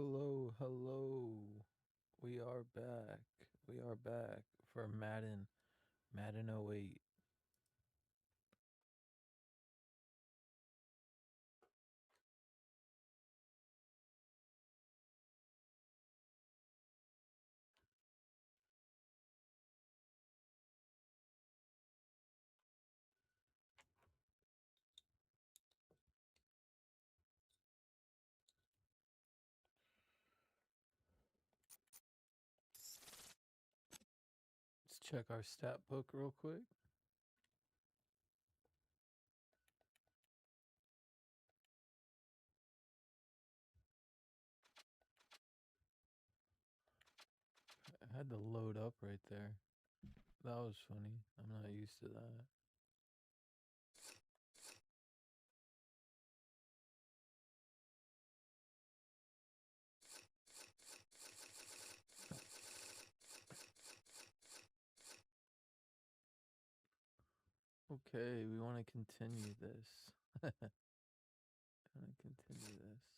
Hello, hello. We are back. We are back for Madden 08. Let's check our stat book real quick. I had to load up right there. That was funny. I'm not used to that. Okay, we want to continue this. want to continue this.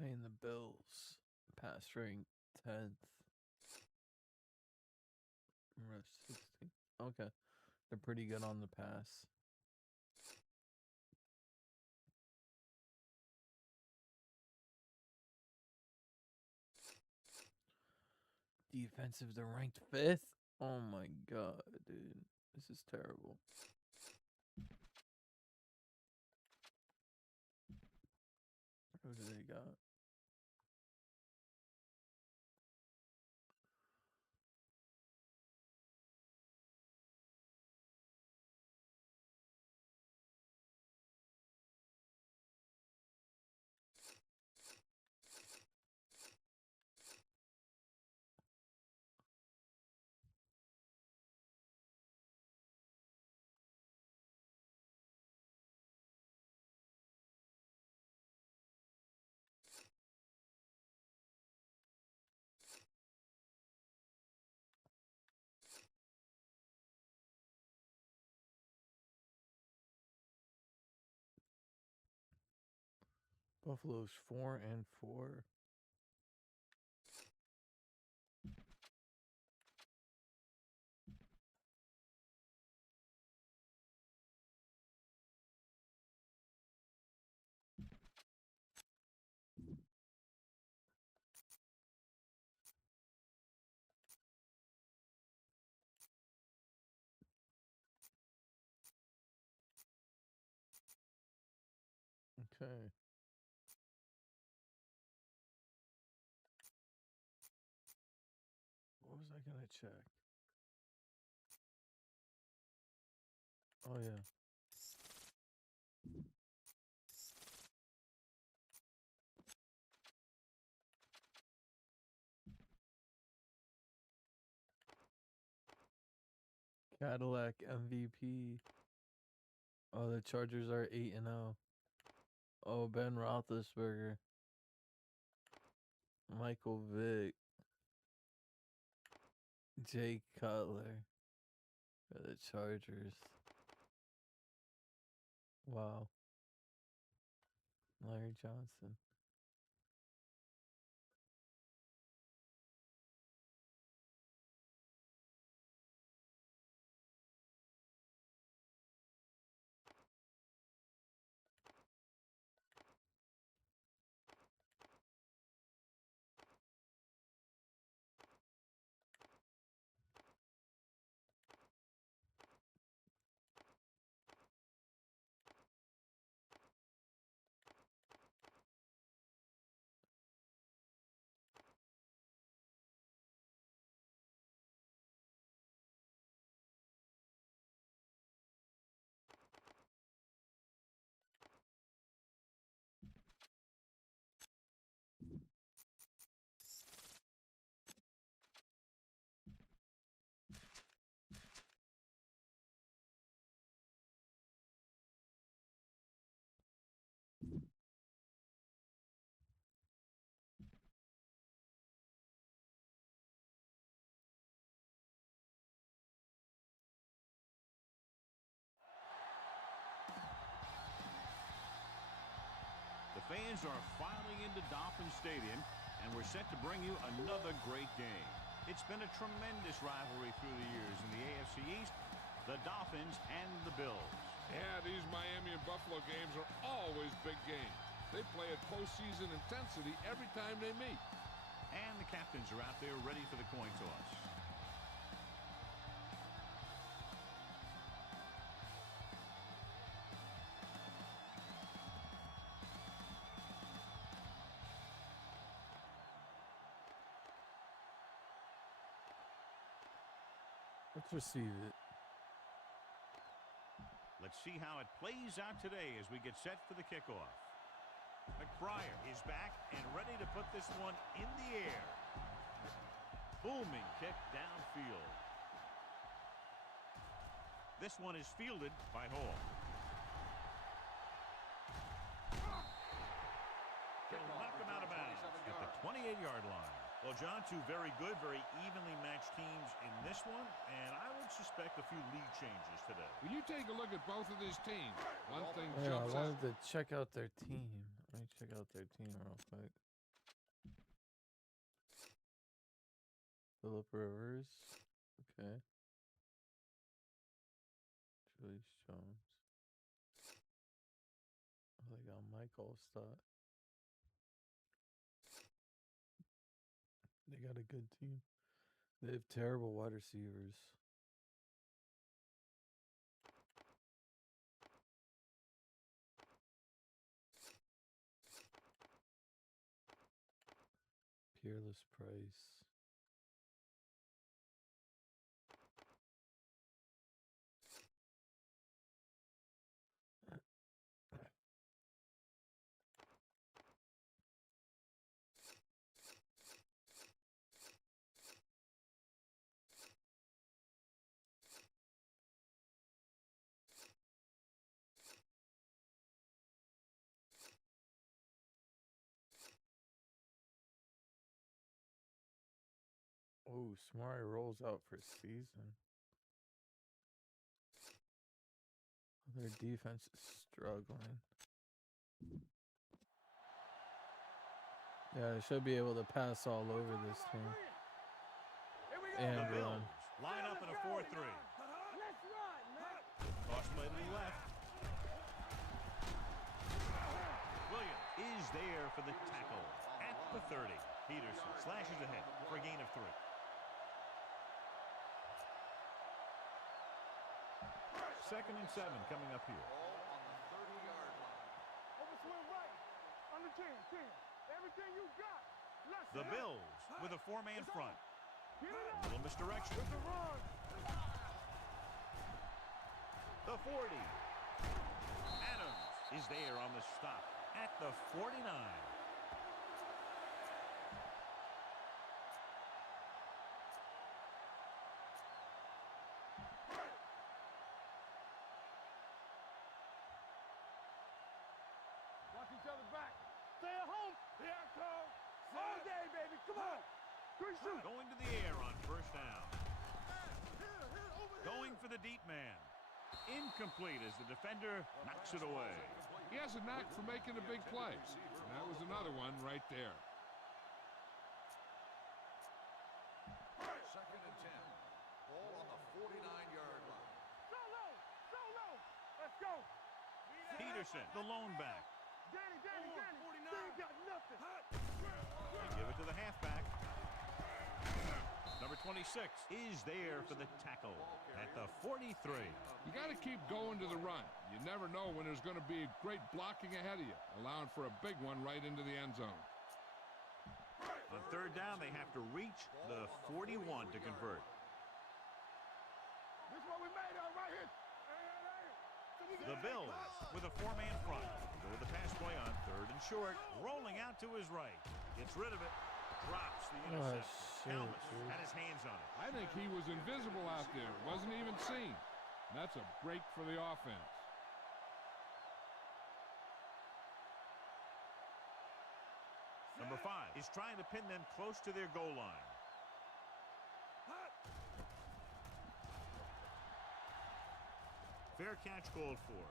Playing the Bills. Pass rank 10th. Rush 16th. Okay. They're pretty good on the pass. Defensive, they're ranked 5th. Oh my god, dude. This is terrible. Who do they got? Buffalo's 4-4. Okay. What was I gonna check? Oh yeah. Cadillac MVP. Oh, the Chargers are 8-0. Oh, Ben Roethlisberger. Michael Vick. Jay Cutler for the Chargers. Wow. Larry Johnson. Fans are filing into Dolphin Stadium, and we're set to bring you another great game. It's been a tremendous rivalry through the years in the AFC East, the Dolphins and the Bills. Yeah, these Miami and Buffalo games are always big games. They play at postseason intensity every time they meet. And the captains are out there ready for the coin toss. Let's receive it. Let's see how it plays out today as we get set for the kickoff. McBride is back and ready to put this one in the air. Booming kick downfield. This one is fielded by Hall. He'll knock him out of bounds at the 28-yard line. Well, John, two very good, very evenly matched teams in this one, and I would suspect a few lead changes today. When you take a look at both of these teams, one thing Yeah, I jumps out. wanted to check out their team. Let me check out their team real quick. Phillip Rivers. Okay. Julius Jones. Oh, they got Michael Stott. They got a good team. They have terrible wide receivers. Peerless Price. Oh, Smart rolls out for season. Their defense is struggling. Yeah, they should be able to pass all over this team. And The run. Bills line up in a 4-3. Toss play to the left. Williams is there for the tackle at the 30. Peterson slashes ahead for a gain of 3. Second and 7 coming up here. On the 30-yard line. Overswing right. On the 10. Everything you got. The Bills with a 4-man front. Get it A up. little misdirection. It's a run. The 40. Adams is there on the stop at the 49. Watch each other back. Stay at home. Here I come. All day, baby. Come on. Good shoot. Going to the air on first down. Going for the deep man. Incomplete as the defender knocks it away. He has a knack for making a big play. And that was another one right there. Second and 10. Ball on the 49-yard line. Solo. Let's go. Peterson, the lone back. Danny. They ain't got nothing. They give it to the halfback. Number 26 is there for the tackle at the 43. You got to keep going to the run. You never know when there's going to be great blocking ahead of you, allowing for a big one right into the end zone. On third down, they have to reach the 41 to convert. This is what we made of right here. The Bills with a 4-man front. Go with the pass play on third and short. Rolling out to his right. Gets rid of it. Drops the interception. Helmet had his hands on it. I think he was invisible out there. Wasn't even seen. That's a break for the offense. Number 5 is trying to pin them close to their goal line. Fair catch called for.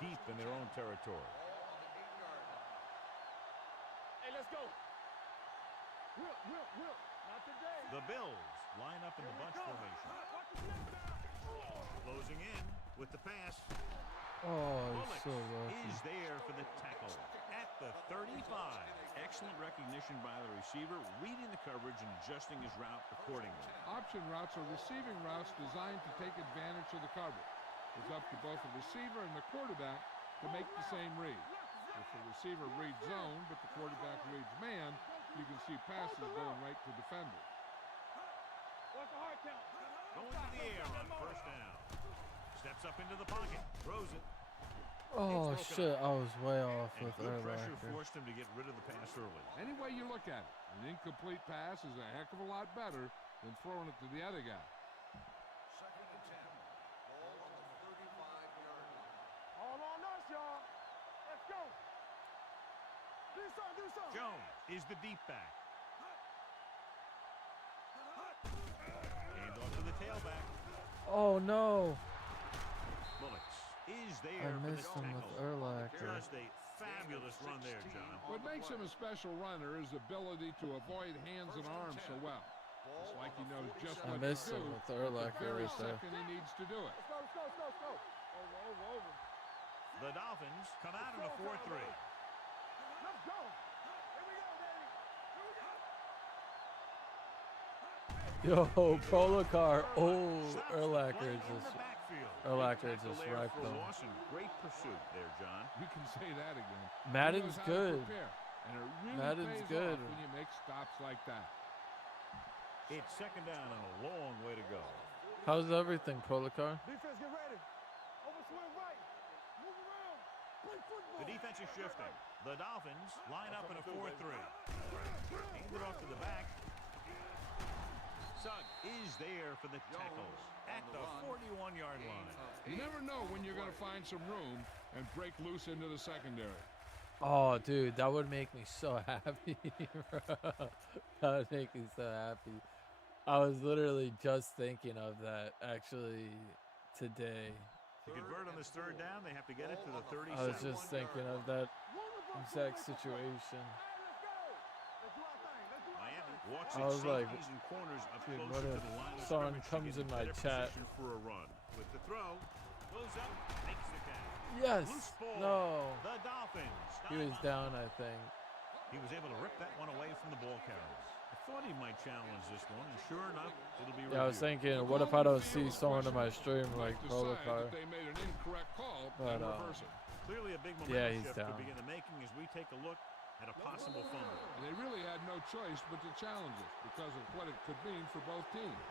deep in their own territory. Ball on the 8-yard line. Hey, let's go. Will. Not today. The Bills line up in the bunch formation. Watch the snap now. Closing in with the pass. Oh, he's Bullocks so lucky. is there for the tackle at the 35. Excellent recognition by the receiver, reading the coverage and adjusting his route accordingly. Option routes are receiving routes designed to take advantage of the coverage. It's up to both the receiver and the quarterback to make the same read. If the receiver reads zone, but the quarterback reads man, you can see passes going right to defenders. Watch the hard count. Going to the air on first down. Steps up into the pocket, throws it. Oh shit, I was way off And with good pressure Urlacher. forced him to get rid of the pass early. Any way you look at it, an incomplete pass is a heck of a lot better than throwing it to the other guy. 2nd and 10. Ball on the 35-yard line. All on us, y'all. Let's go. Do something. Jones is the deep back. Hand off to the tailback. Oh no! Bullocks is I there for the missed him with tackle. Urlacher. Just a fabulous run there, John. What makes him a special runner is the ability to avoid hands and arms so well. It's like he knows just I what missed to him do with at the Urlacher very right there. second he needs to do it. Let's go. Over. The Dolphins come out in a 4-3. Let's go. Here we go, baby. Yo, Prolocar. Oh, Stops Urlacher playing in just. the backfield. Urlacher Big tackle just there wrecked for a him. loss and great pursuit there, John. You can say that again. He Madden's knows how to good. prepare, and it really Madden's pays good. off when you make stops like that. It's second down and a long way to go. How's everything, Prolocar? Defense, get ready. Overswing right. Move around. Play football. The defense is shifting. The Dolphins line up in a 4-3. Hand it off to the back. Sugg is there for the tackle at the 41-yard line. You never know when you're going to find some room and break loose into the secondary. Oh, dude, that would make me so happy, bro. That would make me so happy. I was literally just thinking of that, actually, today. To convert on this third down, they have to get it to the 37. I was just thinking of that exact situation. Miami walks I was its like, safeties and corners up dude, closer what to if the line of someone scrimmage to comes get in my better chat? position for a run. With the throw, goes up, makes the catch. Yes! Loose ball. No! The Dolphins. He was down, I think. He was able to rip that one away from the ball carriers. I thought he might challenge this one, and sure enough, it'll be Yeah, I was reviewed. thinking, what if I don't see someone in my stream like Decide Prolocar? that they made an incorrect call But, and reverse it. Clearly a big Yeah, momentum he's shift down. could be in the making as we take a look at a possible fumble. And they really had no choice but to challenge it because of what it could mean for both teams.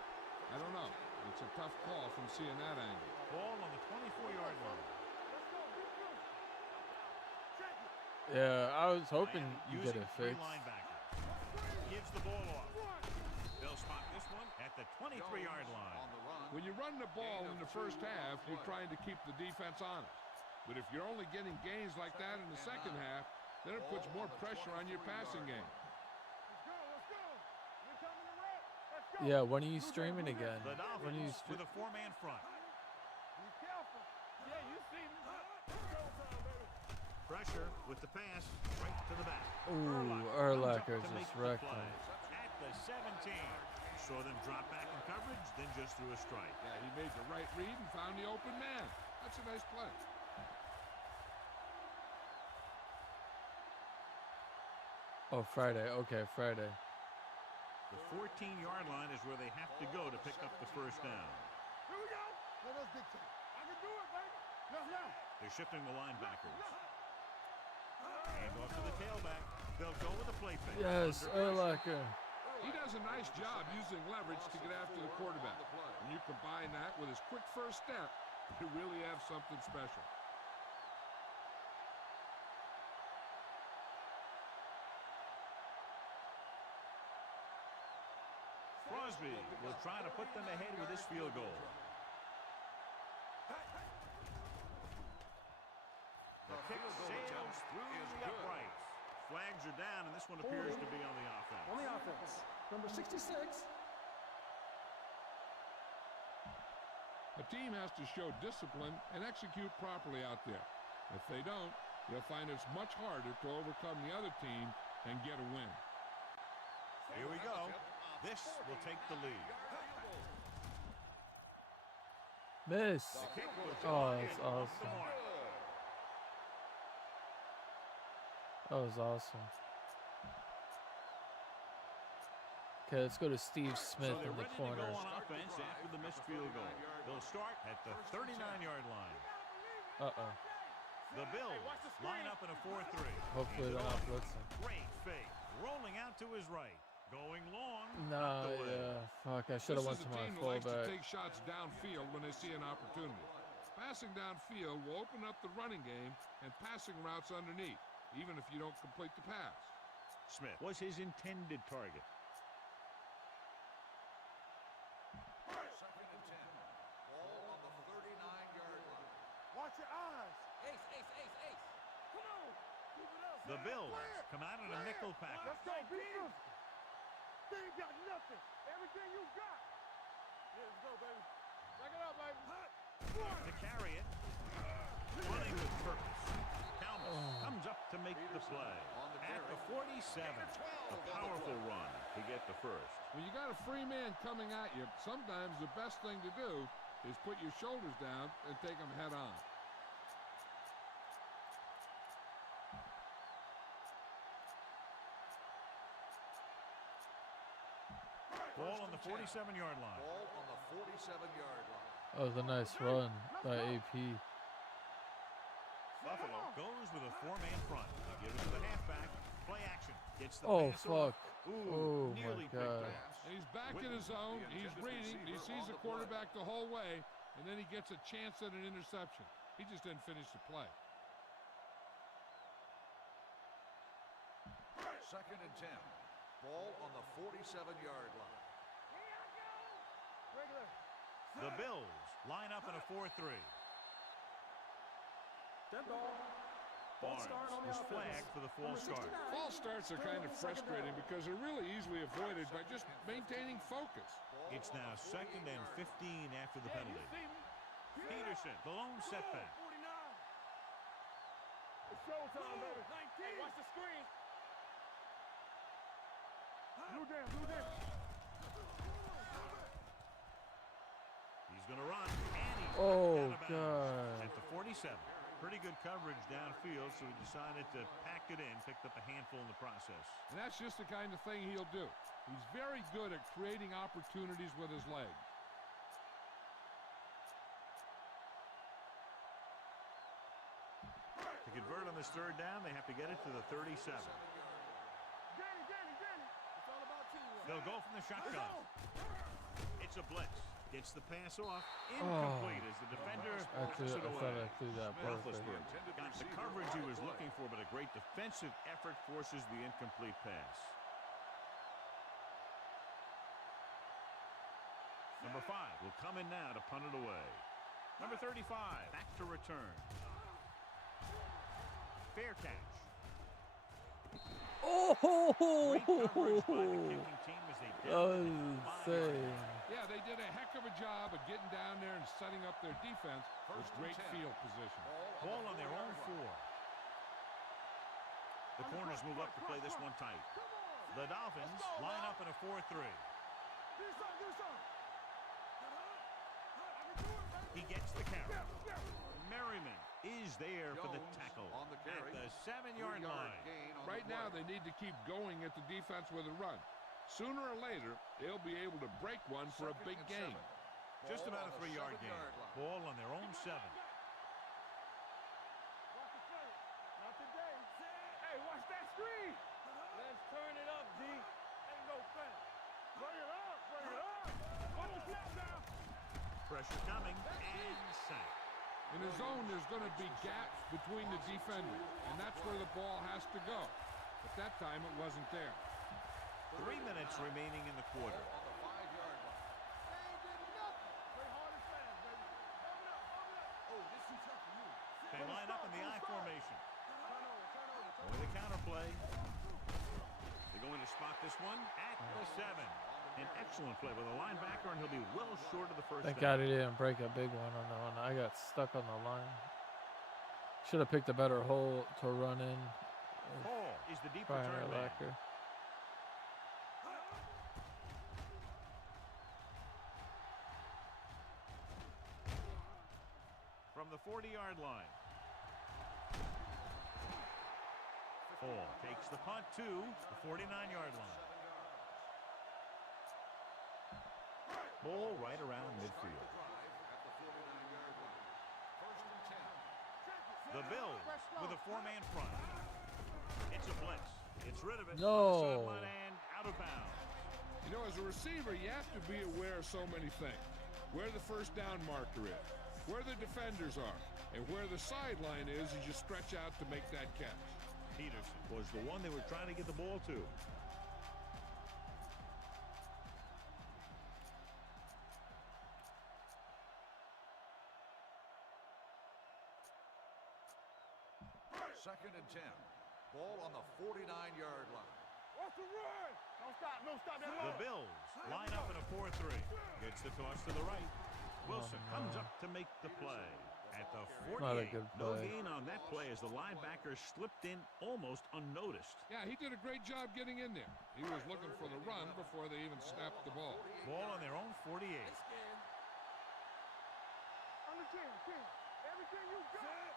I don't know. It's a tough call from seeing that angle. Ball on the 24-yard line. Yeah, I was hoping Miami you using get it three fixed. linebackers. Gives the ball off. They'll spot this one at the 23-yard line. On the run. When you run the ball in the first half, you're trying to keep the defense honest. But if you're only getting gains like that in the second half, then it puts more pressure on your passing game. Yeah, when are you streaming again? The When are you Dolphins with a four-man front. Be careful. Yeah, you see me. Pressure with the pass right to the back. Ooh, Urlacher Urlacher comes up to make just the wrecked play. him. At the 17. Saw them drop back in coverage, then just threw a strike. Yeah, he made the right read and found the open man. That's a nice play. Oh, Friday. Okay, Friday. The 14-yard line is where they have to go to pick up the first down. Here we go. Let us dictate. I can do it, baby. Now. They're shifting the linebackers. Hand off to the tailback. They'll go with a play fake. Yes, Under pressure. Urlacher. He does a nice job using leverage to get after the quarterback. When you combine that with his quick first step, you really have something special. Crosby will try to put them ahead with his field goal. The kick sails through the uprights. Flags are down, and this one appears to be on the offense. On the offense, number 66. A team has to show discipline and execute properly out there. If they don't, they'll find it's much harder to overcome the other team and get a win. Here we go. This will take the lead. Miss. The kick will Oh, fly that's and off the awesome. mark. That was awesome. Okay, let's go to Steve Smith So they're in the ready corner. to go on offense after the missed field goal. They'll start at the 39-yard line. Uh-oh. The Bills line up in a 4-3. Hopefully they're not blitzing. Great fake. Rolling out to his right. Going long. No, up the way. yeah. Fuck, I should have went This to is a my team that likes to fullback. take shots downfield when they see an opportunity. Passing downfield will open up the running game and passing routes underneath, even if you don't complete the pass. Smith was his intended target. Second and 10. Ball on the 39-yard line. Watch your eyes. Ace, ace, ace, ace. Come on. Keep it up. The Bills Clear. come out in a nickel package. Let's go. Be physical. They ain't got nothing. Everything you got. Yeah, let's go, baby. Back it up, baby. To carry it. Running with purpose. Talmadge comes up to make the play. At the 47. A powerful run to get the first. When you got a free man coming at you, sometimes the best thing to do is put your shoulders down and take them head on. Ball on the 47-yard line. Ball on the 47-yard line. That was a nice run by AP. Buffalo goes with a four-man front. They give it to the halfback. Play action. Gets the Oh, pass off. fuck. Ooh, Oh, my nearly picked God. off. And he's back in his zone. He's reading. He sees the quarterback the whole way, and then he gets a chance at an interception. He just didn't finish the play. Second and 10. Ball on the 47-yard line. Regular. The Bills line up in a 4-3. Dead ball. Barnes start on the was offense. flagged for the false Number start. 69. False starts are kind of frustrating because they're really easily avoided by just maintaining focus. It's now 2nd and 15 after the penalty. See me? Peterson, the lone setback. 49. It's showtime, baby. 19. Hey, watch the screen. Blue down, blue down. He's going to run, and he's Oh, knocked out of bounds God. at the 47. Pretty good coverage downfield, so he decided to pack it in, picked up a handful in the process. And that's just the kind of thing he'll do. He's very good at creating opportunities with his legs. To convert on this third down, they have to get it to the 37. Danny, Danny, Danny. It's all about teamwork. They'll go from the shotgun. It's a blitz. Gets the pass off. Oh. Incomplete as the defender I walks it thought away. I threw that perfect. Roethlisberger got the coverage he was looking for, but a great defensive effort forces the incomplete pass. Number 5 will come in now to punt it away. Number 35 back to return. Fair catch. Oh, Great coverage by the kicking team as they that was down insane. Yeah, they did a heck of a job of getting down there and setting up their defense with great field position. Ball on their own 4. The corners move up to play this one tight. The Dolphins line up in a 4-3. Do something, do something. He gets the carry. Merriman is there for the Jones tackle on the carry. at the 7-yard 3-yard line. gain on Right the now, play. they need to keep going at the defense with a run. Sooner or later, they'll be able to break one for a Second big and gain. 7. Just Ball about on a the 3-yard gain. 7-yard line. Ball on their own 7. Watch the flank. Not today. Hey, watch that screen. Let's turn it up, D. Ain't no flank. Bring it up, bring it up. Watch the snap down. Pressure coming and sack. In a zone, there's going to be gaps between the defenders, and that's where the ball has to go. At that time, it wasn't there. 3 minutes remaining in the quarter. On the 5-yard line. They ain't did nothing. Play hard and fast, baby. Open up, open up. Oh, this is tough for you. They line up in the I formation. Turn over, turn over. With a counterplay. They're going to spot this one at the 7. An excellent play with a linebacker, and he'll be well short of the first Thank down. God he didn't break a big one on that one. I got stuck on the line. Should have picked a better hole to run in. Hall is the deep Fire return man. lacquer. From the 40-yard line. Hall takes the punt to the 49-yard line. Ball right around midfield. The Bills with a 4-man front. It's a blitz. It's rid of it. No. Sideline and out of bounds. You know, as a receiver, you have to be aware of so many things. Where the first down marker is, where the defenders are, and where the sideline is as you stretch out to make that catch. Peterson was the one they were trying to get the ball to. Second and 10. Ball on the 49-yard line. What's the run? Don't stop that The run. Bills line up in a 4-3. Gets the toss to the right. Wilson comes up to make the play. At the 48. Not a good No play. gain on that play as the linebacker slipped in almost unnoticed. Yeah, he did a great job getting in there. He was looking for the run before they even snapped the ball. Ball on their own 48. On the 10. Everything you got.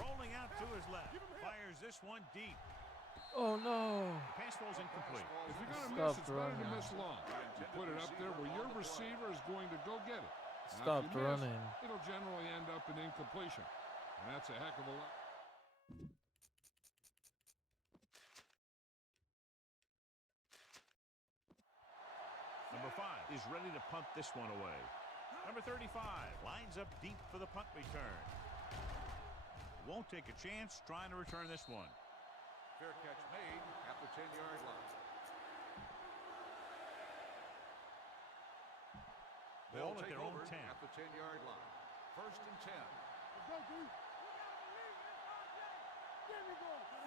Rolling out to his left. Fires this one deep. Oh no. Pass ball's incomplete. If you're going to Stop miss, it's better to running. miss long. You put it up there where your receiver is going to go get it. Now, if Stopped you miss, running. It'll generally end up in incompletion. And that's a heck of a lot. Number 5 is ready to punt this one away. Number 35 lines up deep for the punt return. Won't take a chance trying to return this one. Fair catch made at the 10-yard line. Ball They'll at take their own over 10. at the 10-yard line. First and 10.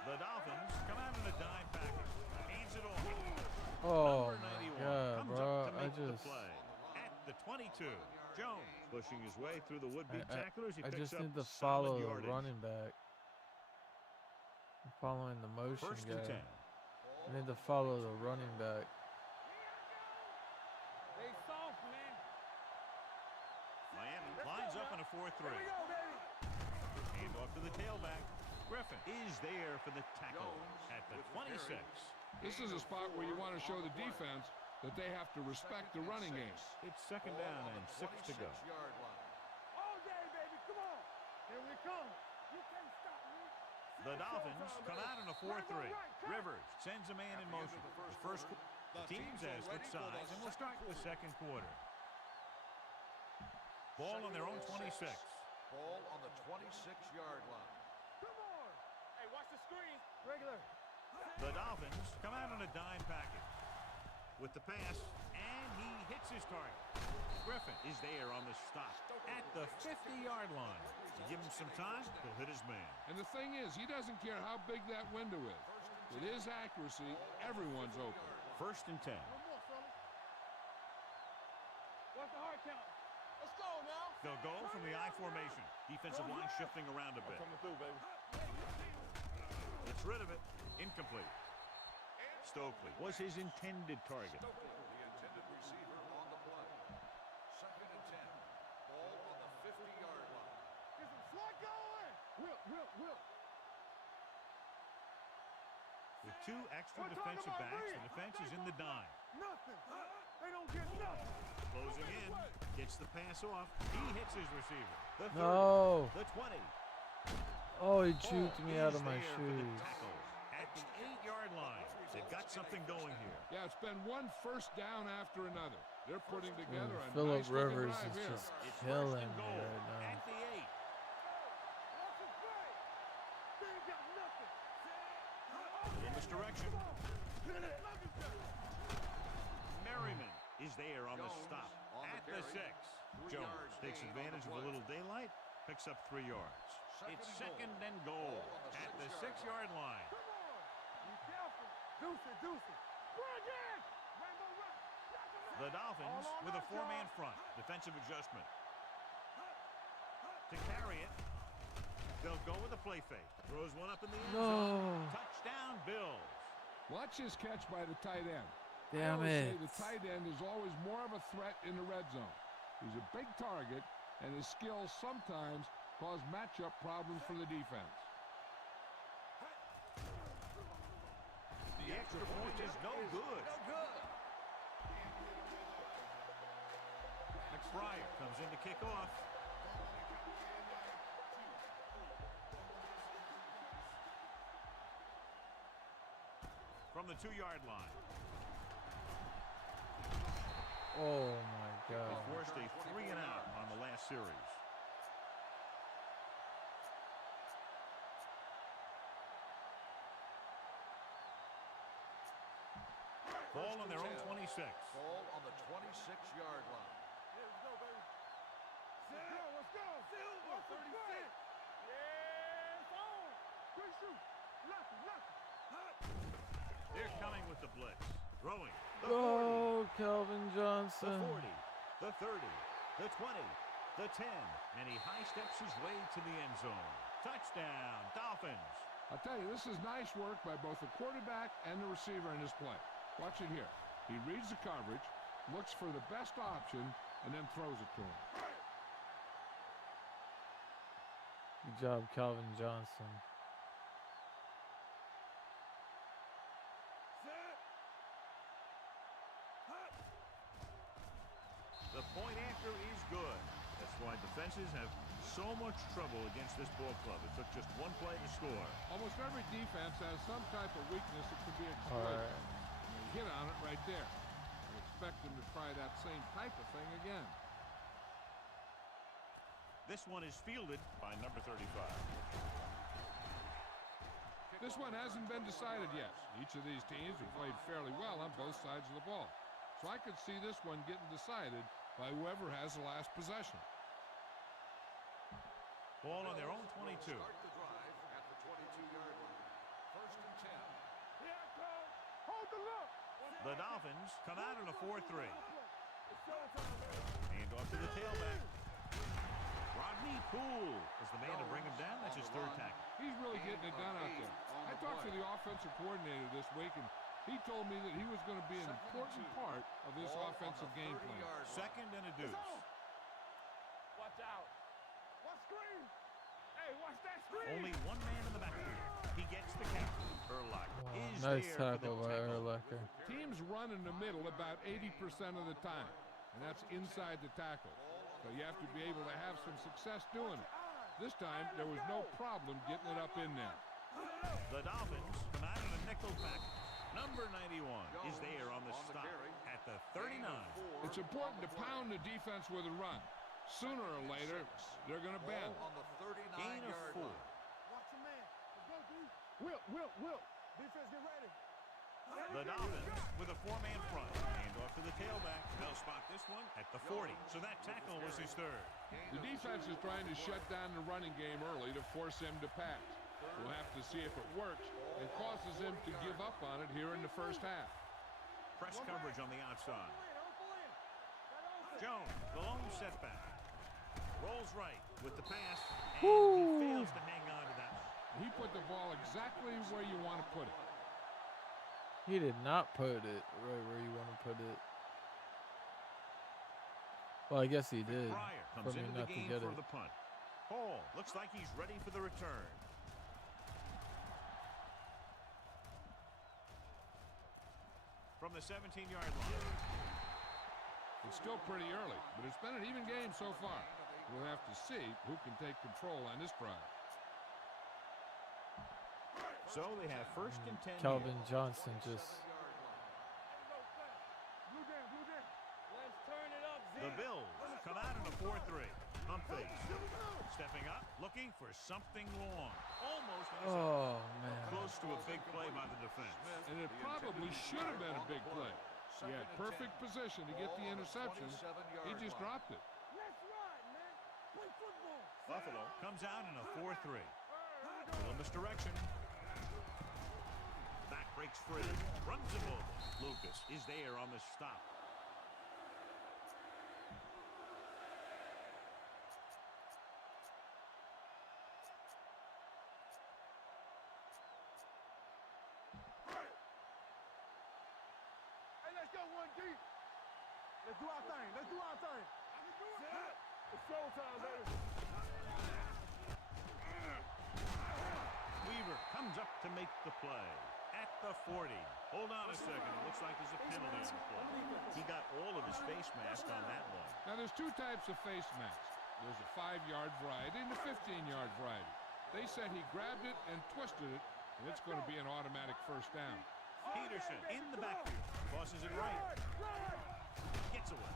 The Dolphins come out in a dime package. Hands it off. Oh Number my 91 god, comes bro. up to I make the just play. At the 22, Jones pushing his way through the would-be tacklers. He I picks just up need to solid follow the yardage. running back. I'm following the motion First and guy. 10. I need to follow the running back. They soft, man. Miami lines up in a 4-3. Here we go, baby. Hand off to the tailback. Griffin is there for the tackle at the 26. This is a spot where you want to show the defense that they have to respect the running game. It's second down and 6 to go. 26-yard line. All day, baby. Come on. Here we come. You can't stop me. The Dolphins come out in a 4-3. Rivers sends a man in motion. The team's has switched sides, and we'll start the second quarter. Ball on their own 26. Ball on the 26-yard line. Come on. Hey, watch the screen. Regular. The Dolphins come out in a dime package with the pass, and he hits his target. Griffin is there on the stop at the 50-yard line. You give him some time, he'll hit his man. And the thing is, he doesn't care how big that window is. With his accuracy, everyone's open. First and 10. One more, fellas. What's the hard count? Let's go now. They'll go from the I formation. Defensive line shifting around a bit. Coming through, baby. Gets rid of it. Incomplete. Stokely was his intended target. Stokely, the intended receiver on the play. Second and 10. Ball on the 50-yard line. Get some slot going. Will. With 2 extra defensive backs, the defense is in the dime. Nothing. They don't get nothing. Closing in, gets the pass off. He hits his receiver. The 30, No. the 20. Oh, he juked me Ball out of is my there for the shoes. tackle at the 8-yard line. They've got something going here. Yeah, it's been one first down after another. They're putting together a Philip nice Rivers drive is here. just It's killing first and me goal right now. at the 8. What's the play? They ain't got nothing. In this direction, Merriman is there on the Jones stop on the at the carry. 6. 3 Jones yards takes gain on advantage the of a play. little daylight, picks up 3 yards. It's second and goal Ball on the at the 6-yard 6-yard line. Come on. Be careful. Deuce it. Bring it. Rainbow Rock. The Dolphins All on with a us, 4-man y'all. front. Defensive adjustment. To carry it, They'll go with a play fake. Throws one up in the end No. zone. Touchdown, Bills. Watch his catch by the tight end. I Damn always say it. the tight end is always more of a threat in the red zone. He's a big target, and his skills sometimes cause matchup problems for the defense. The extra point is no good. No good. McBride comes in to kick off. From the 2-yard line. Oh my He God. forced a 3 and out on the last series. Ball on their own 26. Ball on the 26-yard line. Let's go, baby. Let's go. Silver, 36. Yeah, it's on. Good shoot. Lucky. They're coming with the blitz. Throwing. The 40. Go, Calvin The Johnson. 40. The 30. The 20. The 10. And he high steps his way to the end zone. Touchdown, Dolphins. I'll tell you, this is nice work by both the quarterback and the receiver in this play. Watch it here. He reads the coverage, looks for the best option, and then throws it to him. Good job, Calvin Johnson. The point after is good. That's why defenses have so much trouble against this ball club. It took just one play to score. Almost every defense has some type of weakness that can be All exploited. right. And they hit on it right there. I expect them to try that same type of thing again. This one is fielded by number 35. This one hasn't been decided yet. Each of these teams have played fairly well on both sides of the ball. So I could see this one getting decided by whoever has the last possession. Ball on their own 22. Start the drive at the 22-yard line. First and 10. Here I come. Hold the look. The Dolphins come out in a 4-3. It's showtime, baby. Hand off to the tailback. Rodney Poole is the man to bring him down. That's his third tackle. He's really getting it done out there. I talked to the offensive coordinator this week, and he told me that he was going to be an important part of this offensive game plan. Second and a deuce. Watch out. Watch screen. Hey, watch that screen. Only one man in the backfield. He gets the count. Urlacher Wow, is nice there for the tackle by tackle. Urlacher. Teams run in the middle about 80% of the time, and that's inside the tackle. So you have to be able to have some success doing it. This time, there was no problem getting it up in there. The Dolphins come out in a nickel pack. Number 91 is there on the stop at the 39. It's important to pound the defense with a run. Sooner or later, they're going to bend. On the Gain of 39-yard 4. line. Watch your man. Let's go, D. Will. Defense, get ready. The Dolphins with a 4-man front. Hand off to the tailback. They'll spot this one at the 40. So that tackle was his third. The defense is trying to shut down the running game early to force him to pass. We'll have to see if it works and causes him to give up on it here in the first half. Press coverage on the outside. Jones, the lone setback. Rolls right with the pass, and he fails to hang on to that. He put the ball exactly where you want to put it. He did not put it right where you want to put it. Well, I guess he did. Pryor For comes me into the not to game get for it. the punt. Hall looks like he's ready for the return. From the 17-yard line. It's still pretty early, but it's been an even game so far. We'll have to see who can take control on this drive. So they have first and 10. Calvin Johnson just Blue down. Let's turn it up, Z. The Bills come out in a 4-3. Pump fake. Stepping up, looking for something long. Almost oh man. close to a big play by the defense. And it probably should have been a big play. He had perfect position to get the interception. He just dropped it. Let's ride, man. Play football. Buffalo comes out in a 4-3. Little misdirection. Back breaks free. Runs him over. Lucas is there on the stop. go, 1D. Let's do our thing. Let's do our thing. I can do it. It's showtime, baby. Weaver comes up to make the play at the 40. Hold on a second. It looks like there's a penalty on the play. He got all of his face mask on that one. Now, there's two types of face masks. There's a 5-yard variety and a 15-yard variety. They said he grabbed it and twisted it, and it's going to be an automatic first down. Peterson in the backfield. Tosses it right. Gets away.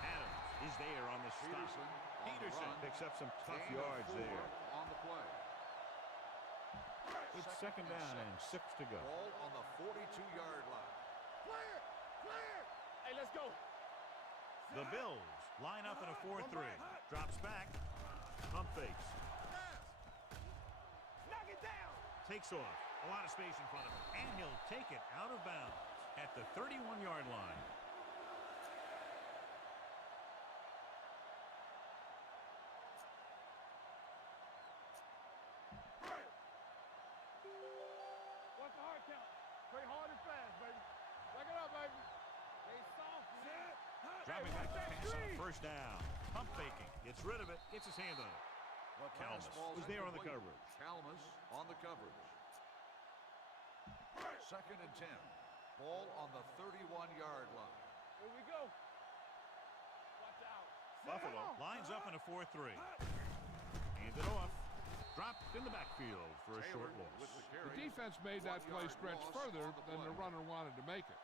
Adams is there on the stop. Peterson picks up some tough yards there. On the play. It's second down and 6 to go. Ball on the 42-yard line. Clear! Clear! Hey, let's go. The Bills line up in a 4-3. Drops back. Pump fakes. Knock it down. Takes off. A lot of space in front of him. And he'll take it out of bounds at the 31-yard line. What's the hard count? Play hard and fast, baby. Back it up, baby. Stay soft, man. Dropping back to pass on first down. Pump faking. Gets rid of it. Gets his hand on it. The pass Kalmus ball's was there on the incomplete. coverage. Kalmus on the coverage. Second and 10. Ball on the 31-yard line. Here we go. Watch out. Buffalo lines up in a 4-3. Hand it off. Dropped in the backfield for a short Taylor loss. with the The carry. defense made that play 1-yard stretch loss further on the than the play. runner wanted to make it.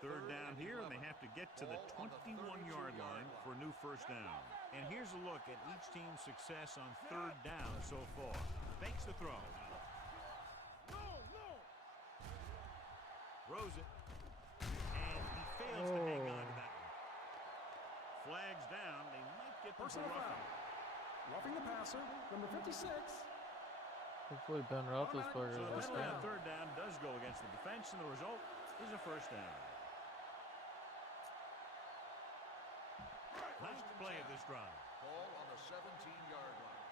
Third down here, and they have to get to the Ball on the 21-yard 32-yard line for a new first down. And here's a look at each team's success on third down so far. Fakes the throw. No, no. Throws it. And he fails to hang on to that one. Flags down. They might get them for Personal roughing. foul. Roughing the passer, number 56. Hopefully Ben Roethlisberger So the was penalty down. on third down does go against the defense, and the result is a first down. Nice play of this drive. Ball on the 17-yard line.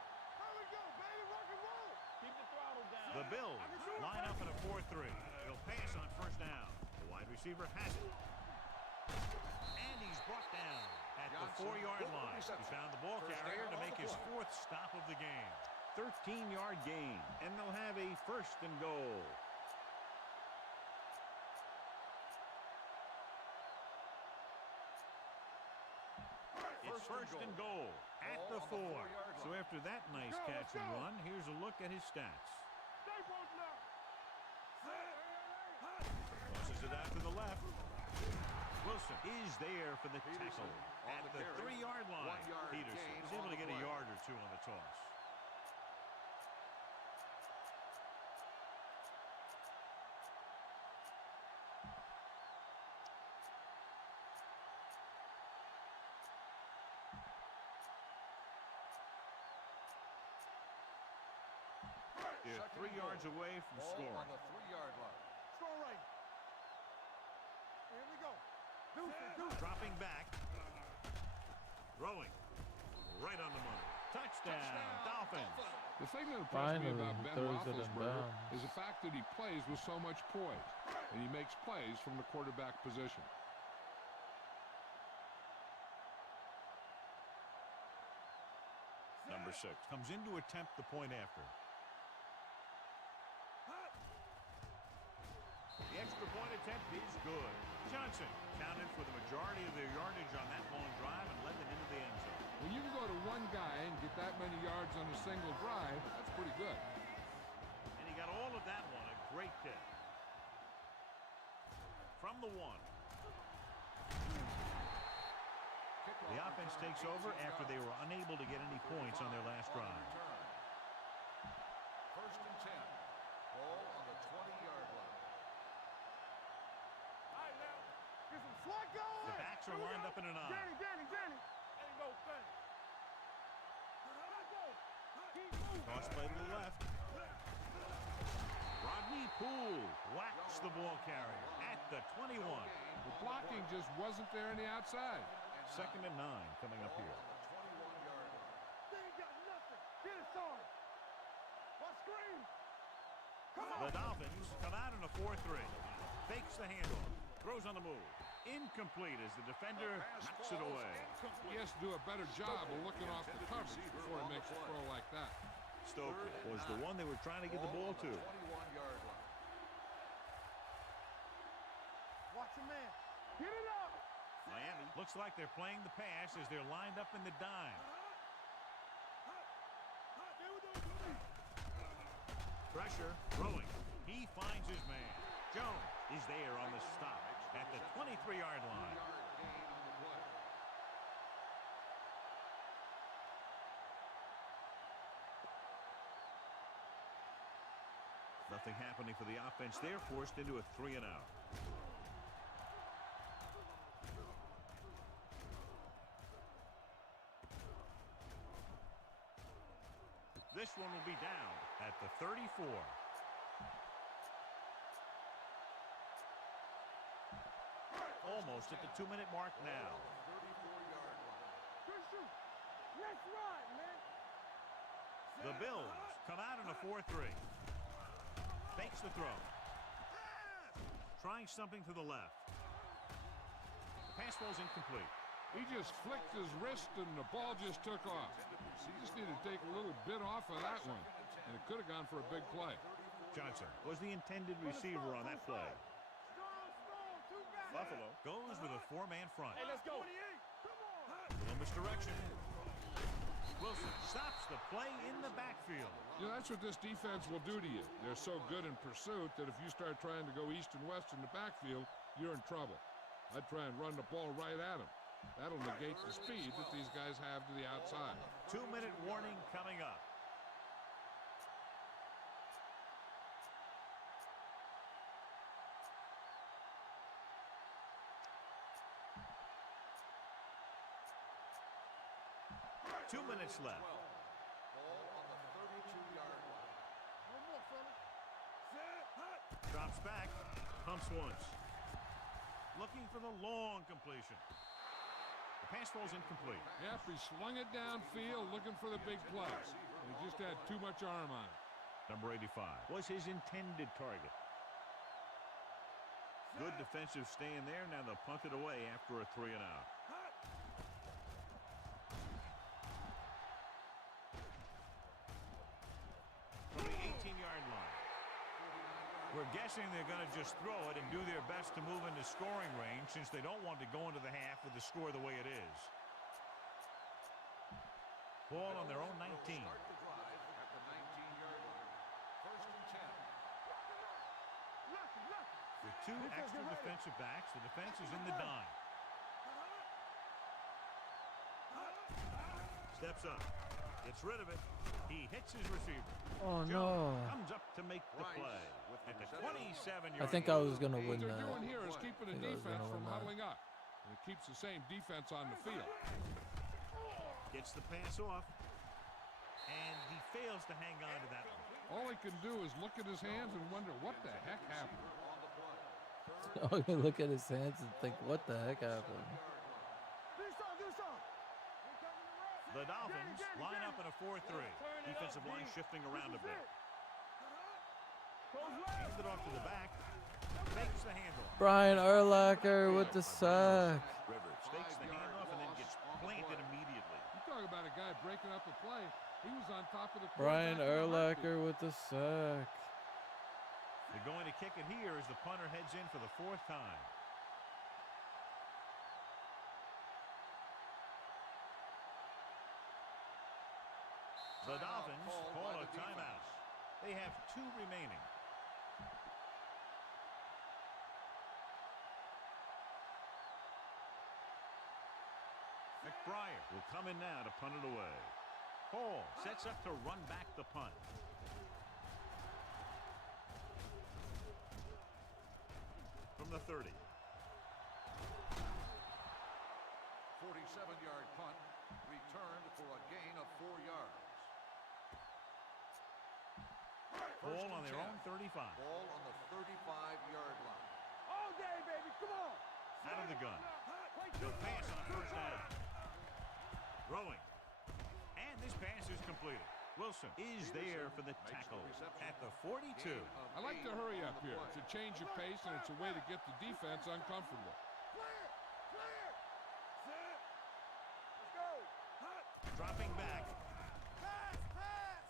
Here we go, baby. Rock and roll. Keep the throttle down. The Bills line up in a 4-3. He'll pass on first down. The wide receiver has it. And he's brought down at the Johnson 4-yard with the line. He reception. found the ball First carrier down to on make the his play. fourth stop of the game. 13-yard gain, and they'll have a first and goal. It's first and goal at the Ball on the 4. 4-yard So line. after that nice Let's go, catch let's and go. run, here's a look at his stats. Stay posted up. Tosses it out to the left. Wilson is there for the Peterson tackle on at the the carry. 3-yard line. 1 yard Peterson gain was on able to the get a play. yard or two on the toss. They're Second 3 and yards goal. away from Ball scoring. on the 3-yard line. Score right. Here we go. Deuce. Dropping back. Throwing. Right on the money. Touchdown, Dolphins. The thing that impressed me Finally, about he Ben throws it in Roethlisberger bounds. is the fact that he plays with so much poise, and he makes plays from the quarterback position. Number 6 comes in to attempt the point after. The extra point attempt is good. Johnson counted for the majority of their yardage on that long drive and led them into the end zone. When you can go to one guy and get that many yards on a single drive, that's pretty good. And he got all of that one. A great kick. From the 1. Kickoff The offense return, takes over 18 after they yards. were unable to get any points on their last 35 drive. return. First and 10. Ball on the 20-yard line. All right, now. Get some swat going. The backs are lined up in an I. Danny. There you go, Danny. Let's go. Keep moving. Toss play to the left. Rodney Poole whacks the ball carrier at the 21. The blocking just wasn't there on the outside. Second and 9 coming up Ball here. on the 21-yard line. They ain't got nothing. Get it, son. What screen? The Dolphins come out in a 4-3. Fakes the handoff. Throws on the move. Incomplete as the defender knocks it away. He has to do a better job of looking off the coverage before he makes a throw like that. Stoker was the one they were trying to get the ball to. 21-yard line. Watch your man. Get it up. Miami looks like they're playing the pass as they're lined up in the dime. Pressure, throwing. He finds his man. Jones is there on the stop at the 23-yard line. Nothing happening for the offense. They're forced into a 3-and-out. This one will be down at the 34. Almost at the 2-minute mark now. Christian, let's ride, man. The Bills come out in a 4-3. Fakes the throw. Trying something to the left. The pass ball's incomplete. He just flicked his wrist and the ball just took off. He just needed to take a little bit off of that one, and it could have gone for a big play. Johnson was the intended receiver on that play. Buffalo goes with a 4-man front. Hey, let's go. 28. Come on. Little misdirection. Wilson stops the play in the backfield. You know, that's what this defense will do to you. They're so good in pursuit that if you start trying to go east and west in the backfield, you're in trouble. I'd try and run the ball right at them. That'll negate the speed that these guys have to the outside. 2-minute warning coming up. Two minutes left. Ball on the 32-yard line. One more, fella. Set. Hut. Drops back. Pumps once. Looking for the long completion. The pass ball's incomplete. Yep, he slung it downfield looking for the big plays. He just had too much arm on it. Number 85 was his intended target. Good defensive stand there. Now they'll punt it away after a 3-and-out. From the 18-yard line. We're guessing they're going to just throw it and do their best to move into scoring range since they don't want to go into the half with the score the way it is. Ball on their own 19. Start the drive at the 19-yard line. First and 10. With two extra defensive backs, the defense is in the dime. Steps up. Gets rid of it. He hits his receiver. Oh, Jones no. comes up to make the play at the 27-yard I think I was going to What win they're that. doing here is keeping the I think I was defense gonna from win that. huddling up. And it keeps the same defense on the field. Gets the pass off. And he fails to hang on to that one. All he can do is look at his hands and wonder what the heck happened. Oh, you look at his hands and think, what the heck happened? The Dolphins line up in a 4-3. Defensive line shifting around a bit. Hands it off to the back. Fakes the handoff. Brian Urlacher with the sack. Rivers fakes the handoff and then gets planted immediately. You talk about a guy breaking up a play. He was on top of the Brian quarterback in a Urlacher heartbeat. with the sack. They're going to kick it here as the punter heads in for the 4th time. The Dolphins call a timeout. They have 2 remaining. McBriar will come in now to punt it away. Hall sets up to run back the punt. From the 30. 47-yard punt. Returned for a gain of 4 yards. Ball on their own 35. Ball on the 35-yard line. All day, baby. Come on. Out of the gun. He'll pass on a 1st down. Throwing. And this pass is completed. Wilson is there for the tackle at the 42. I like to hurry up here. It's a change of pace, and it's a way to get the defense uncomfortable. Clear! Clear! Set! Let's go! Hot! Dropping back. Pass! Pass!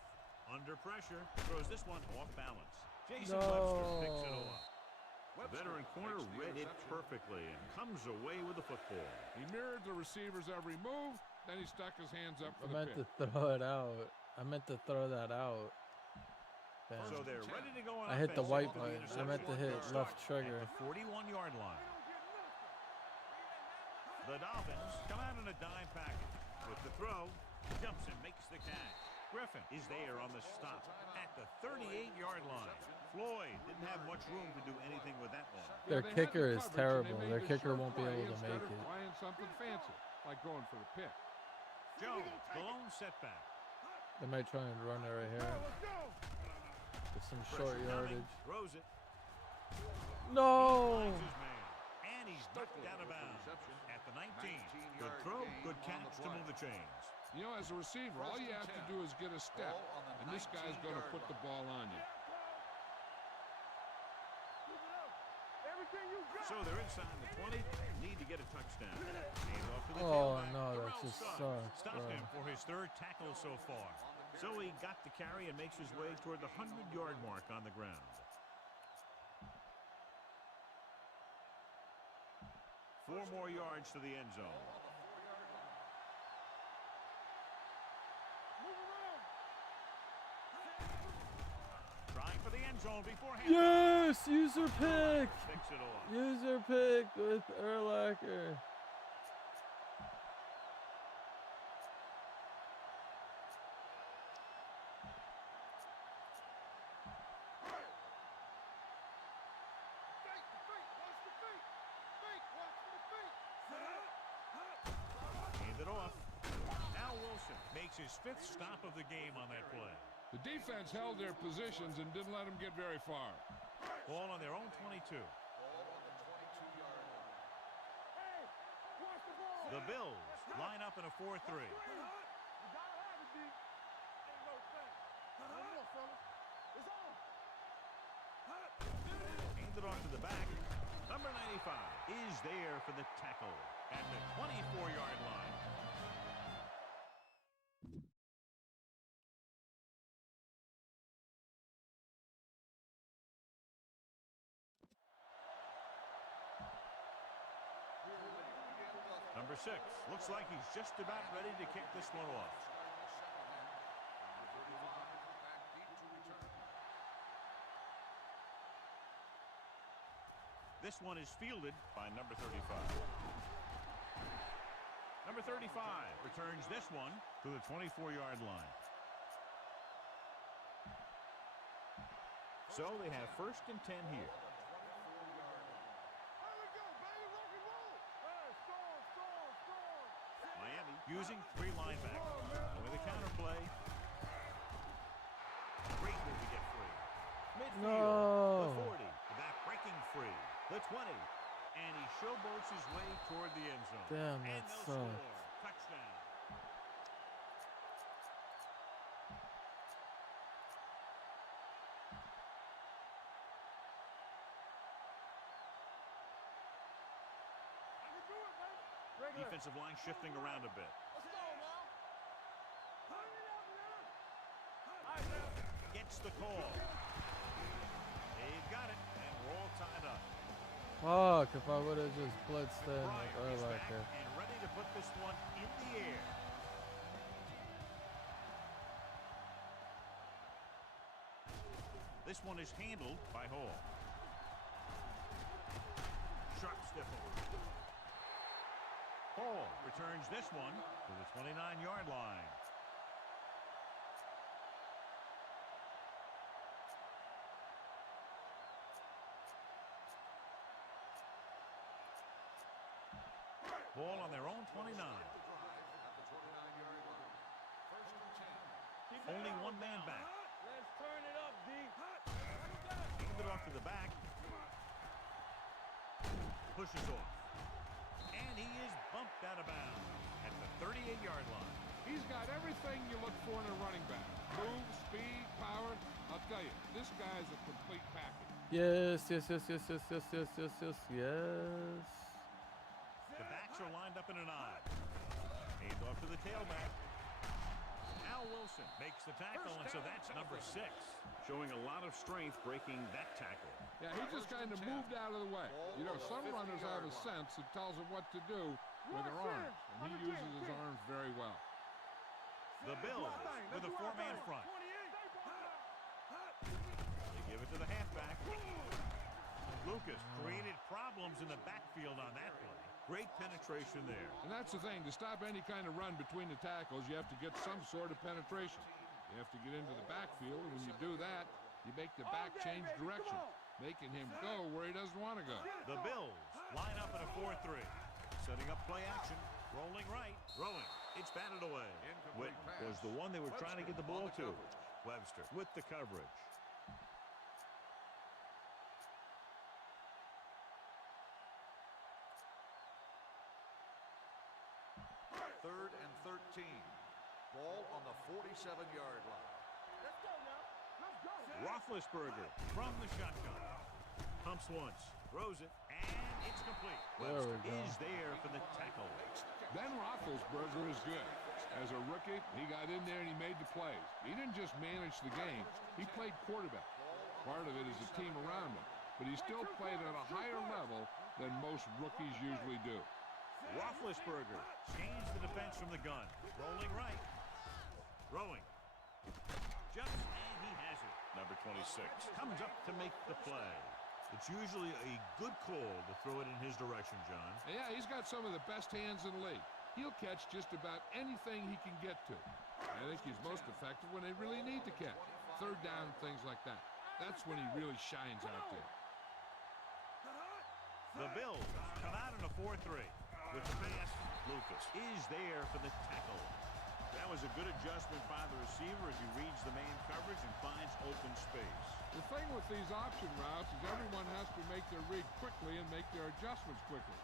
Under pressure. Throws this one off balance. Jason No. Webster picks it off. The Webster veteran corner makes the read it interception. perfectly and comes away with the football. He mirrored the receiver's every move, then he stuck his hands up I for the meant pick. to throw it out. I meant to throw that out. Damn. So they're ready to go on I hit the offense white after button. I interception. meant to hit They'll left start trigger. At the 41-yard line. The Dolphins come out in a dime package. With the throw, jumps and makes the catch. Griffin is there on the stop at the 38-yard line. Floyd didn't have much room to do anything with that one. Their They had kicker the is coverage, and terrible. they made Their the kicker short won't be play able to instead make of it. Trying something fancy, like going for the pick. Jones, the lone setback. They might try and run it right here. Let's go! With some short Pressure coming, yardage. throws it. No! Finds his man. And he's knocked out of bounds at the 19. Good throw, good catch to move the chains. You know, as a receiver, all you have to do is get a step, and this guy's going to put the ball on you. Keep it up! Everything you got! So they're inside the 20. Need to get a touchdown. Hand off to the Oh, tailback. no, that Terrell just Suggs sucks, stopped bro. him for his third tackle so far. So he got the carry and makes his way toward the 100-yard mark on the ground. Four more yards to the end zone. Move around! Trying for the end zone beforehand. Yes! User pick! Picks it off. User pick with Urlacher. Fake! The fake! Watch the fake! Fake! Watch the fake! Hand it off. Now Wilson makes his fifth stop of the game on that play. The defense held their positions and didn't let them get very far. Ball on their own 22. Hey! Watch the ball! The Bills line up in a 4-3. You gotta have it, D. Ain't no thing. One more, fellas. It's on. Handed off to the back. Number 95 is there for the tackle at the 24-yard line. Number 6 looks like he's just about ready to kick this one off. This one is fielded by number 35. Number 35 returns this one to the 24-yard line. So they have 1st and 10 here. There we go, baby. Rock and roll. Hey, score, score, score. Miami using 3 linebackers. And with a counter play. Great move to get free. Midfield. No. The 40. The back breaking free. The 20. And he showboats his way toward the end zone. Damn, And that they'll sucks. score. Touchdown. I can do it, baby. Regular. Defensive line shifting around a bit. Let's go now. Turn it up now. All right, now. Gets the call. They've got it, and we're all tied up. Fuck, if I would have just blitzed in with Pryor is back Urlacher. and ready to put this one in the air. This one is handled by Hall. Sharp stiff arm. Hall returns this one to the 29-yard line. Ball on their own 29. Only one man back. Let's turn it up, D. Hand it off to the back. Pushes off. And he is bumped out of bounds at the 38-yard line. He's got everything you look for in a running back. Move, speed, power. I'll tell you, this guy is a complete package. Yes, yes, yes, yes, yes, yes, yes, yes, yes, yes. The backs are lined up in an I. Hand off to the tailback. Al Wilson makes the tackle, and so that's number 6. Showing a lot of strength breaking that tackle. Yeah, he just kind of moved out of the way. You know, some runners have a sense that tells them what to do with their arms, and he uses his arms very well. The Bills with a 4-man front. They give it to the halfback. Lucas created problems in the backfield on that play. Great penetration there. And that's the thing. To stop any kind of run between the tackles, you have to get some sort of penetration. You have to get into the backfield, and when you do that, you make the back change direction, making him go where he doesn't want to go. The Bills line up in a 4-3. Setting up play action. Rolling right. Throwing. It's batted away. Witten was the one they were trying to get the ball to. Webster with the coverage. Third and 13. Ball on the 47-yard line. Let's go now. Let's go. Roethlisberger from the shotgun. Pumps once. Throws it. And it's complete. There we Webster go. is there for the tackle. Ben Roethlisberger is good. As a rookie, he got in there and he made the plays. He didn't just manage the game. He played quarterback. Part of it is the team around him. But he still played at a higher level than most rookies usually do. Roethlisberger gains the defense from the gun. Rolling right. Throwing. Jumps, and he has it. Number 26 comes up to make the play. It's usually a good call to throw it in his direction, John. Yeah, he's got some of the best hands in the league. He'll catch just about anything he can get to. I think he's most effective when they really need to catch. Third down, things like that. That's when he really shines out there. The Bills come out in a 4-3. With the pass, Lucas is there for the tackle. That was a good adjustment by the receiver as he reads the man coverage and finds open space. The thing with these option routes is everyone has to make their read quickly and make their adjustments quickly.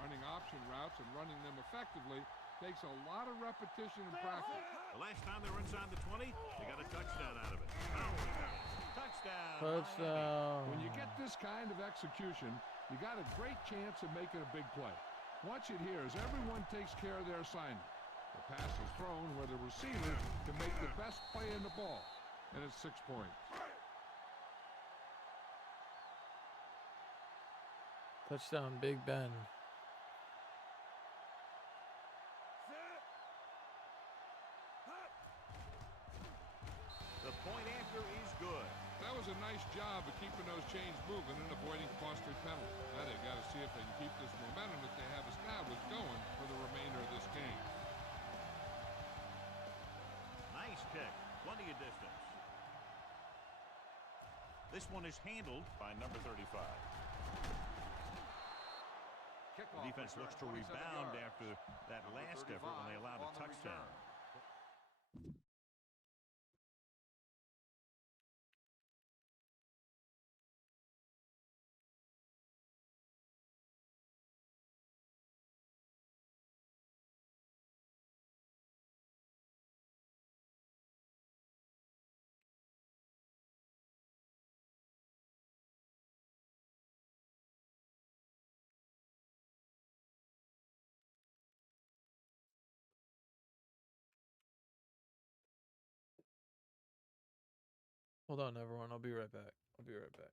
Running option routes and running them effectively takes a lot of repetition and practice. The last time they were inside the 20, they got a touchdown out of it. Touchdown. Touchdown. When you get this kind of execution, you got a great chance of making a big play. Watch it here as everyone takes care of their assignment. The pass is thrown where the receiver can make the best play in the ball, and it's 6 points. Touchdown, Big Ben. The point after is good. That was a nice job of keeping those chains moving and avoiding costly penalties. Now they've got to see if they can keep this momentum that they have established going for the remainder of this game. Nice kick. Plenty of distance. This one is handled by number 35. The defense looks to rebound after that last effort when they allowed a touchdown. Hold on, everyone. I'll be right back. I'll be right back.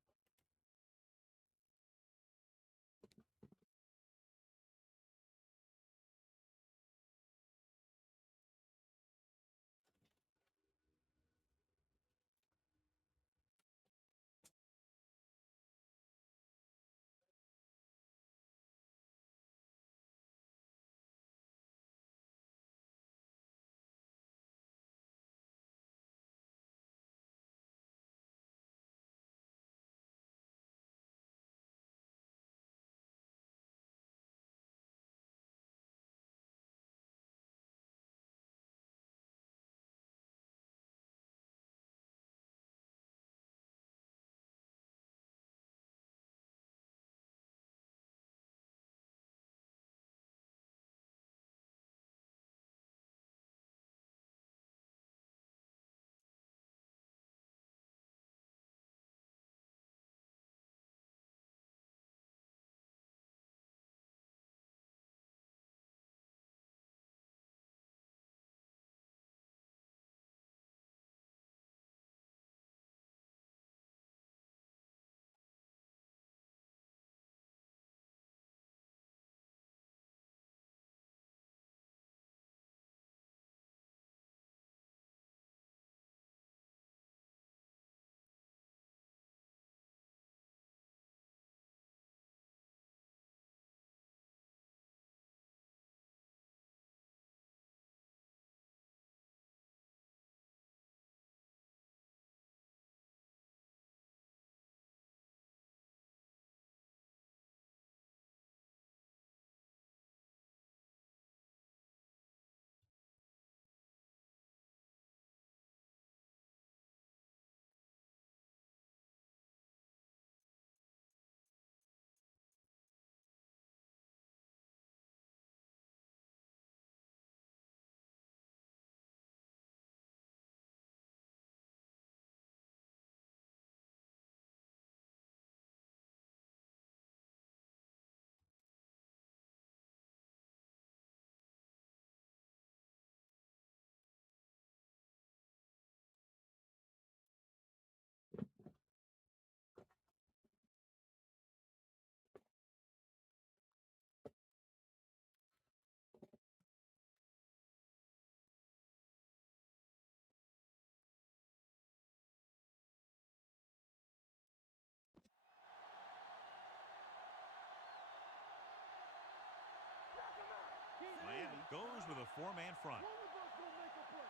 a four-man front. One of us gonna make a play.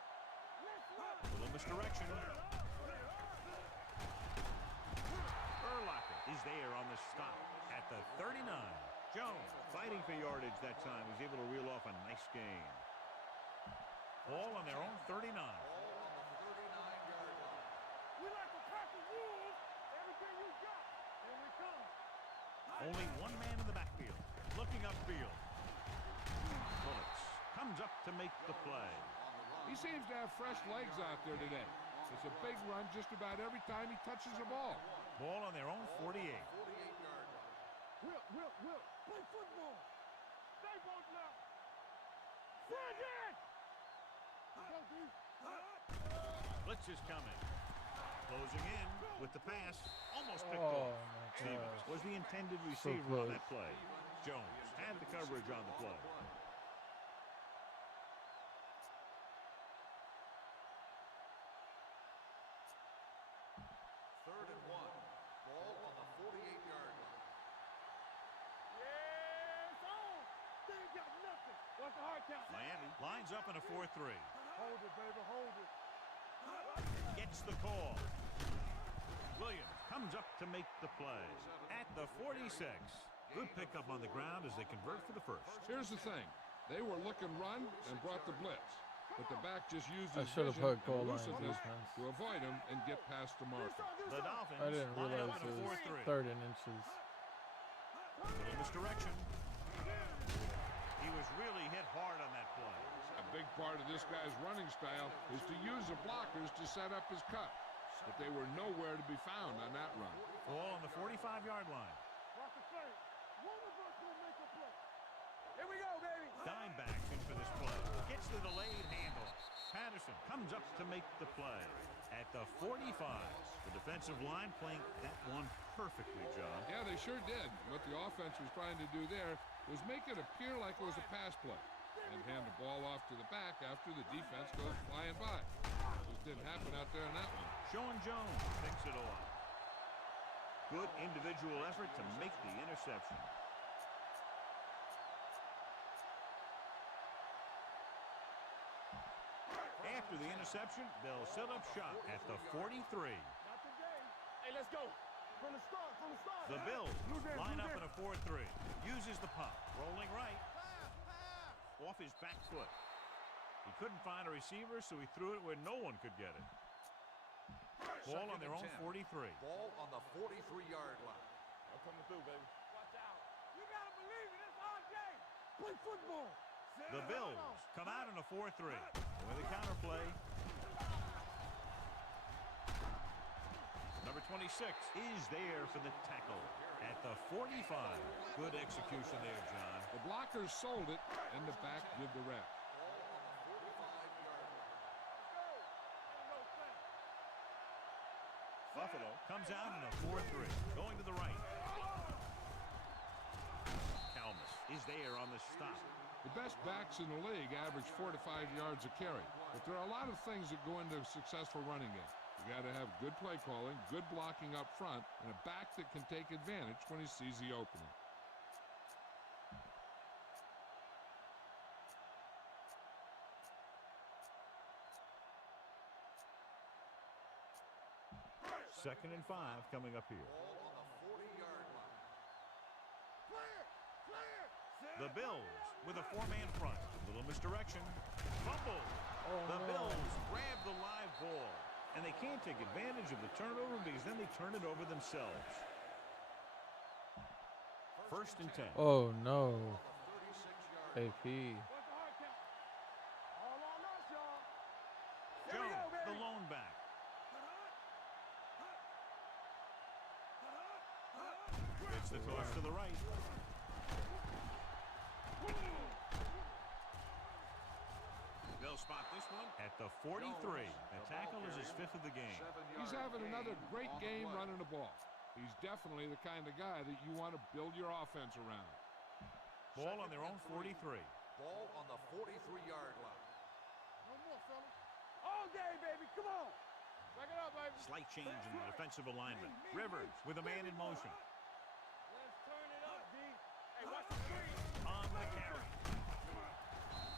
Let's run. Little misdirection. Urlacher is there on the stop at the 39. Jones fighting for yardage that time. He's able to reel off a nice gain. Ball on their own 39. Ball on the 39-yard line. We like a pack of wolves. Everything you got. Here we come. Only one man in the backfield. Looking upfield. Bullets comes up to make the play. He seems to have fresh legs out there today. It's a big run just about every time he touches the ball. Ball on their own 48. 48-yard line. Will. Play football. Stay both now. Send it. Go, D. Blitz is coming. Closing in with the pass. Almost picked Oh, off. my Stevens gosh. was the intended So receiver on close. that play. Jones had the coverage on the play. Third and 1. Ball on the 48-yard line. Yes, on. They ain't got nothing. What's the hard count? Miami lines up in a 4-3. Hold it, baby, hold it. Gets the call. Williams comes up to make the play at the 46. Good pickup on the ground as they convert for the first. Here's the thing. They were looking run and brought the blitz. But the back just used I his should have vision put goal and line elusiveness defense. to avoid him and get past the marker. The Dolphins I didn't line realize up in it a was 4-3. third in inches. Little misdirection. He was really hit hard on that play. A big part of this guy's running style is to use the blockers to set up his cut. But they were nowhere to be found on that run. Ball on the 45-yard line. Watch the play. One of us gonna make a play. Here we go, baby. Dime backs in for this play. Gets the delayed handoff. Patterson comes up to make the play at the 45. The defensive line playing that one perfectly, John. Yeah, they sure did. What the offense was trying to do there was make it appear like it was a pass play and hand the ball off to the back after the defense goes flying by. Just didn't happen out there in that one. Sean Jones picks it off. Good individual effort to make the interception. After the interception, they'll set up shop at the 43. Not today. Hey, let's go. From the start. The Bills Blue Jay, line Blue up Jay. in a 4-3. Uses the pump. Rolling right. Off his back foot. He couldn't find a receiver, so he threw it where no one could get it. Ball on their own 43. Ball on the 43-yard line. I'm coming through, baby. Watch out. You gotta believe it. It's our game. Play football. The Bills come out in a 4-3. With a counter play. Number 26 is there for the tackle at the 45. Good execution there, John. The blockers sold it, and the back did the rest. Ball on the 45-yard line. Buffalo comes out in a 4-3. Going to the right. Kalmus is there on the stop. The best backs in the league average 4 to 5 yards a carry. But there are a lot of things that go into a successful running game. You got to have good play calling, good blocking up front, and a back that can take advantage when he sees the opening. Second and 5 coming up here. Ball on the 40-yard line. The Bills with a four-man front. Little misdirection. Fumble. The Bills grab the live ball. And they can't take advantage of the turnover because then they turn it over themselves. First and 10. Oh no. 36-yard AP. What's the hard count? All on us, y'all. Here we Jones, go, baby. the lone back. Gets the toss to the right. They'll spot this one at the 43. The tackle is his fifth of the game. He's having another great game running the ball. He's definitely the kind of guy that you want to build your offense around. Ball on their own 43. Ball on the 43-yard line. No more, fellas. All day, baby. Come on. Back it up, baby. Slight change in the defensive alignment. Rivers with a man in motion. Let's turn it up, D. Hey, watch the screen. On the carry.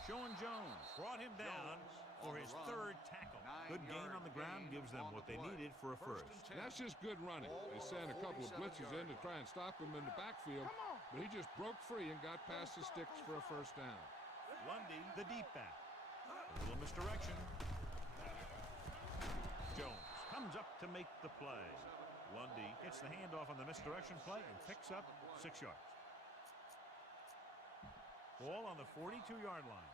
Showing Jones brought him down for his third tackle. Good gain on the ground gives them what they needed for a first. That's just good running. They sent a couple of blitzes in to try and stop him in the backfield, but he just broke free and got past the sticks for a first down. Lundy, the deep back. A little misdirection. Jones comes up to make the play. Lundy gets the handoff on the misdirection play and picks up 6 yards. Ball on the 42-yard line.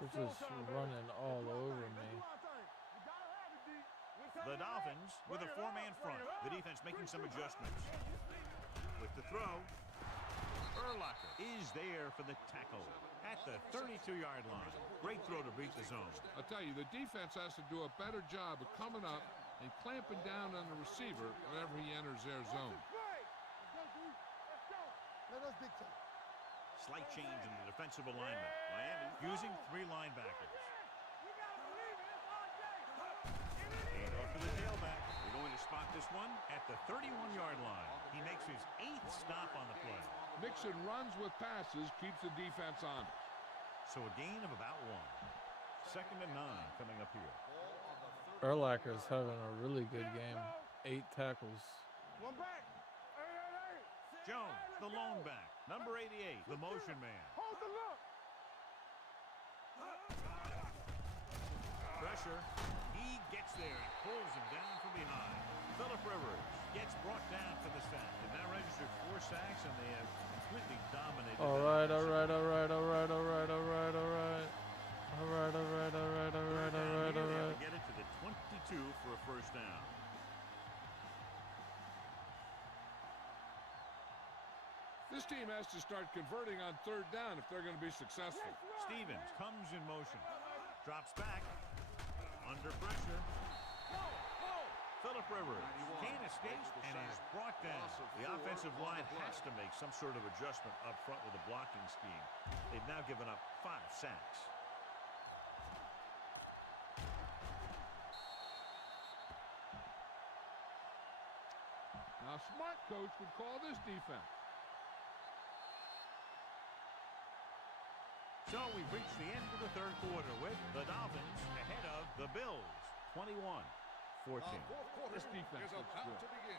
It's just running all over me. The Dolphins with a 4-man front. The defense making some adjustments. With the throw, Urlacher is there for the tackle at the 32-yard line. Great throw to beat the zone. I'll tell you, the defense has to do a better job of coming up and clamping down on the receiver whenever he enters their zone. Slight change in the defensive alignment. Miami using 3 linebackers. Handoff to the tailback. They're going to spot this one at the 31-yard line. He makes his 8th stop on the play. Mixon runs with passes, keeps the defense on it. So a gain of about 1. 2nd and 9 coming up here. Urlacher's having a really good game. 8 tackles. One back. Jones, the lone back. Number 88, the motion man. Hold the look. Pressure. He gets there and pulls him down from behind. Phillip Rivers gets brought down for the sack. They've now registered 4 sacks, and they have completely dominated. All right. Get it to the 22 for a first down. This team has to start converting on 3rd down if they're going to be successful. Stevens comes in motion. Drops back. Under pressure. Phillip Rivers can't escape and is brought down. The offensive line has to make some sort of adjustment up front with the blocking scheme. They've now given up 5 sacks. Now, a smart coach would call this defense. So we've reached the end of the 3rd quarter with the Dolphins ahead of the Bills, 21-14. This defense looks good. To begin.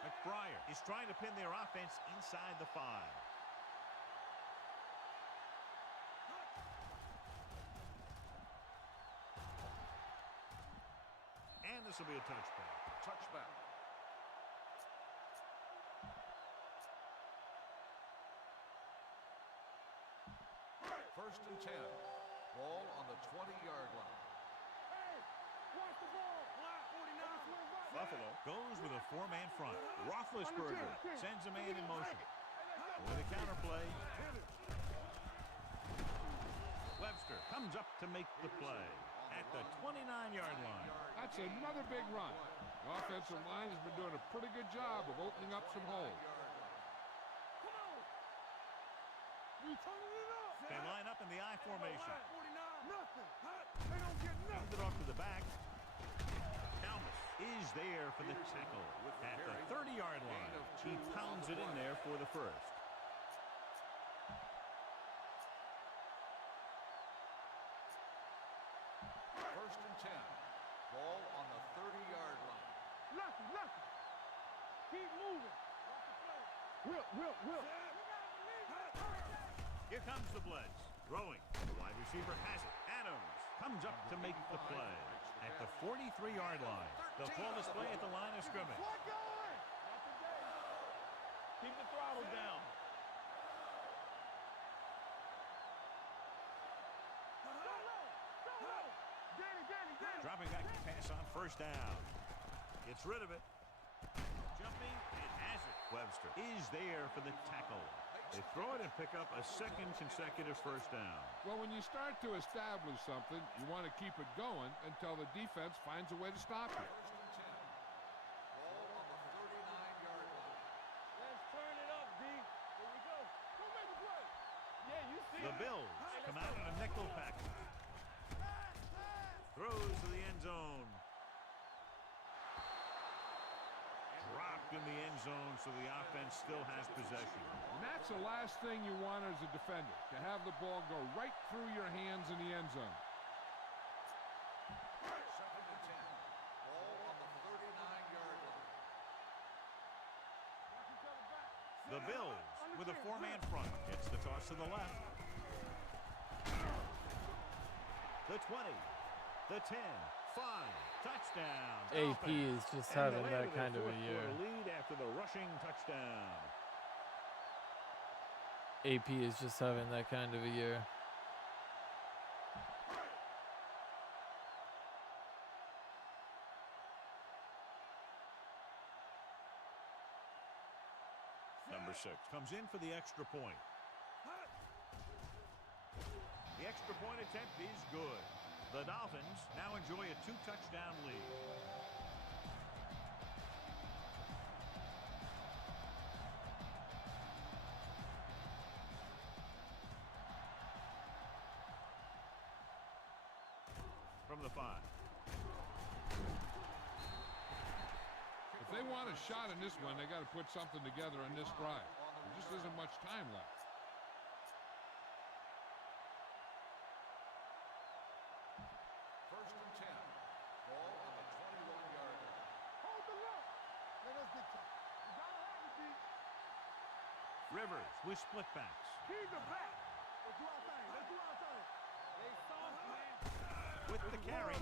McBriar is trying to pin their offense inside the 5. And this will be a touchback. Touchback. First and 10. Ball on the 20-yard line. Hey, watch the ball. Line 49. Buffalo goes with a 4-man front. Roethlisberger sends a man in motion. With a counterplay. Webster comes up to make the play at the 29-yard line. That's another big run. The offensive line has been doing a pretty good job of opening up some holes. Come on. We turning it up. They line up in the I formation. Nothing. They don't get Hand nothing. it off to the back. Thomas is there for the tackle at the 30-yard line. He pounds it in there for the first. First and 10. Ball on the 30-yard line. Lucky. Keep moving. Will. Here comes the blitz. Throwing. The wide receiver has it. Adams comes up to make the play at the 43-yard line. The full display at the line of scrimmage. What going? Keep the throttle down. Danny. Dropping back to pass on first down. Gets rid of it. Jumping and has it. Webster is there for the tackle. They throw it and pick up a 2nd consecutive first down. Well, when you start to establish something, you want to keep it going until the defense finds a way to stop it. First and 10. Ball on the 39-yard line. Let's turn it up, D. Here we go. Go make a play. Yeah, you see The Bills come out in a nickel package. Throws to the end zone. Dropped blocked in the end zone, so the offense still has possession. And that's the last thing you want as a defender, to have the ball go right through your hands in the end zone. Second and 10. Ball on the 39-yard line. The Bills with a four-man front. It's the toss to the left. The 20, the 10, 5, touchdown. AP is just having that kind of a year. Lead after the rushing touchdown. AP is just having that kind of a year. Number 6 comes in for the extra point. The extra point attempt is good. The Dolphins now enjoy a 2-touchdown lead. From the 5. If they want a shot in this one, they got to put something together on this drive. There just isn't much time left. First and 10. Ball on the 21-yard line. Hold the look. Let us get you. You gotta have it, D. Rivers with split backs. Keep the back. Let's do our thing. Let's do our thing. They soft, man. With the carry.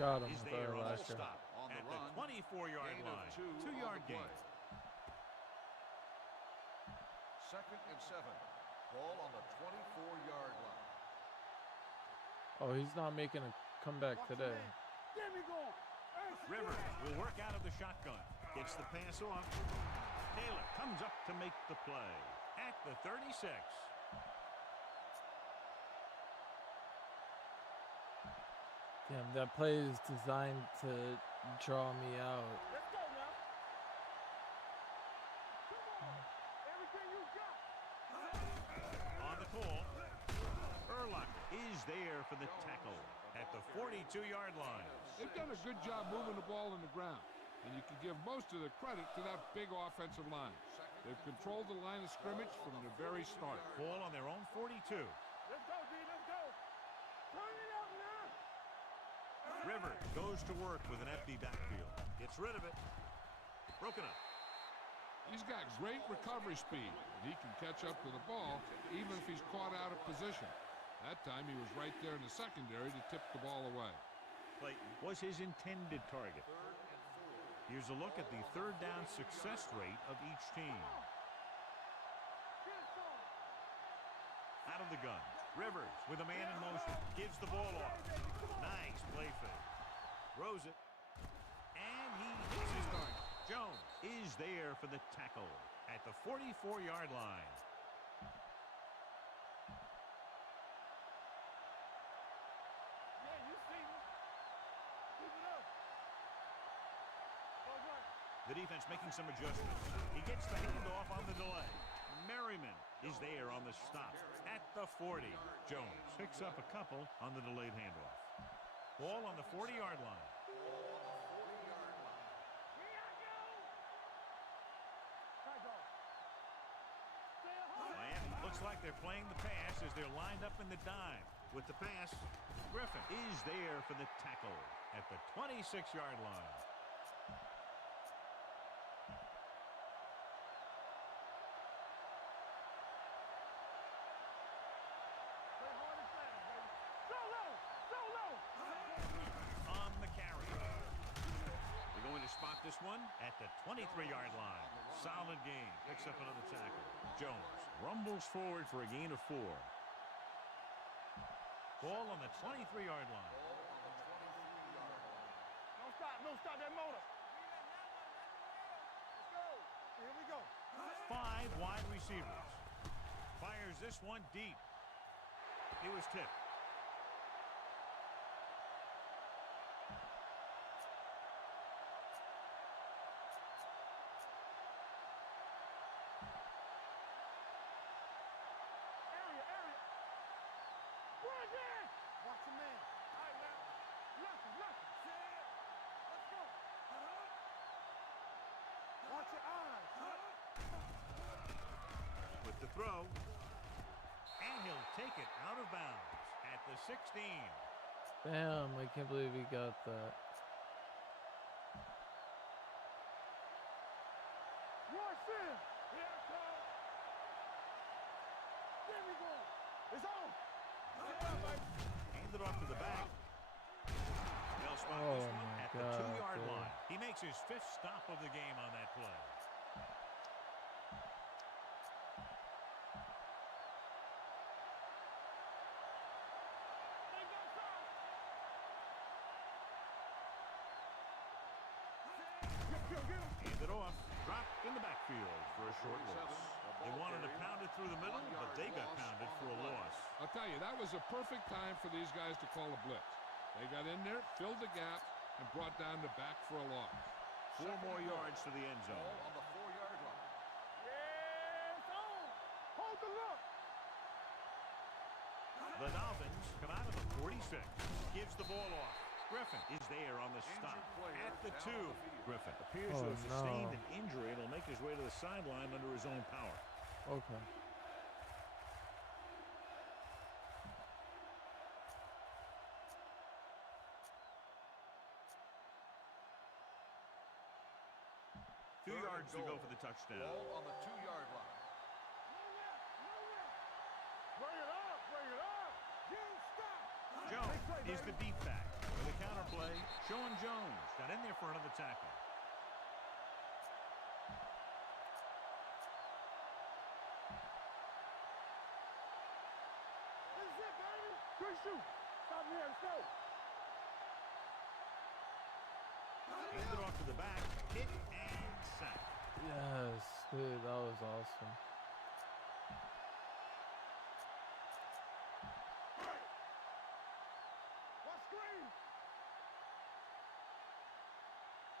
Got him is with there on the Urlacher. stop On the at run. the 24-yard Gain of line. 2 on 2-yard the gain. play. Second and 7. Ball on the 24-yard line. Oh, he's not making a comeback today. There we go. Rivers will work out of the shotgun. Gets the pass off. Taylor comes up to make the play at the 36. Damn, that play is designed to draw me out. Let's go now. Come on. Everything you got. On the call, Urlacher is there for the tackle at the 42-yard line. They've done a good job moving the ball in the ground, and you can give most of the credit to that big offensive line. They've controlled the line of scrimmage from the very start. Ball on their own 42. Let's go, D. Let's go. Turn it up now. Rivers goes to work with an empty backfield. Gets rid of it. Broken up. He's got great recovery speed, and he can catch up to the ball even if he's caught out of position. That time he was right there in the secondary to tip the ball away. Clayton was his intended target. Here's a look at the third down success rate of each team. Out of the gun. Rivers with a man in motion. Gives the ball off. Nice play fake. Throws it. And he hits his target. Jones is there for the tackle at the 44-yard line. Yeah, you see me. Keep it up. All right. The defense making some adjustments. He gets the handoff on the delay. Merriman is there on the stop at the 40. Jones picks up a couple on the delayed handoff. Ball on the 40-yard line. Miami looks like they're playing the pass as they're lined up in the dime. With the pass, Griffin is there for the tackle at the 26-yard line. On the carry. They're going to spot this one at the 23-yard line. Solid gain. Picks up another tackle. Jones rumbles forward for a gain of 4. Ball on the 23-yard line. Don't stop that motor. Let's go. Here we go. 5 wide receivers. Fires this one deep. He was tipped. Watch your man. All right, now. Lucky. Let's go. your eyes. With the throw. And he'll take it out of bounds at the 16. Damn, I can't believe he got that. Rush in. Here it comes. There we go. It's on. Hand it off to the back. They'll spot this one at the 2-yard line. He makes his 5th stop of the game on that play. Hand it off. Dropped in the backfield for a short loss. They wanted to pound it through the middle, but they got pounded for a loss. I'll tell you, that was a perfect time for these guys to call a blitz. They got in there, filled the gaps, and brought down the back for a loss. 4 more yards to the end zone. Ball on the 4-yard line. Yes, on. Hold the look. The Dolphins come out of the 46. Gives the ball off. Griffin is there on the stop at the 2. Griffin appears to have sustained an injury and will make his way to the sideline under his own power. Okay. Two yards to go for the touchdown. Ball on the 2-yard line. Bring it up. Bring it up. You stop. Jones is the deep back. With a counter play, Sean Jones got in there for another tackle. This is it, baby. Good shoot. Stop here. Let's go. Hand it off to the back. Hit and sack. Yes, dude, that was awesome. What screen?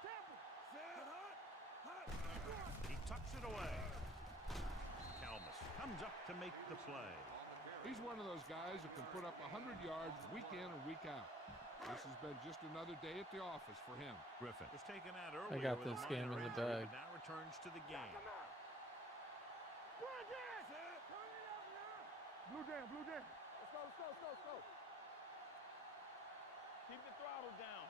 Temple. He tucks it away. Kalmus comes up to make the play. He's one of those guys who can put up 100 yards week in and week out. This has been just another day at the office for him. Griffin was taken out earlier. I got with a this game minor in the injury, bag. but now returns to the game. Run again. Turn it up now. Blue down. Blue down. Let's go. Let's go. Let's go. Let's go. Keep the throttle down.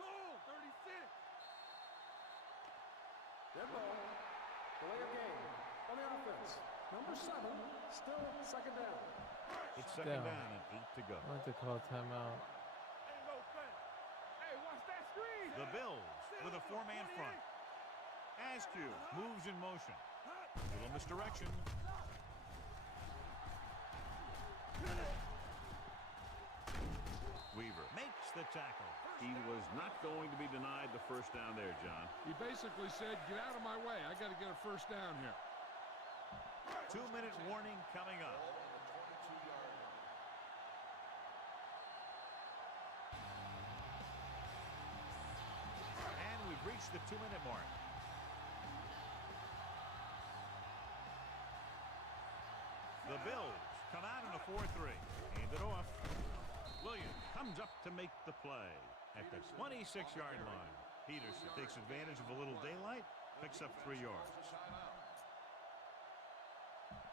Go. 36. Dead ball. Delay of game. On the offense. Number 7, still second down. It's second Down. down and 8 to go. I want to call timeout. Ain't no thing. Hey, watch that screen. The Bills with a 4-man front. Askew moves in motion. Little misdirection. Weaver makes the tackle. He was not going to be denied the first down there, John. He basically said, get out of my way. I got to get a first down here. 2-minute warning coming up. Ball on the 22-yard line. And we've reached the 2-minute mark. The Bills come out in a 4-3. Hand it off. Williams comes up to make the play at the 26-yard line. Peterson takes advantage of a little daylight, picks up 3 yards. Timeout.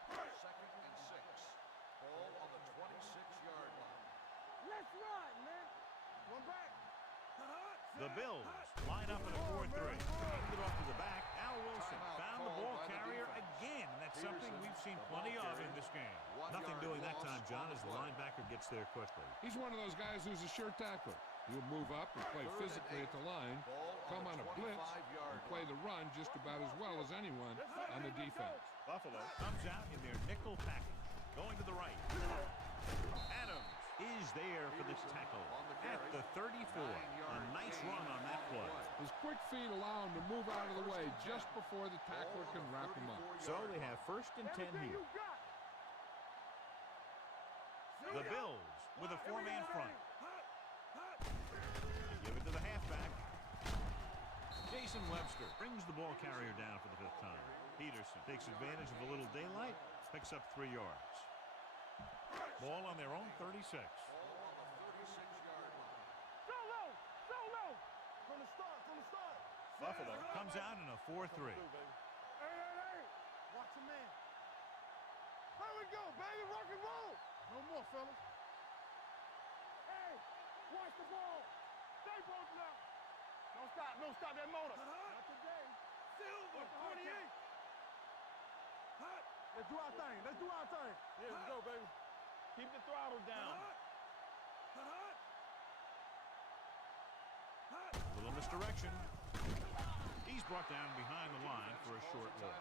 2nd and 6. Ball on the 26-yard line. Let's ride, man. One back. The Bills line up in a 4-3. Hand it off to the back. Al Wilson found the ball carrier again. And that's something we've seen plenty of in this game. Nothing doing that time, John, as the linebacker gets there quickly. He's one of those guys who's a sure tackler. He'll move up and play physically at the line, come on a blitz, and play the run just about as well as anyone on the defense. Buffalo comes out in their nickel package. Going to the right. Adams is there for this tackle at the 34. A nice run on that play. His quick feet allow him to move out of the way just before the tackler can wrap him up. So they have 1st and 10 Everything here. you got. The Bills with a 4-man front. They give it to the halfback. Jason Webster brings the ball carrier down for the 5th time. Peterson takes advantage of a little daylight, picks up 3 yards. Ball on their own 36. Solo. Solo. From the start. From the Buffalo comes out in a 4-3. Hey. Watch a man. Here we go, baby. Rock and roll. No more, fellas. Hey, watch the ball. Stay both now. Don't stop that motor. Not today. Silver, 28. Let's do our thing. Yeah, let's go, baby. Keep the throttle down. A little misdirection. He's brought down behind the line for a short loss.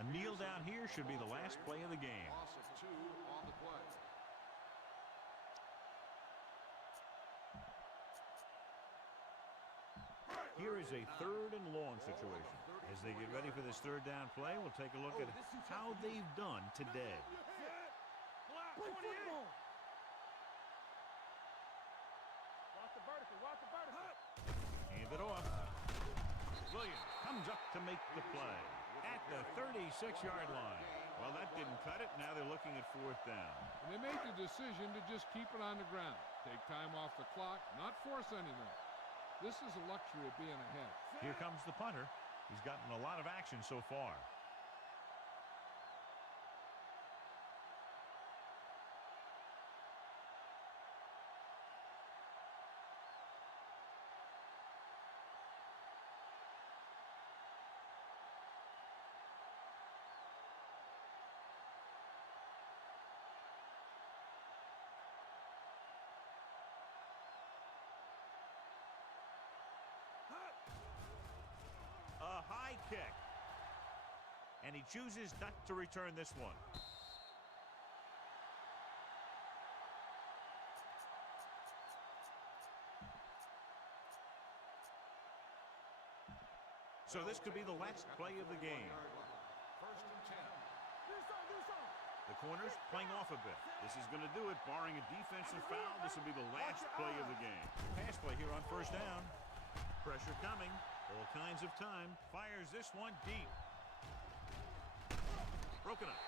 A kneel down here should be the last play of the game. Loss of 2 on the play. Here is a 3rd and long situation. As they get ready for this 3rd down play, we'll take a look at how they've done today. Play football. Watch the vertical. Hand it off. Williams comes up to make the play at the 36-yard line. Well, that didn't cut it. Now they're looking at 4th down. And they made the decision to just keep it on the ground. Take time off the clock, not force anything. This is a luxury of being ahead. Here comes the punter. He's gotten a lot of action so far. A high kick. And he chooses not to return this one. So this could be the last play of the game. 1st and 10. Do something. The corners playing off a bit. This is going to do it. Barring a defensive foul, this will be the last play of the game. Pass play here on 1st down. Pressure coming. All kinds of time. Fires this one deep. Broken up.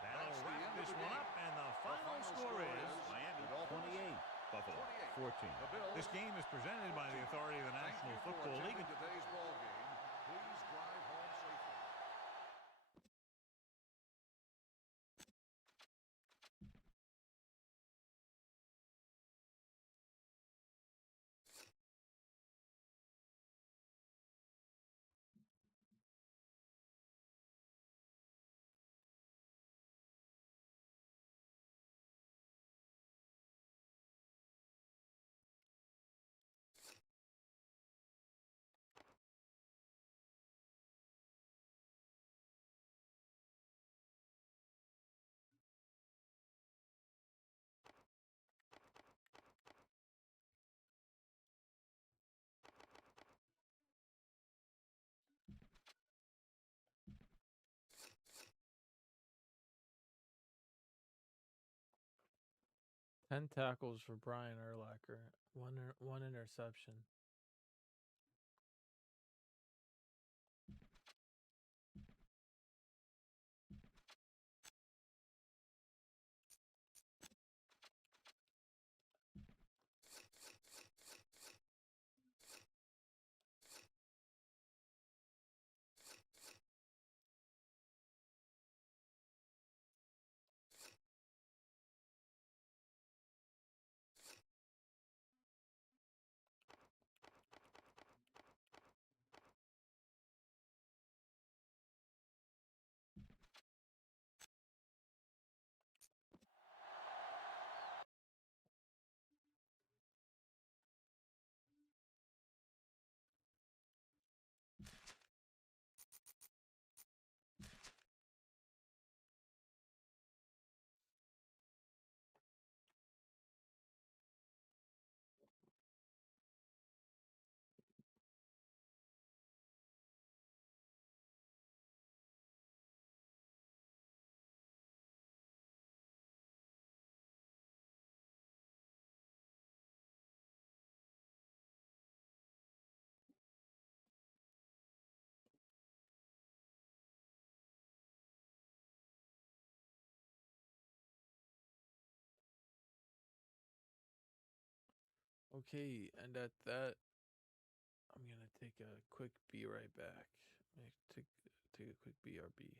That'll That's the wrap end of this the one game. up, and the final score is Miami 28, Buffalo 14. The Bills. This game is presented by the authority of the Thank National you for Football League. attending today's ball game. Please drive home safely. Ten tackles for Brian Urlacher. One interception. Okay, and at that take a quick be right back. Take a quick BRB.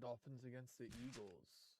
Dolphins against the Eagles.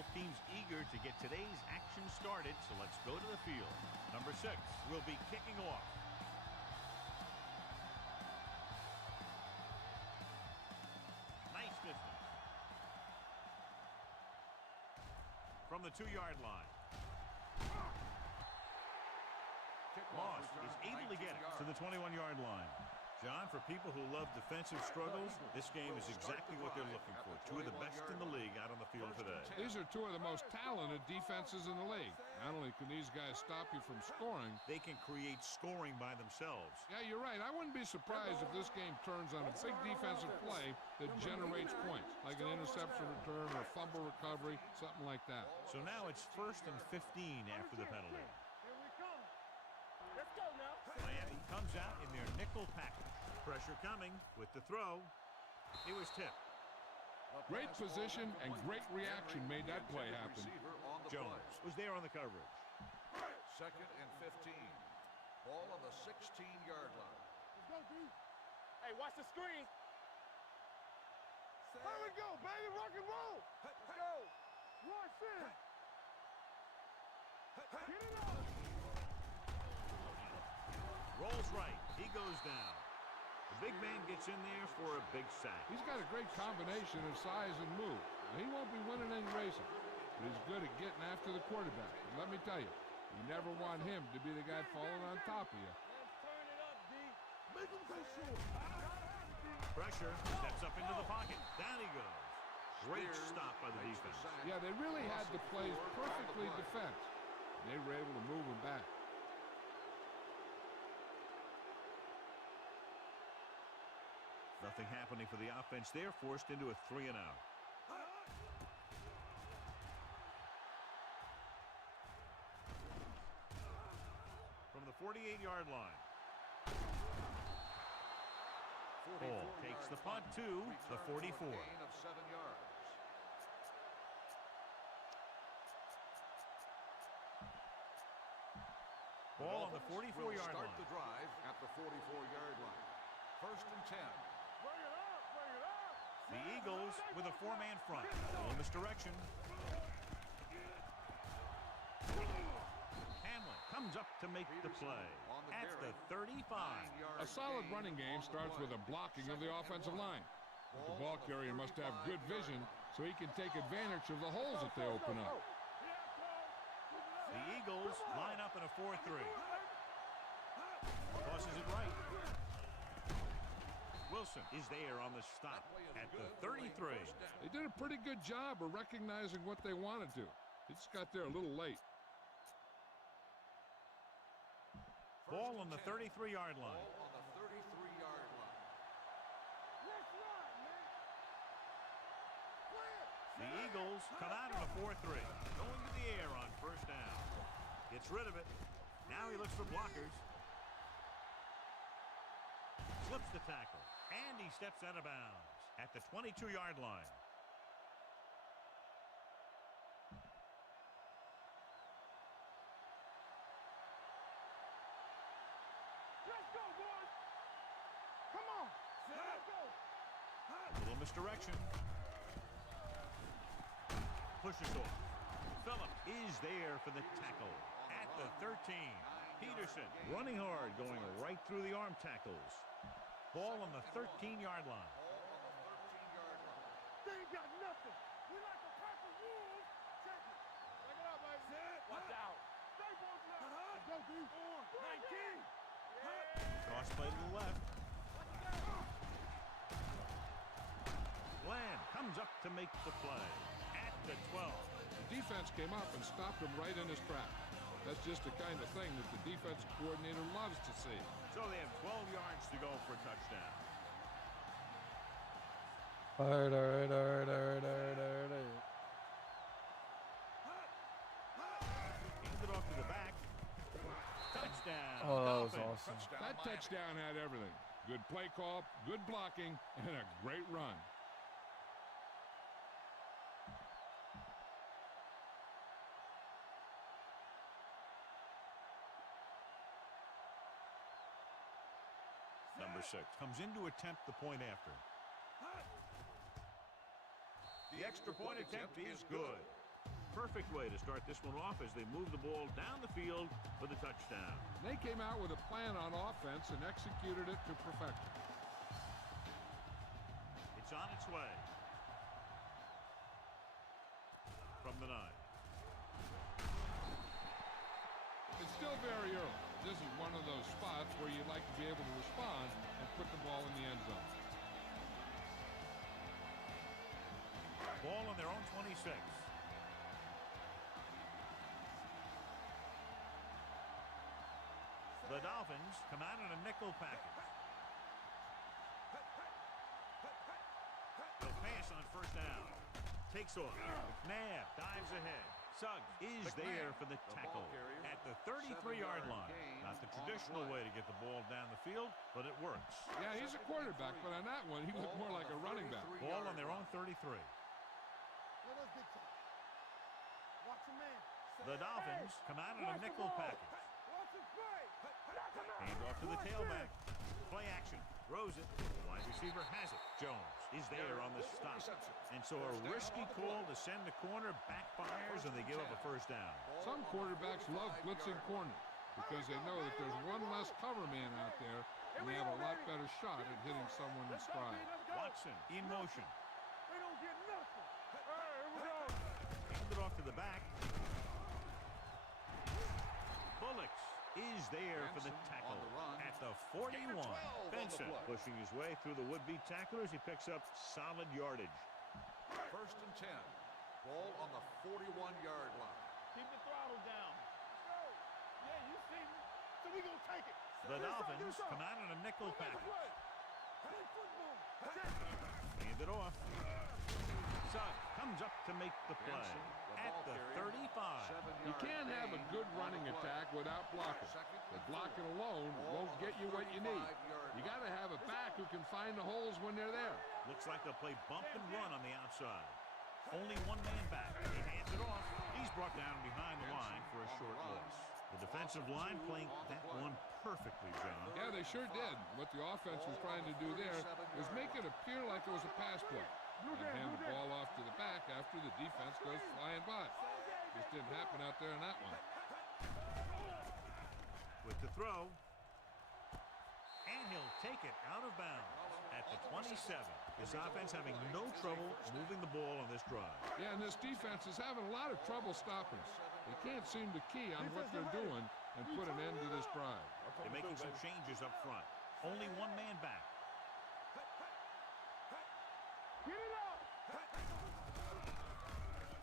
Both teams eager to get today's action started, so let's go to the field. Number 6 will be kicking off. Nice distance. From the 2-yard line. Moss is able to get it to the 21-yard line. John, for people who love defensive struggles, this game is exactly what they're looking for. Two of the best in the league out on the field today. These are two of the most talented defenses in the league. Not only can these guys stop you from scoring, they can create scoring by themselves. Yeah, you're right. I wouldn't be surprised if this game turns on a big defensive play that generates points, like an interception return or a fumble recovery, something like that. So now it's 1st and 15 after the penalty. Here we come. Let's go now. Miami comes out in their nickel package. Pressure coming with the throw. It was tipped. Great position and great reaction made that play happen. Jones was there on the coverage. 2nd and 15. Ball on the 16-yard line. Let's go, D. Hey, watch the screen. Here we go, baby. Rock and roll. Let's go. Rush in. Get it up. Rolls right. He goes down. The big man gets in there for a big sack. He's got a great combination of size and move. He won't be winning any races, but he's good at getting after the quarterback. And let me tell you, you never want him to be the guy falling on top of you. Let's turn it up, D. Make him go short. Pressure. Steps up into the pocket. Down he goes. Great stop by the defense. Yeah, they really had the plays perfectly defensed. They were able to move him back. Nothing happening for the offense there, forced into a 3-and-out. From the 48-yard line. Ball takes the punt to the 44. Gain of 7 yards. Ball on the 44-yard line. Start the drive at the 44-yard line. 1st and 10. Bring it up. Bring it up. The Eagles with a 4-man front. In this direction. Hamlin comes up to make the play at the 35. A solid running game starts with a blocking of the offensive line. The ball carrier must have good vision so he can take advantage of the holes that they open up. The Eagles line up in a 4-3. Tosses it right. Wilson is there on the stop at the 33. They did a pretty good job of recognizing what they wanted to. They just got there a little late. Ball on the 33-yard line. Ball on the 33-yard line. Let's run, man. Play it. The Eagles come out in a 4-3. Going to the air on 1st down. Gets rid of it. Now he looks for blockers. Slips the tackle. And he steps out of bounds at the 22-yard line. Let's go, boys. Come on. Let's go. Little misdirection. Pushes off. Phillip is there for the tackle at the 13. Peterson running hard, going right through the arm tackles. Ball on the 13-yard line. They ain't got nothing. We like a pack of wolves. Check it. Check it out, baby. Watch out. Stay both left. Let's go, D. 19. Cross play to the left. Bland comes up to make the play at the 12. The defense came up and stopped him right in his tracks. That's just the kind of thing that the defensive coordinator loves to see. So they have 12 yards to go for a touchdown. All right. Hands it off to the back. Touchdown. Oh, that was Dolphins. awesome. That touchdown had everything. Good play call, good blocking, and a great run. Number 6 comes in to attempt the point after. The extra point attempt is good. perfect way to start this one off as they move the ball down the field for the touchdown. They came out with a plan on offense and executed it to perfection. It's on its way. From the 9. It's still very early. This is one of those spots where you'd like to be able to respond and put the ball in the end zone. Ball on their own 26. The Dolphins come out in a nickel package. They'll pass on first down. Takes off. McNabb dives ahead. Suggs is there for the tackle at the 33-yard line. Not the traditional way to get the ball down the field, but it works. Yeah, he's a quarterback, but on that one, he looked more like a running back. Ball on their own 33. Let's get to it. Watch a man. The Dolphins come out in a nickel package. Watch him play. Hand off to the tailback. Play action. Throws it. The wide receiver has it. Jones is there on the stop. And so a risky call to send the corner backfires, and they give up a first down. Some quarterbacks love blitzing corners because they know that there's one less cover man out there, and they have a lot better shot at hitting someone in stride. Watson in motion. We don't get nothing. All right, here we go. Hand it off to the back. Bullocks is there for the tackle at the 41. Benson pushing his way through the would-be tacklers. He picks up solid yardage. First and 10. Ball on the 41-yard line. Keep the throttle down. Yeah, you see me. So we gonna take it. The Dolphins come out in a nickel package. Play football. Hand it off. Suggs comes up to make the play at the 35. You can't have a good running attack without blocking. But blocking alone won't get you what you need. You got to have a back who can find the holes when they're there. Looks like they'll play bump and run on the outside. Only one man back. He hands it off. He's brought down behind the line for a short loss. The defensive line playing that one perfectly, John. Yeah, they sure did. What the offense was trying to do there was make it appear like it was a pass play. And hand the ball off to the back after the defense goes flying by. Just didn't happen out there in that one. With the throw. And he'll take it out of bounds at the 27. This offense having no trouble moving the ball on this drive. Yeah, and this defense is having a lot of trouble stopping. They can't seem to key on what they're doing and put an end to this drive. They're making some changes up front. Only one man back. Get it out.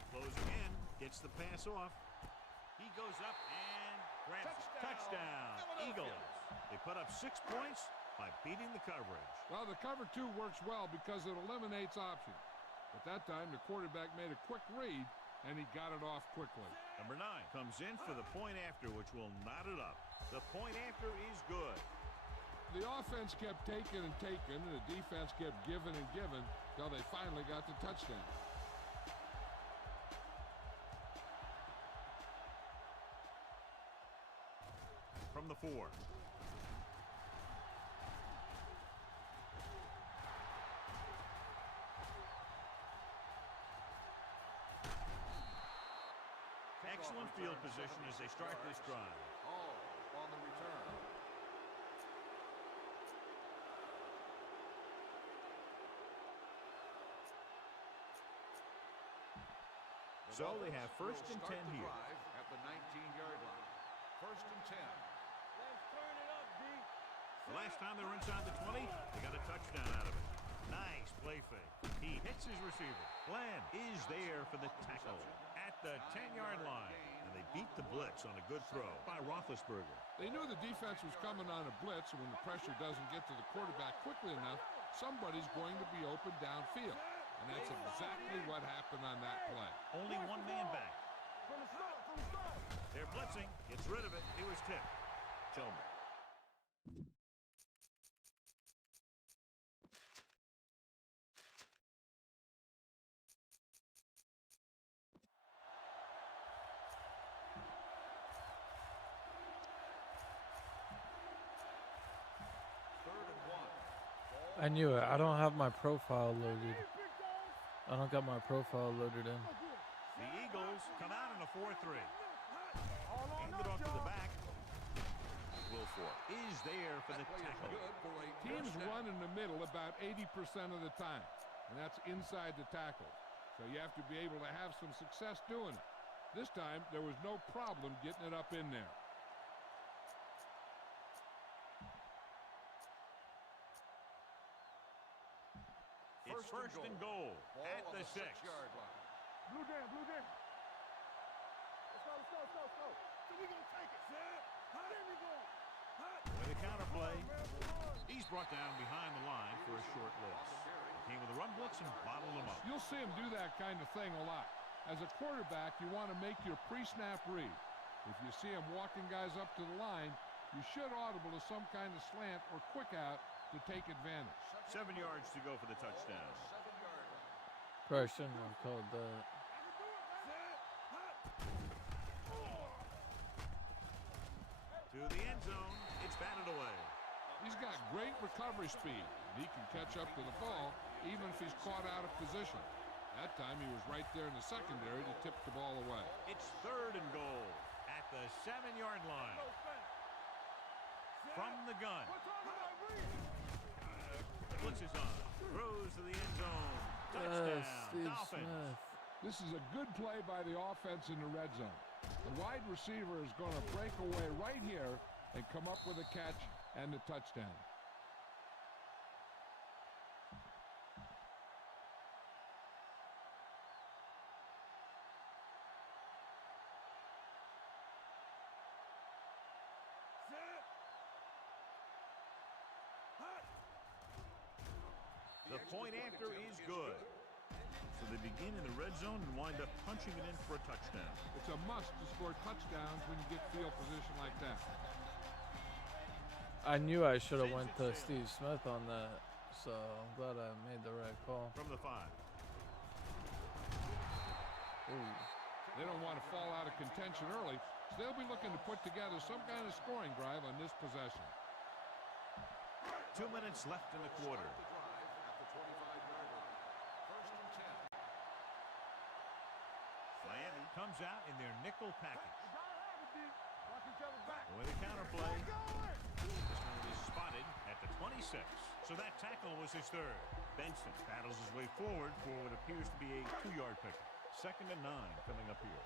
Closing in, gets the pass off. He goes up and grabs it. Touchdown, Eagles. They put up 6 points by beating the coverage. Well, the cover 2 works well because it eliminates options. But that time, the quarterback made a quick read, and he got it off quickly. Number 9 comes in for the point after, which will knot it up. The point after is good. The offense kept taking and taking, and the defense kept giving and giving until they finally got the touchdown. From the 4. Excellent field position as they start this drive. All on the return. So they have first and 10 here. At the 19-yard line. First and 10. Let's turn it up, D. The last time they were inside the 20, they got a touchdown out of it. Nice play fake. He hits his receiver. Glenn is there for the tackle at the 10-yard line. And they beat the blitz on a good throw by Roethlisberger. They knew the defense was coming on a blitz, and when the pressure doesn't get to the quarterback quickly enough, somebody's going to be open downfield. And that's exactly what happened on that play. Only one man back. From the start, from the start. They're blitzing. Gets rid of it. He was tipped. Tillman. I knew it. I don't have my profile loaded. I don't got my profile loaded in. The Eagles come out in a 4-3. Handed off to the back. Wilfork is there for the tackle. Teams run in the middle about 80% of the time, and that's inside the tackle. So you have to be able to have some success doing it. This time, there was no problem getting it up in there. It's first and goal at the 6-yard line. Blue down, blue down. Let's go, let's go, let's go, let's go. So we gonna take it, Zed. There we go. With a counter play, he's brought down behind the line for a short loss. Came with a run blitz and bottled him up. You'll see him do that kind of thing a lot. As a quarterback, you want to make your pre-snap read. If you see him walking guys up to the line, you should audible to some kind of slant or quick out to take advantage. 7 yards to go for the touchdown. Probably shouldn't have called that. To the end zone, it's batted away. He's got great recovery speed. He can catch up to the ball even if he's caught out of position. That time he was right there in the secondary to tip the ball away. It's 3rd and goal at the 7-yard line. From the gun. Blitz is on. Throws to the end zone. Touchdown, Steve Dolphins. Smith. This is a good play by the offense in the red zone. The wide receiver is going to break away right here and come up with a catch and a touchdown. The point after is good. So they begin in the red zone and wind up punching it in for a touchdown. It's a must to score touchdowns when you get field position like that. I knew I should have went to Steve Smith on that, so I'm glad I made the right call. From the 5. Ooh. They don't want to fall out of contention early, so they'll be looking to put together some kind of scoring drive on this possession. 2 minutes left in the quarter. Miami comes out in their nickel package. With a counter play. This one is spotted at the 26. So that tackle was his 3rd. Benson battles his way forward for what appears to be a 2-yard pickup. 2nd and 9 coming up here.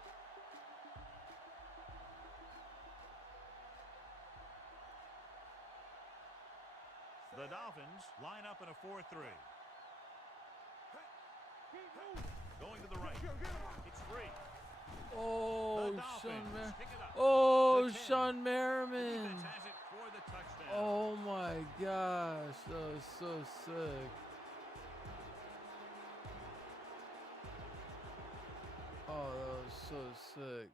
The Dolphins line up in a 4-3. Going to the right. It's free. Oh, The Sean Dolphins Merriman. pick it up. Oh, The 10. Sean Merriman. Defense has it for the touchdown. Oh my gosh, that was so sick. Oh, that was so sick.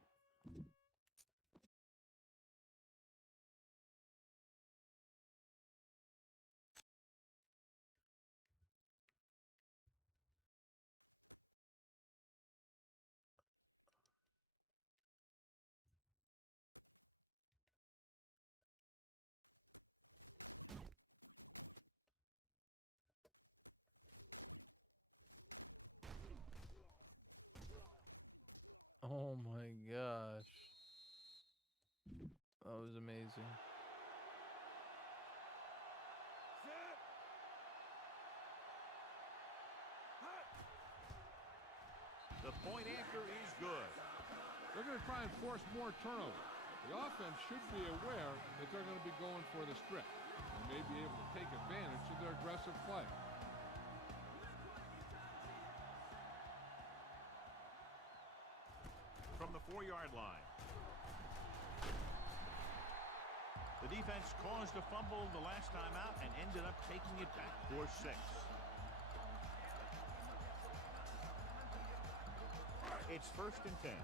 Oh my gosh. That was amazing. The point anchor is good. They're going to try and force more turnovers. The offense should be aware that they're going to be going for the strip and may be able to take advantage of their aggressive play. From the 4-yard line. The defense caused a fumble the last time out and ended up taking it back for 6. It's 1st and 10.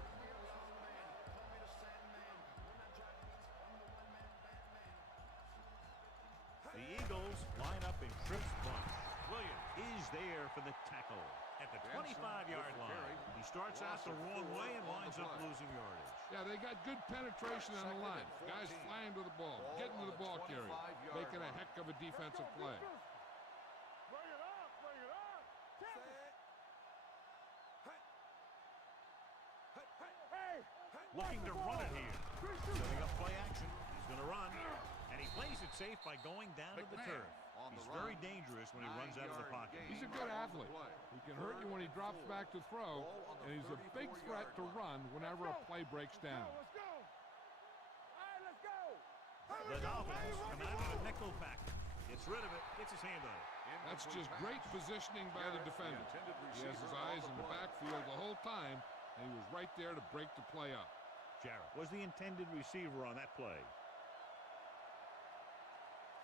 The Eagles line up in trips bunch. Williams is there for the tackle at the 25-yard line. He starts out the wrong way and winds up losing yardage. Yeah, they got good penetration on the line. Guys flying to the ball, getting to the ball carrier, making a heck of a defensive play. Bring it up, bring it up. Looking to run it here. Setting up play action. He's going to run. And he plays it safe by going down to the turf. He's very dangerous when he runs out of the pocket. He's a good athlete. He can hurt you when he drops back to throw, and he's a big threat to run whenever a play breaks down. Let's go. All right, let's go. The Dolphins come out on a nickel package. Gets rid of it. Gets his hand on it. That's just great positioning by the defender. He has his eyes in the backfield the whole time, and he was right there to break the play up. Jarrett was the intended receiver on that play.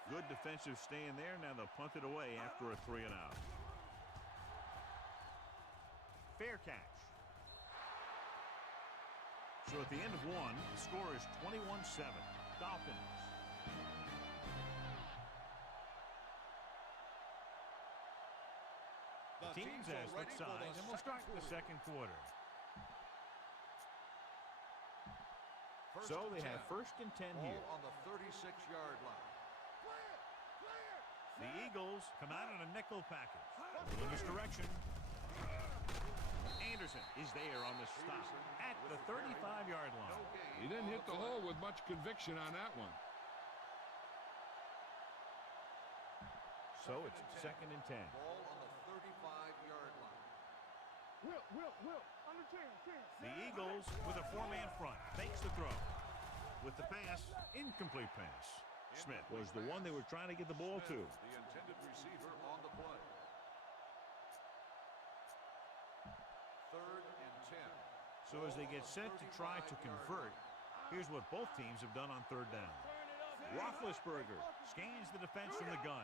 Good defensive stand there. Now they'll punt it away after a 3-and-out. Fair catch. So at the end of one, the score is 21-7. Dolphins. The teams as split sides, and we'll start the second quarter. So they have 1st and 10 here. On the 36-yard line. The Eagles come out in a nickel package. In this direction. Anderson is there on the stop at the 35-yard line. He didn't hit the hole with much conviction on that one. So it's 2nd and 10. Ball on the 35-yard line. Will, under 10. The Eagles with a 4-man front. Fakes the throw. With the pass, incomplete pass. Smith was the one they were trying to get the ball to. The intended receiver on the play. 3rd and 10. So as they get set to try to convert, here's what both teams have done on 3rd down. Roethlisberger scans the defense from the gun.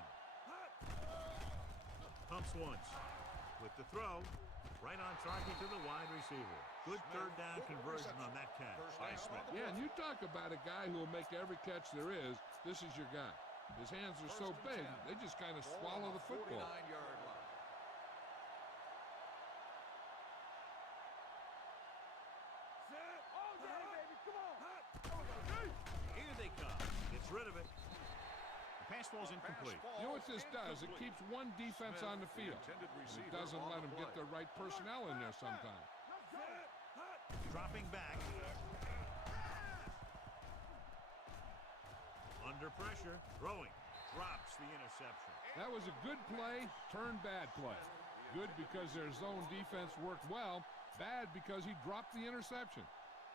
Pumps once. With the throw, right on target to the wide receiver. Good 3rd down conversion on that catch by Smith. Yeah, and you talk about a guy who will make every catch there is. This is your guy. His hands are so big, they just kind of swallow the football. 49-yard line. All day, baby, come on. Here they come. Gets rid of it. The pass ball's incomplete. You know what this does? It keeps one defense on the field. It doesn't let them get the right personnel in there sometimes. Dropping back. Under pressure. Throwing. Drops the interception. That was a good play, turned bad play. Good because their zone defense worked well. Bad because he dropped the interception.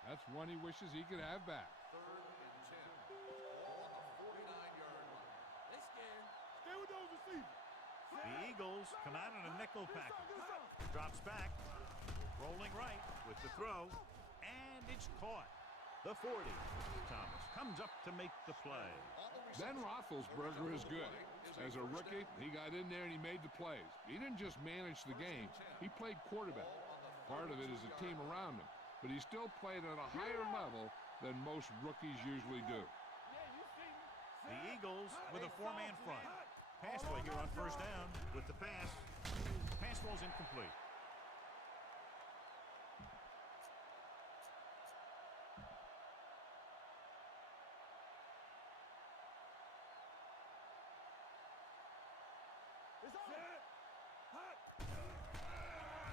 That's one he wishes he could have back. 3rd and 10. Ball on the 49-yard line. They scared. Stay with those receivers. The Eagles come out in a nickel package. Drops back. Rolling right with the throw. And it's caught. The 40. Thomas comes up to make the play. Ben Roethlisberger is good. As a rookie, he got in there and he made the plays. He didn't just manage the game. He played quarterback. Part of it is the team around him. But he still played at a higher level than most rookies usually do. The Eagles with a 4-man front. Pass play here on 1st down with the pass. Pass ball's incomplete.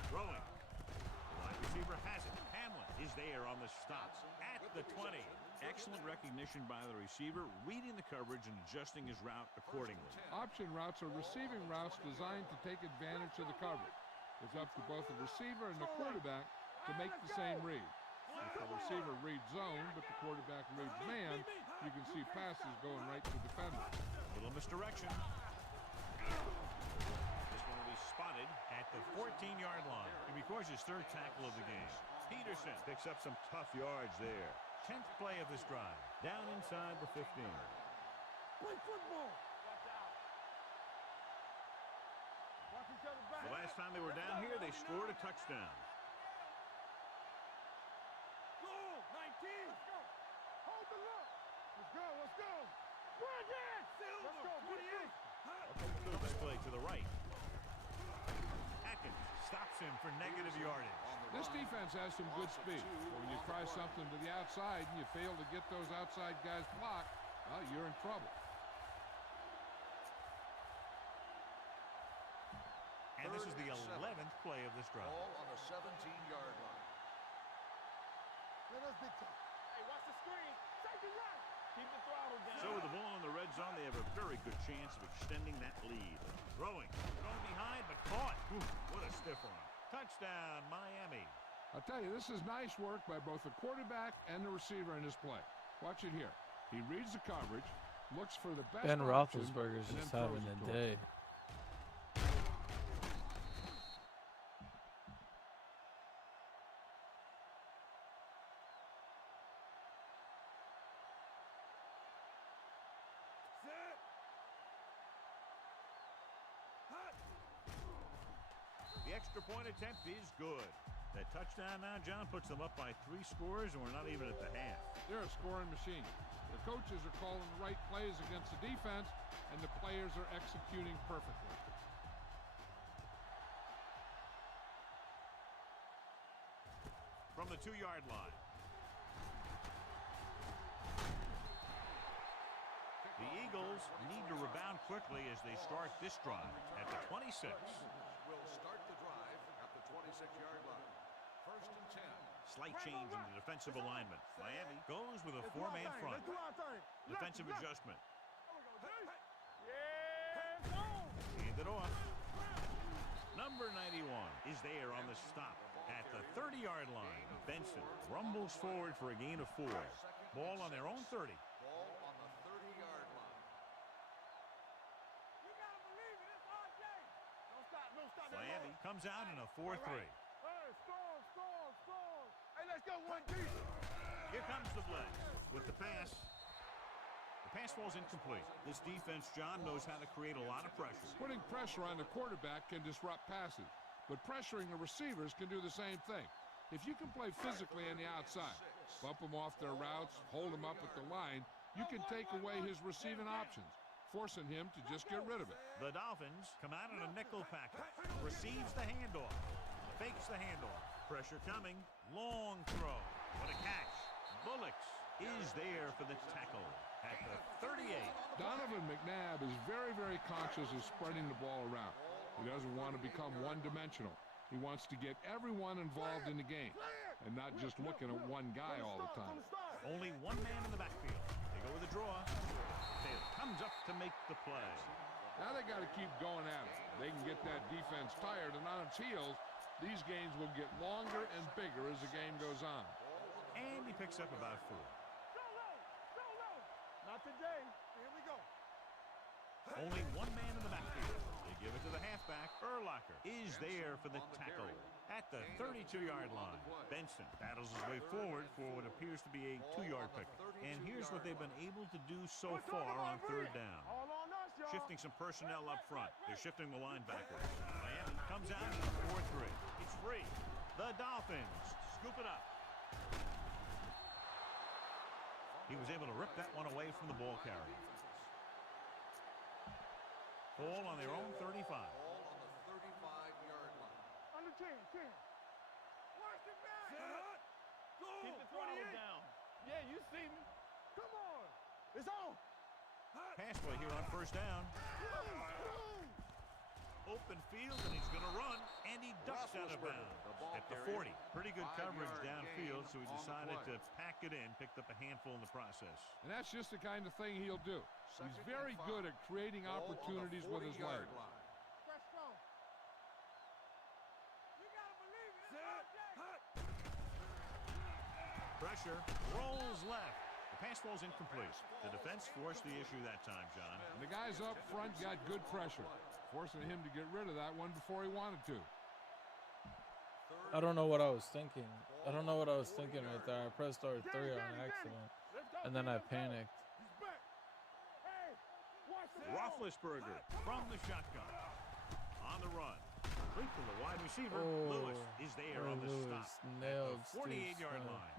Throwing. The wide receiver has it. Hamlin is there on the stop at the 20. Excellent recognition by the receiver, reading the coverage and adjusting his route accordingly. Option routes are receiving routes designed to take advantage of the coverage. It's up to both the receiver and the quarterback to make the same read. If the receiver reads zone, but the quarterback reads man, you can see passes going right to defenders. Little misdirection. This one will be spotted at the 14-yard line. And because his 3rd tackle of the game. Peterson picks up some tough yards there. 10th play of this drive. Down inside the 15. Play football. Watch each other back. The last time they were down here, they scored a touchdown. Go, 19. Let's go. Hold the look. Let's go. Bring it. Let's go. 28. This play to the right. Atkins stops him for negative yardage. This defense has some good speed. So when you try something to the outside and you fail to get those outside guys blocked, well, you're in trouble. And this is the 11th play of this drive. Ball on the 17-yard line. Let us dictate. Hey, watch the screen. Safety right. Keep the throttle down. So with the ball in the red zone, they have a very good chance of extending that lead. Throwing behind, but caught. Whew, what a stiff arm. Touchdown, Miami. I'll tell you, this is nice work by both the quarterback and the receiver in this play. Watch it here. He reads the coverage, looks for the best Ben option, Roethlisberger's and then just throws having it a to him. day. The extra point attempt is good. That touchdown now, John, puts them up by 3 scores, and we're not even at the half. They're a scoring machine. The coaches are calling the right plays against the defense, and the players are executing perfectly. From the 2-yard line. The Eagles need to rebound quickly as they start this drive at the 26. Will start the drive at the 26-yard line. First and 10. Slight change in the defensive alignment. Miami goes with a Let's do our 4-man thing. front. Let's do our thing. Defensive Left. adjustment. Yeah, go. Hand it off. Number 91 is there on the stop at the 30-yard line. Benson rumbles forward for a gain of 4. Ball on their own 30. Ball on the 30-yard line. You gotta believe it. It's our day. Don't stop. Don't stop. Miami comes out in a 4-3. Hey, score. Hey, let's go. 1 deep. Here comes the blitz with the pass. The pass falls incomplete. This defense, John, knows how to create a lot of pressure. Putting pressure on the quarterback can disrupt passes, but pressuring the receivers can do the same thing. If you can play physically on the outside, bump them off their routes, hold them up at the line, you can take away his receiving options, forcing him to just get rid of it. The Dolphins come out in a nickel package. Receives the handoff. Fakes the handoff. Pressure coming. Long throw. What a catch. Bullocks is there for the tackle at the 38. Donovan McNabb is very, very conscious of spreading the ball around. He doesn't want to become one-dimensional. He wants to get everyone involved in the game and not just looking at one guy all the time. Only one man in the backfield. They go with a draw. Taylor comes up to make the play. Now they got to keep going at it. They can get that defense tired and on its heels. These games will get longer and bigger as the game goes on. And he picks up about 4. Not today. Here we go. Only one man in the backfield. They give it to the halfback. Urlacher is there for the tackle at the 32-yard line. Benson battles his way forward for what appears to be a 2-yard pick. And here's what they've been able to do so far on 3rd down. All on us, y'all. Shifting some personnel up front. They're shifting the linebackers. Miami comes out in a 4-3. It's free. The Dolphins scoop it up. He was able to rip that one away from the ball carrier. Ball on their own 35. Ball on the 35-yard line. Under 10. Watch the back. Keep the throttle down. Yeah, you see me. Come on. It's on. Pass play here on 1st down. Open field, and he's going to run, and he ducks out of bounds at the 40. Pretty good coverage downfield, so he decided to pack it in, picked up a handful in the process. And that's just the kind of thing he'll do. He's very good at creating opportunities with his legs. Press strong. You gotta believe it. It's our day. Pressure, rolls left. The pass falls incomplete. The defense forced the issue that time, John. And the guys up front got good pressure, forcing him to get rid of that one before he wanted to. I don't know what I was thinking. I don't know what I was thinking right there. I pressed R3 on accident, and then I panicked. He's back. Hey, watch the ball. Roethlisberger from the shotgun. On the run. Complete to the wide receiver. Oh, Lewis is there on the Lewis stop. nailed At the 48-yard Steve line.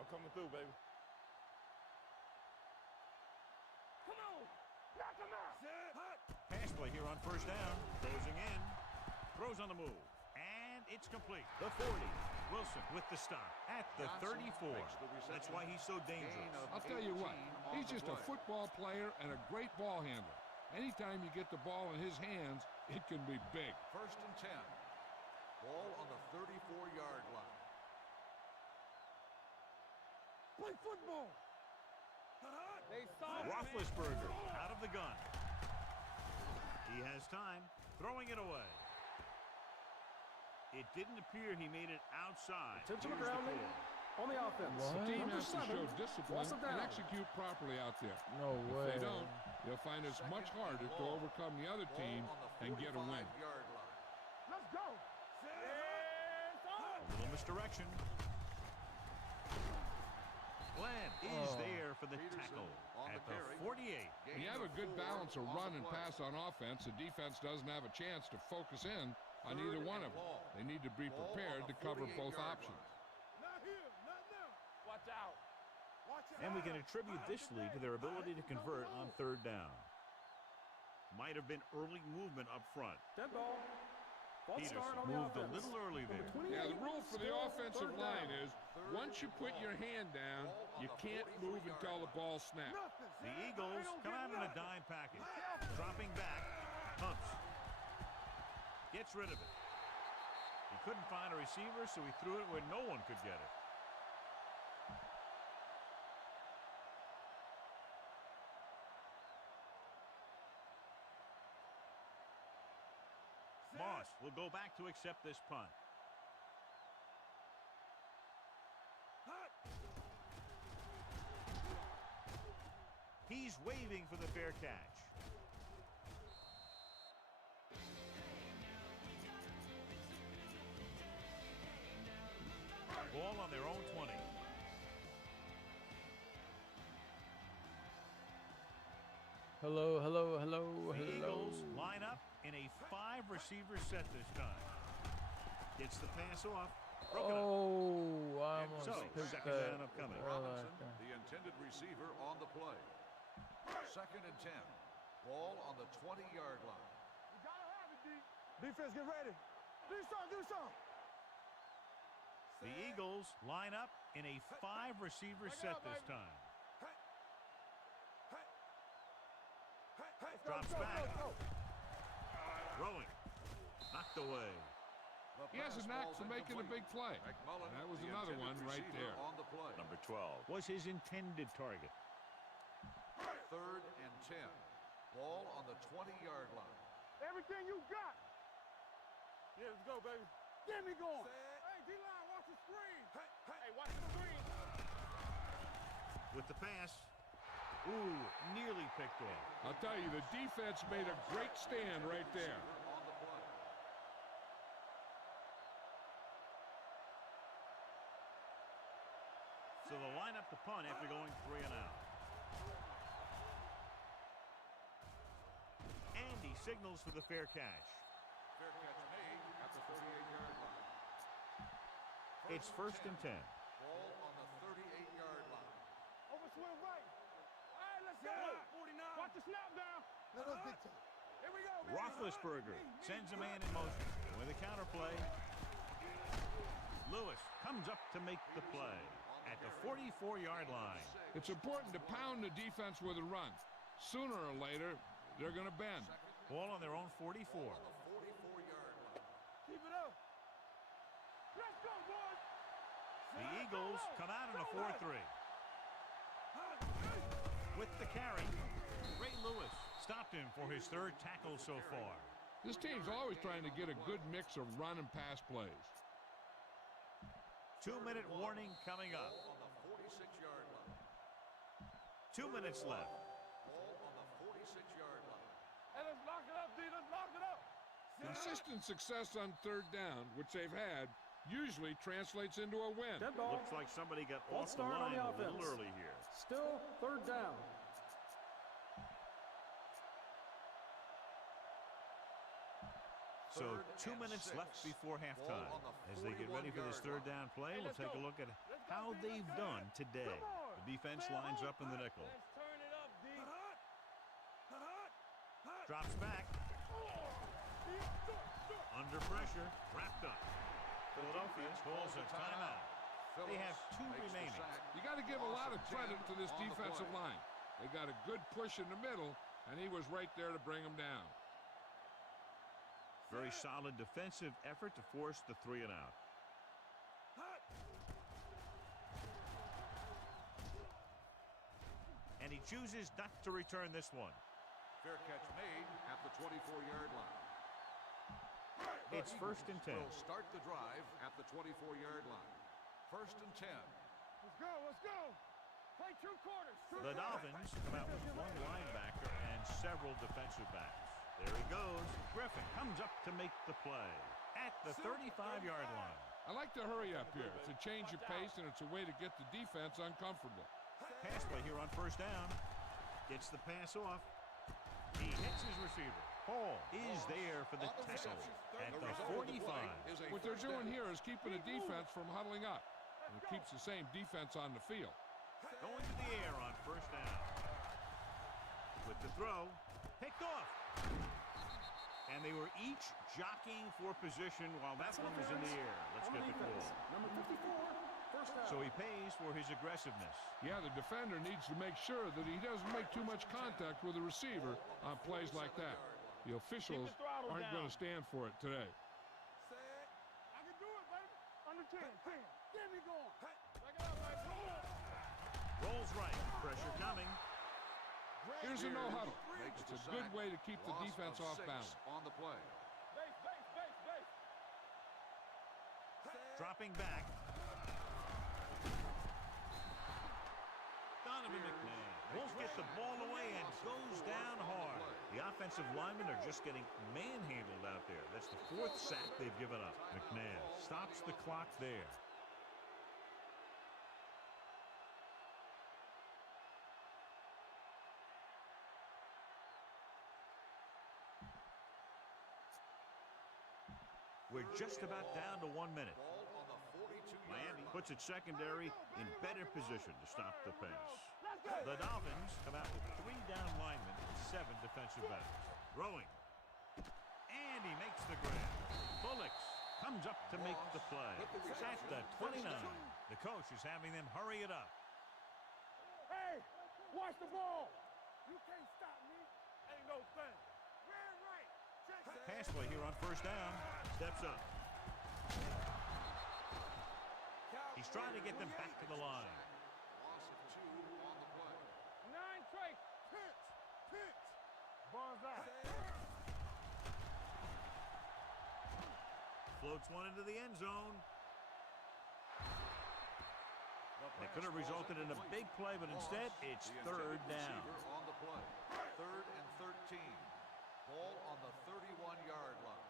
I'm coming through, baby. Come on. Knock him out. Pass play here on 1st down. Closing in. Throws on the move. And it's complete. The 40. Wilson with the stop at the 34. That's why he's so dangerous. I'll tell you what, he's just a football player and a great ball handler. Anytime you get the ball in his hands, it can be big. First and 10. Ball on the 34-yard line. Play football. They saw it, man. Roethlisberger out of the gun. He has time, throwing it away. It didn't appear he made it outside. Intentional Here's the grounding call. on the offense. What? The team Number has to 7, show discipline loss of and down. execute properly out there. No way. If they don't, they'll find it's much harder to overcome the other team and get a win. Yard line. Let's go. A little misdirection. Glenn is there for the tackle on at the the carry. 48. When you have a good balance of run and pass on offense, the defense doesn't have a chance to focus in on either one of them. They need to be prepared to cover both options. Not here. Not now. Watch out. Watch out. And we can attribute this lead to their ability to convert on third down. Might have been early movement up front. Dead ball. False Peterson start on the moved a offense. little early there. Number 28, Yeah, the rule for the still offensive third line down. is once you put your hand down, you can't move until the ball snaps. Nothing. The Eagles come out in a dime package. Dropping back, pumps. Gets rid of it. He couldn't find a receiver, so he threw it where no one could get it. Moss will go back to accept this punt. He's waving for the fair catch. Ball on their own 20. Hello, hello, hello, The hello. Eagles line up in a 5-receiver set this time. Gets the pass off. Broken up. Oh, I almost So, picked second that. down upcoming. Robinson, the intended receiver, on the play. Second and 10. Ball on the 20-yard line. You gotta have it, D. Defense, get ready. Do something. Do something. The Eagles line up in a 5-receiver set this time. Drops back. Throwing. Knocked away. The He has a pass knack ball's for making a incomplete. big play. McMullen, That was the another intended one right receiver, there. on the play. Number 12 was his intended target. Third and 10. Ball on the 20-yard line. Everything you got. Yeah, let's go, baby. Get me going. Hey, D-line, watch the screen. Hey, watch the screen. With the pass. Ooh, nearly picked off. I'll tell you, the defense made a great stand right there. On the play. So they'll line up the punt after going 3 and out. And he signals for the fair catch. Fair catch made at the 38-yard line. It's first and 10. Ball on the 38-yard line. Overswing right. All right, let's go. 49. Watch the snap down. Here we go, baby. Roethlisberger sends a man in motion. With a counter play. Lewis comes up to make the play at the 44-yard line. It's important to pound the defense with a run. Sooner or later, they're going to bend. Ball on their own 44. On the 44-yard line. Keep it up. Let's go, boys. The Eagles come out in a 4-3. With the carry, Ray Lewis stopped him for his third tackle so far. This team's always trying to get a good mix of run and pass plays. 2-minute warning coming up. On the 46-yard line. 2 minutes left. Ball on the 46-yard line. Hey, let's lock it up, D. Let's lock it up. Consistent success on third down, which they've had, usually translates into a win. Dead ball. Looks like somebody got False off the start on line the a little offense. early here. Still third down. So Third 2 and minutes 6. left before halftime. Ball on the As they get ready for this 41-yard third down play, we'll take a look at how they've done today. The defense lines up in the nickel. Let's turn it up, D. Drops back. Under pressure. Wrapped up. Philadelphia calls a timeout. They have 2 Makes the remaining. sack. You got to give a lot of credit to this On the defensive play. line. They got a good push in the middle, And he was right there to bring him down. Very solid defensive effort to force the 3 and out. And he chooses not to return this one. Fair catch made at the 24-yard line. It's first and 10. Will start the drive at the 24-yard line. First and 10. Let's go, let's go. Play 2 quarters. The Dolphins come out with 1 linebacker and several defensive backs. There he goes. Griffin comes up to make the play at the 35-yard line. I like to hurry up here. It's a change of pace, and it's a way to get the defense uncomfortable. Pass play here on first down. Gets the pass off. He hits his receiver. Paul is there for the tackle at the 45. What they're doing here is keeping the defense from huddling up. And it keeps the same defense on the field. Going to the air on first down. With the throw, picked off. And they were each jockeying for position while that one was in the air. Let's get the call. Number 54, first down. So he pays for his aggressiveness. Yeah, the defender needs to make sure that he doesn't make too much contact with the receiver on plays like that. The officials aren't going to stand for it today. I can do it, baby. Under 10, 10. Get me going. Back it up, baby. Rolls right. Pressure coming. Here's a no-huddle. It's a good way to keep the Loss defense of off 6 balance. on the play. Base, base, base, base. Dropping back. Donovan McNabb won't get the ball away and goes down hard. The offensive linemen are just getting manhandled out there. That's the 4th sack they've given up. McNabb stops the clock there. We're just about down to 1 minute. Ball on the 42-yard Miami line. puts its secondary in better position to stop the pass. The Dolphins come out with 3 down linemen and 7 defensive backs. Throwing. And he makes the grab. Bullocks comes up to make the play. At the 29. The coach is having them hurry it up. Hey, watch the ball. You can't stop me. Ain't no thing. Ran right. Check it. Pass play here on first down. Steps up. He's trying to get them back to the line. Loss of 2 on the play. 9 trace. Pitch. Pitch. Ball's out. Floats one into the end zone. It could have resulted in a big play, but instead it's The third intended down. receiver on the play. 3rd and 13. Ball on the 31-yard line.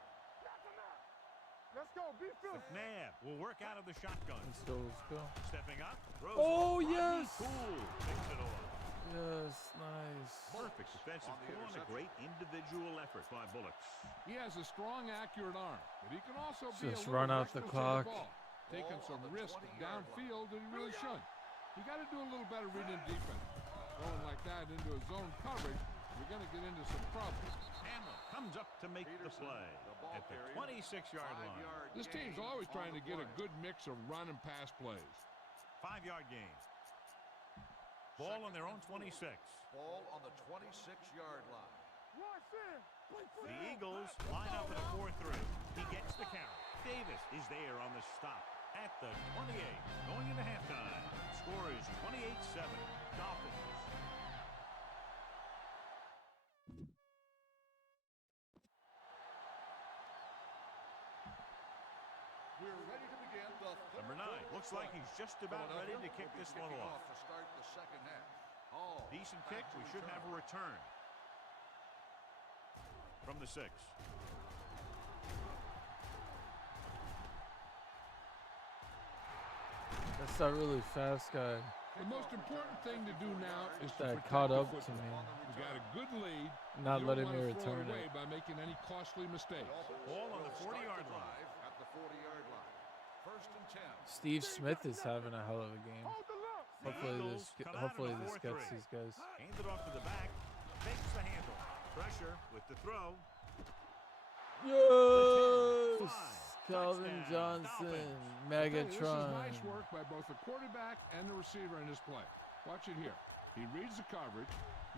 Let's go. Be Philly. McNabb will work out of the shotgun. Let's go, let's go. Stepping up. Throws Oh, it. Rodney yes. Poole picks it off. Yes, nice. Perfect defensive On the call and a interception. great individual effort by Bullocks. He has a strong, accurate arm, but he can also be Just a little run out the reckless with clock. ball, taking Ball some on the risk 20-yard line. downfield that he really shouldn't. You got to do a little better reading defense. Going like that into a zone coverage, you're going to get into some trouble. Hamlin comes up to make the Peterson, play the ball at the carrier, 26-yard line. 5-yard This team's gain always on trying the to get a play. good mix of run and pass plays. 5-yard gain. Ball on their own 26. Ball on the 26-yard line. Watch in. The Eagles line up in a 4-3. He gets the count. Davis is there on the stop at the 28. Going into halftime. Score is 28-7. Dolphins. We're ready to begin the Number 9 looks like he's just about ready to kick this one off. To start the second half. Oh, Decent kick. We should have a return from the 6. That's that really fast guy. The most important thing to do now is to That protect caught the up to football. me. You got a good lead. Not you letting don't me wanna throw return away it. by making any costly mistakes. Ball on the Will start 40-yard the line. drive at the 40-yard line. First and 10. Steve Smith is having a hell of a game. Hold the look. The Eagles come out in a Hopefully this 4-3. gets these guys. Hands it off to the back. Fakes the handle. Pressure with the throw. Yes! Fly. Calvin Touchdown, Johnson, Dolphins. This is Megatron. nice work by both the quarterback and the receiver in this play. Watch it here. He reads the coverage,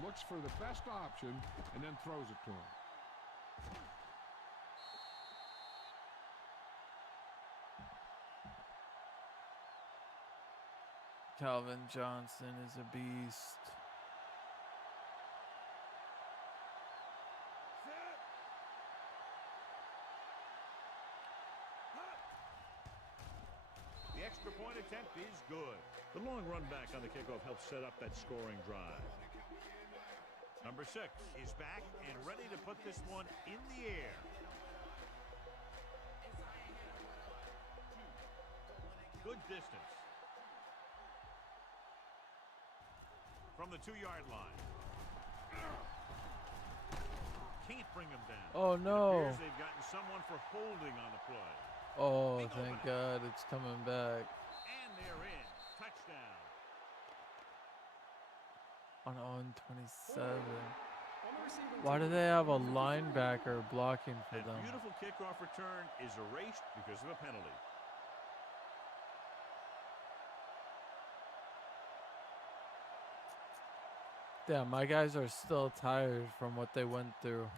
looks for the best option, and then throws it to him. Calvin Johnson is a beast. The extra point attempt is good. The long run back on the kickoff helps set up that scoring drive. Number 6 is back and ready to put this one in the air. Good distance. From the 2-yard line. Can't bring him down. Oh, no. It appears they've gotten someone for holding on the play. Oh, thank God it's coming back. And they're in. Touchdown. On 27. Why do they have a linebacker blocking for That them? beautiful kickoff return is erased because of a penalty. Damn, my guys are still tired from what they went through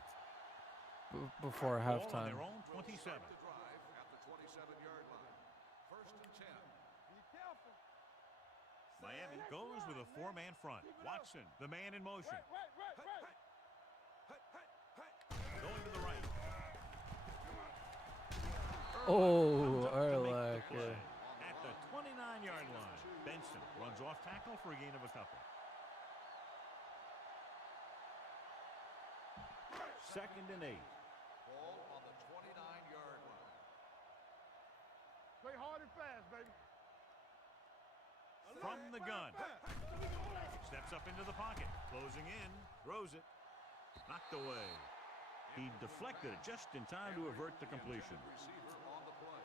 before Ball on halftime. their own 27. Start the drive at the 27-yard line. First and 10. Be careful. Miami goes with a 4-man front. Watson, the man in motion. Right. Going to the right. Oh, Comes up to make the Urlacher. play. At the 29-yard line. Benson runs off tackle for a gain of a couple. Second and 8. Ball on the 29-yard line. Play hard and fast, baby. From the gun. Steps up into the pocket. Closing in. Throws it. Knocked away. He deflected it just in time to avert the completion. Receiver on the play.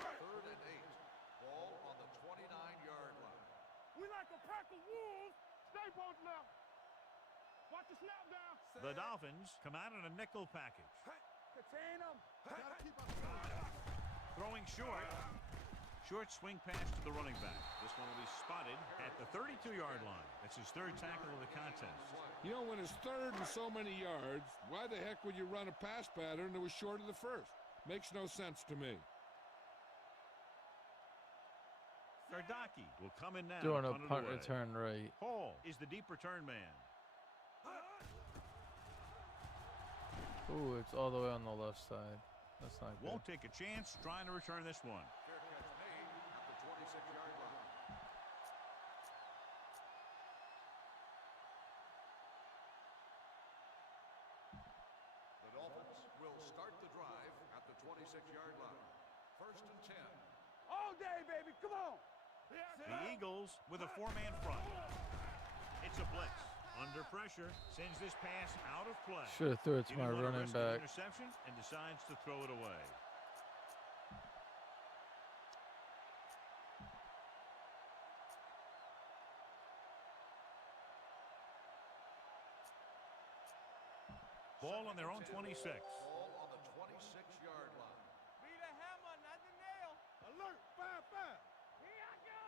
Third and 8. Ball on the 29-yard line. We like a pack of wolves. Stay both now. Watch the snap down. The Dolphins come out in a nickel package. Contain them. Gotta keep us Throwing short. Short swing pass to the running back. This one will be spotted at the 32-yard line. That's his 3rd tackle of the contest. You know, when it's 3rd and so many yards, why the heck would you run a pass pattern that was short of the 1st? Makes no sense to me. Gardaki will come in now. Doing a punt it punt away. return right. Hall is the deep return man. Ooh, it's all the way on the left side. That's not good. Won't take a chance trying to return this one. Fair catch made at the 26-yard line. The Dolphins will start the drive at the 26-yard line. First and 10. all day, baby. Come on. The Eagles with a 4-man front. It's a blitz. Under pressure, sends this pass out of play. Should have threw it to He my didn't wanna running risk an back. interception and decides to throw it away. Ball on their own 26. Ball on the 26-yard line. Be the hammer, not the nail. Alert. Fire. Here I go.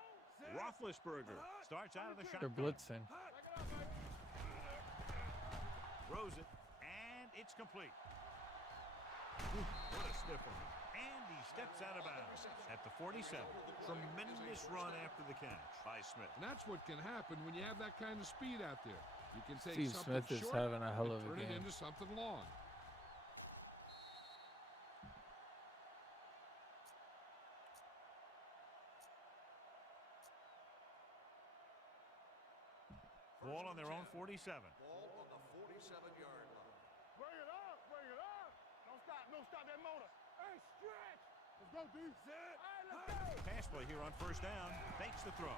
Roethlisberger starts out of the They're shotgun. blitzing. Back it up, baby. Throws it, and it's complete. What a stiff one. And he steps out of bounds at the 47. Tremendous run after the catch by Smith. And that's what can happen when you have that kind of speed out there. You can take Steve something Smith is short having a hell and of a turn it game. into something long. Ball on their own 47. Ball on the 47-yard line. Bring it up. Don't stop that motor. Hey, stretch. Let's go, D. All right, let's go. Pass play here on first down. Fakes the throw.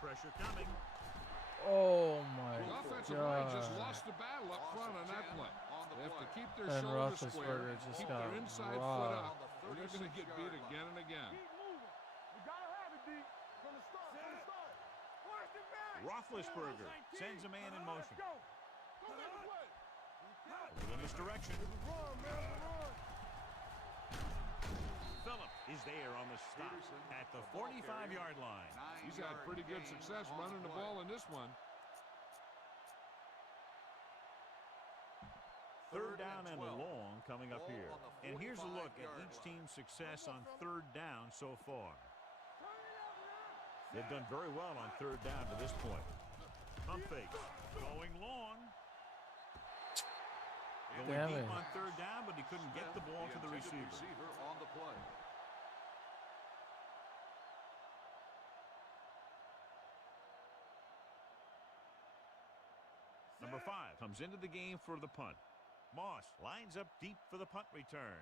Pressure coming. Oh my The offensive line just God. lost the battle up front on that play. They have to keep their And shoulders square, Roethlisberger just keep got their inside foot robbed. up, or they're going to get beat again and again. Keep moving. You gotta have it, D. From the start. Watch the back. Roethlisberger sends a man in motion. Let's go. Go make a play. A little misdirection. Run, man. Run. Phillip is there on the stop at the 45-yard line. He's had pretty good success running the ball in this one. Third down and 12. long coming up Ball here. on the And here's a look at 45-yard each line. team's success on third down so far. They've done very well on third down to this point. Pump fake. Going long. Going Damn deep it. on third down, but he couldn't get the ball to the intended receiver. on the play. Number 5 comes into the game for the punt. Moss lines up deep for the punt return.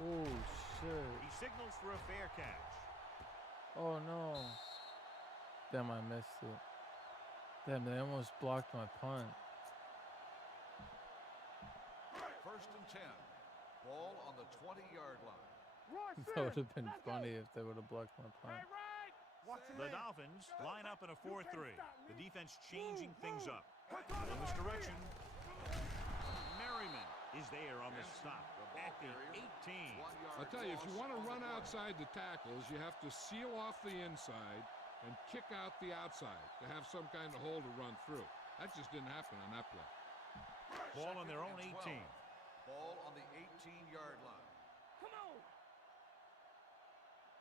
Oh, shit. He signals for a fair catch. Oh, no. Damn, I missed it. Damn, they almost blocked my punt. First and 10. Ball on the 20-yard line. That would have been funny if they would have blocked my punt. The Dolphins line up in a 4-3. The defense changing things up. In this direction. Merriman is there on the stop at the 18. I'll tell you, if you want to run outside the tackles, you have to seal off the inside and kick out the outside to have some kind of hole to run through. That just didn't happen on that play. Ball on their own 18. Ball on the 18-yard line. Come on.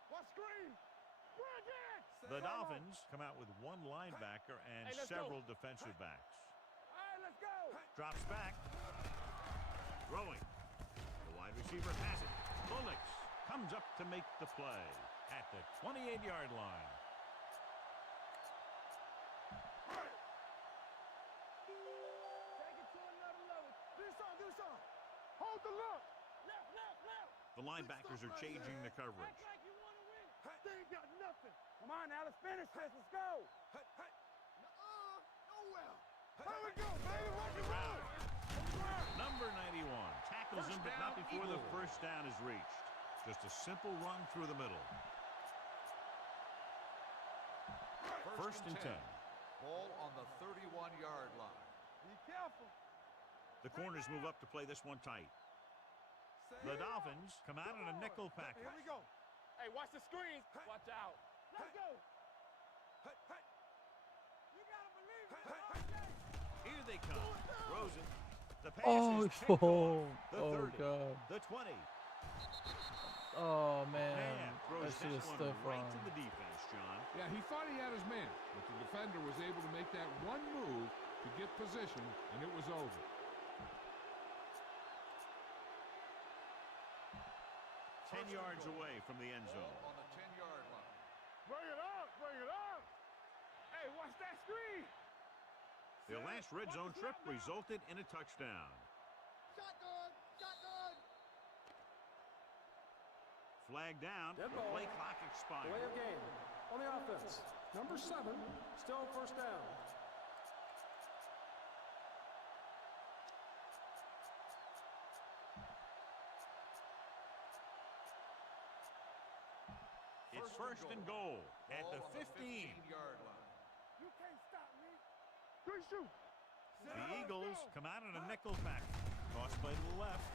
What screen? Bring it. The Dolphins come out with one linebacker and several defensive backs. All right, let's go. Drops back. Throwing. The wide receiver has it. Bullocks comes up to make the play at the 28-yard line. Take it to another level. Do something. Hold the look. Left. The linebackers are changing the coverage. Act like you want to win. They ain't got nothing. Come on now, let's finish this. Let's go. Nowhere. Here we go, baby. Rock and roll. Number 91 tackles him, but not before the first down is reached. Just a simple run through the middle. First and 10. Ball on the 31-yard line. Be careful. The corners move up to play this one tight. The Dolphins come out in a nickel package. Here we go. Hey, watch the screens. Watch out. Let's go. You gotta believe it. Here they come. Rosen. The pass Oh, is picked oh, off. The oh 30. God. The 20. Oh, man. Man I throws should have this one stiff right arm. to the defense, John. Yeah, he thought he had his man, but the defender was able to make that one move to get position, and it was over. 10 yards away from the end zone. Ball on the 10-yard line. Bring it up. Hey, watch that screen. Their last red zone trip resulted in a touchdown. Shotgun. Flag down. Dead The ball. play clock expired. Delay of game on the offense. Number 7, still first down. It's first and goal at Ball the on 15. 15-yard line. You can't stop me. Good shoot. The Eagles come out in a nickel pack. Toss play to the left.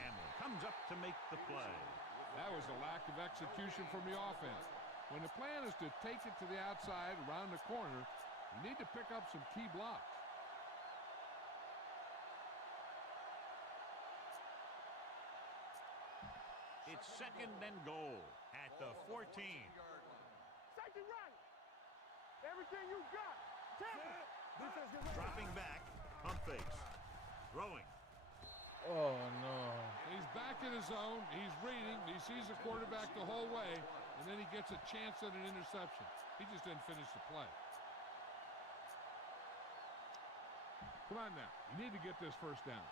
Hamlin comes up to make the play. That was a lack of execution from the offense. When the plan is to take it to the outside, around the corner, you need to pick up some key blocks. It's second and goal at the 14. Yard line. Safety right. Everything you got. Defense get ready. Dropping back. Pump fakes. Throwing. Oh, no. He's back in his zone. He's reading. He sees the quarterback the whole way, and then he gets a chance at an interception. He just didn't finish the play. Come on now. You need to get this first down.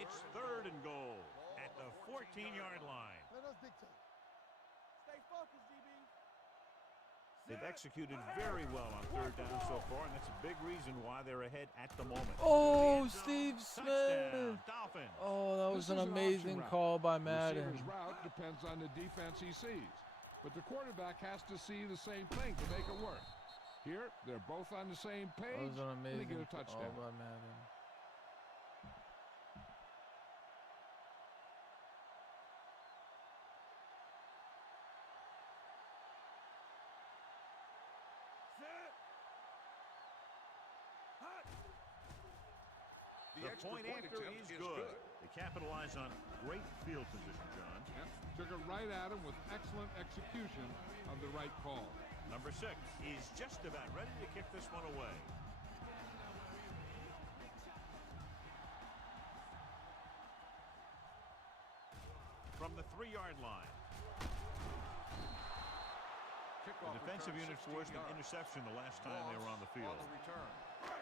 It's third and goal at the 14-yard line. Let us dictate. Stay focused, DB. They've executed very well on third down so far, and that's a big reason why they're ahead at the moment. Oh, End zone, Steve touchdown, Smith. Dolphins. Oh, that was This an is option amazing route. call by The Madden. receiver's route depends on the defense he sees. But the quarterback has to see the same thing to make it work. Here, they're both on the same That page, was an and they get amazing a touchdown. call by Madden. The The extra point point after attempt is good. They capitalize on great field position, John. Yep, took it right at him with excellent execution of the right call. Number 6 is just about ready to kick this one away. From the 3-yard line. Kickoff The defensive return, unit 16 forced an yards. interception the last time they were on the Loss field. On the return.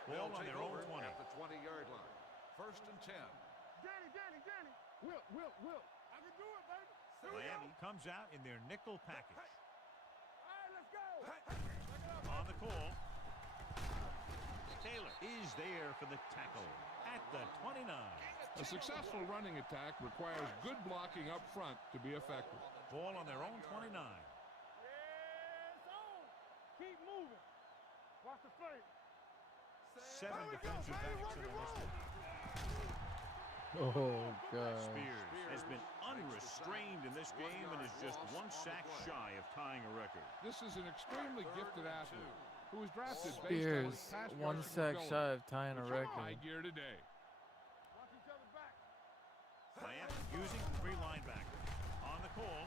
Ball They'll on take their own over 20. at the 20-yard line. First and 10. Danny. Will. I can do it, baby. Here we Miami go. comes out in their nickel package. All right, let's go. On the call. Taylor is there for the tackle at the 29. A successful running attack requires good blocking up front to be effective. Ball on their own 29. Yes, on. Keep moving. Watch the play. 7 defensive backs in the list. Oh, God. Spears has been unrestrained in this game and is just 1 sack shy of tying a record. This is an extremely gifted athlete who was drafted based on Spears, his pass 1 rushing sack ability, shy of tying a which are record. high gear today. Watch each other back. Miami using 3 linebackers. On the call.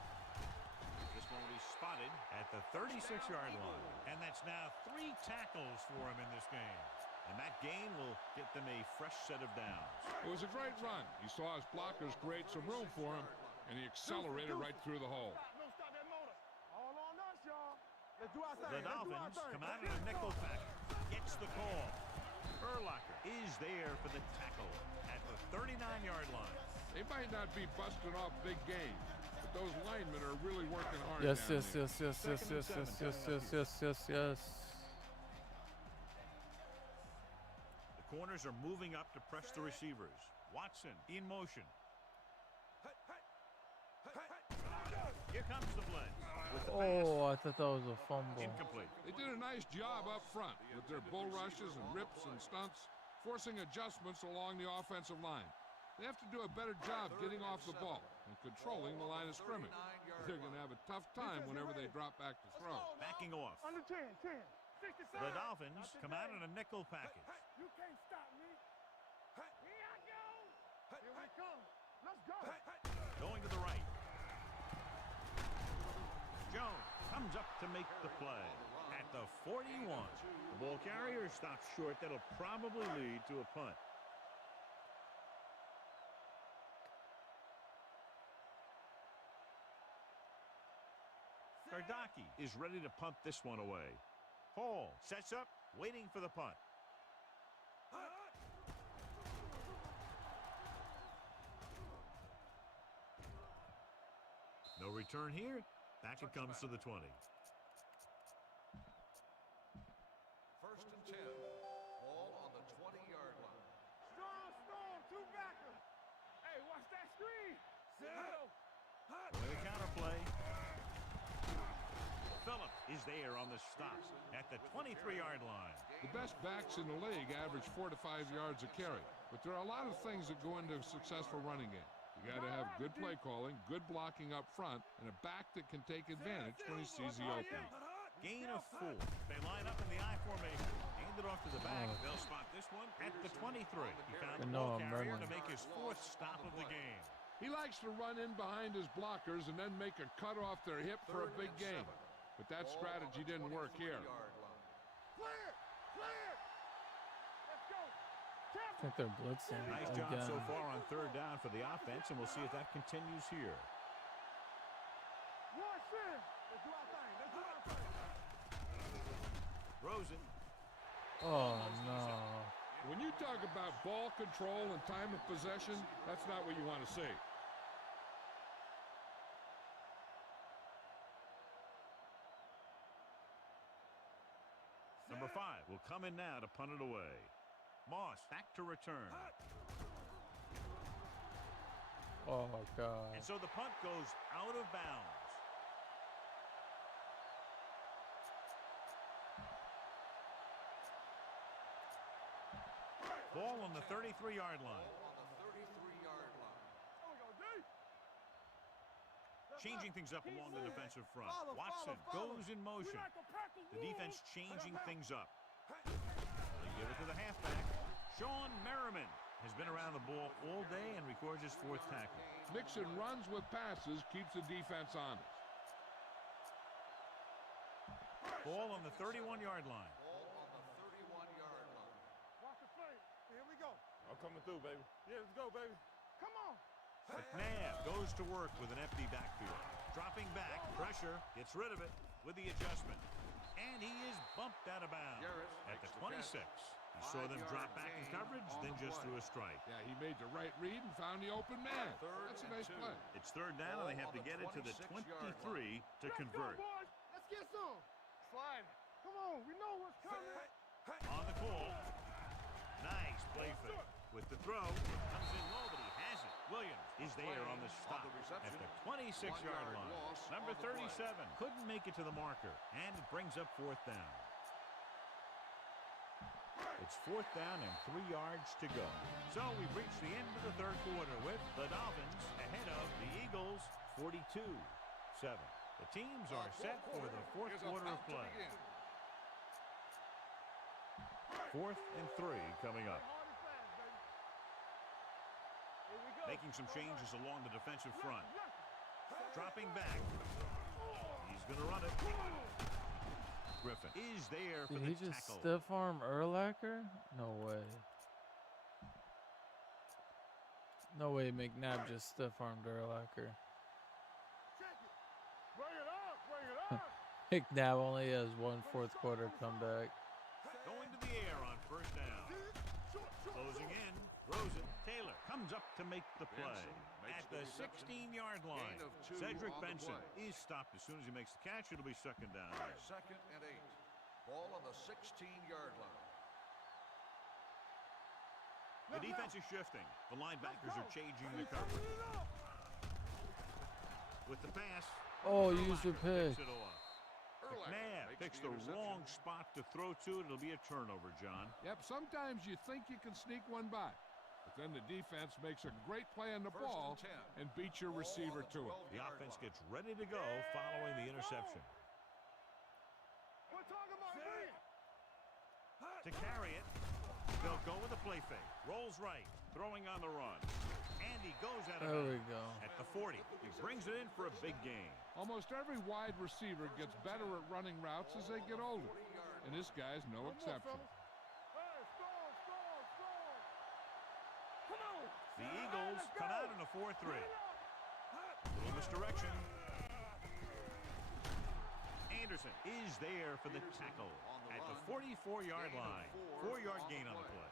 This one will be spotted at the 36-yard line. And that's now 3 tackles for him in this game. And that gain will get them a fresh set of downs. It was a great run. He saw his blockers create some room for him, and he accelerated right through the hole. Stop that motor. All on us, y'all. Let's do our thing. The Dolphins come out in a nickel package. Gets the call. Urlacher is there for the tackle at the 39-yard line. They might not be busting off big games, but those linemen are really working hard. Yes. down there. The corners are moving up to press the receivers. Watson in motion. Here comes the play. With the Oh, I thought that was a fumble. pass, incomplete. They did a nice job up front with their bull rushes and rips and stunts, forcing adjustments along the offensive line. They have to do a better job getting off the ball and controlling the line of scrimmage. They're going to have a tough time whenever they drop back to throw. Backing off. Under 10. 67. The Dolphins come out in a nickel package. You can't stop me. Here I go. Here we come. Let's go. Going to the right. Jones comes up to make the play at the 41. The ball carrier stops short. That'll probably lead to a punt. Gardaki is ready to punt this one away. Hall sets up, waiting for the punt. No return here. Back it comes to the 20. First and 10. Ball on the 20-yard line. Strong, 2-backer. Hey, watch that screen. With a counterplay. Phillip is there on the stop at the 23-yard line. The best backs in the league average 4 to 5 yards a carry, but there are a lot of things that go into a successful running game. You got to have good play calling, good blocking up front, and a back that can take advantage when he sees the opening. Gain of 4. They line up in the I formation. Hand it off to the back. They'll spot this one at the 23. He found the ball carrier to make his 4th stop of the game. He likes to run in behind his blockers and then make a cut off their hip for a big gain. But that strategy didn't work here. Clear. Let's go. I think they're blitzing Nice job again. so far on 3rd down for the offense, and we'll see if that continues here. One sin. Let's do our thing. Rosen. Oh, no. When you talk about ball control and time of possession, that's not what you want to see. Number 5 will come in now to punt it away. Moss back to return. Oh, God. And so the punt goes out of bounds. Ball on the 33-yard line. Changing things up along the defensive front. Watson goes in motion. The defense changing things up. They give it to the halfback. Sean Merriman has been around the ball all day and records his 4th tackle. Mixing runs with passes keeps the defense honest. Ball on the 31-yard line. Ball on the 31-yard line. Watch the play. Here we go. I'm coming through, baby. Yeah, let's go, baby. Come on. McNabb goes to work with an empty backfield. Dropping back, pressure, gets rid of it with the adjustment. And he is bumped out of bounds Garrett at the makes 26. the catch. He saw them 5-yard drop back in gain coverage, on then the just play. threw a strike. Yeah, he made the right read and found the open man. Third That's a and nice 2. play. It's 3rd down, and they have to get it to the 23 to convert. boys. Let's get some. Slide. Come on. We know what's coming. On the call. Nice play fake. With the throw, comes in low, but he has it. Williams is there on the stop at the 26-yard line. Number 37 couldn't make it to the marker, and it brings up 4th down. It's 4th down and 3 yards to go. So we've reached the end of the 3rd quarter with the Dolphins ahead of the Eagles 42-7. The teams are set for the 4th quarter of play. 4th and 3 coming up. Hard and fast, baby. Here we go. Making some changes along the defensive front. Dropping back. He's going to run it. Griffin is there for Did he the just tackle. stiff arm Urlacher? No way. No way McNabb just stiff armed Urlacher. Check it. Bring it up. Bring it up. McNabb only has one 4th quarter comeback. Going to the air on 1st down. Closing in. Throws it. Taylor comes up to make the play. At the 16-yard line, Gain of 2 Cedric on the Benson play. is stopped as soon as he makes the catch. It'll be 2nd down. 2nd and 8. Ball on the 16-yard line. The defense is shifting. The linebackers are changing the coverage. With the pass. Oh, use your pick. Picks it off. Urlacher McNabb makes picks the the interception. wrong spot to throw to. It'll be a turnover, John. Yep, sometimes you think you can sneak one by, but then the defense makes a great play on the 1st ball and 10. and beats your Ball on receiver the to it. The 12-yard offense line. gets ready to go following the interception. We're talking about me. To carry it, they'll go with a play fake. Rolls right, throwing on the run. And he goes out of There we bounds go. at the 40. He brings it in for a big gain. Almost every wide receiver gets better at running routes as they get older, and this guy's no exception. Hey, score, score, score. Come on. The Eagles come out in a 4-3. Little misdirection. Anderson is there for the tackle at the 44-yard line. 4-yard gain on the play.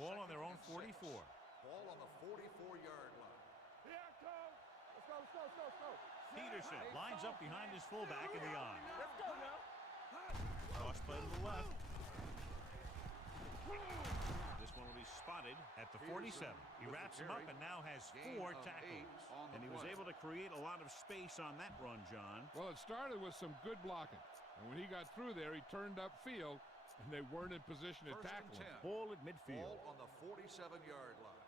Ball on their own 44. Ball on the 44-yard line. Here it comes. Let's go, let's go, let's go, let's go. Peterson lines up behind his fullback in the eye. Let's go now. Cross play to the left. This one will be spotted at the 47. He wraps him up and now has 4 tackles. And he was able to create a lot of space on that run, John. Well, it started with some good blocking, and when he got through there, he turned upfield, and they weren't in position to 1st tackle and him. 10. Ball at midfield. Ball on the 47-yard line.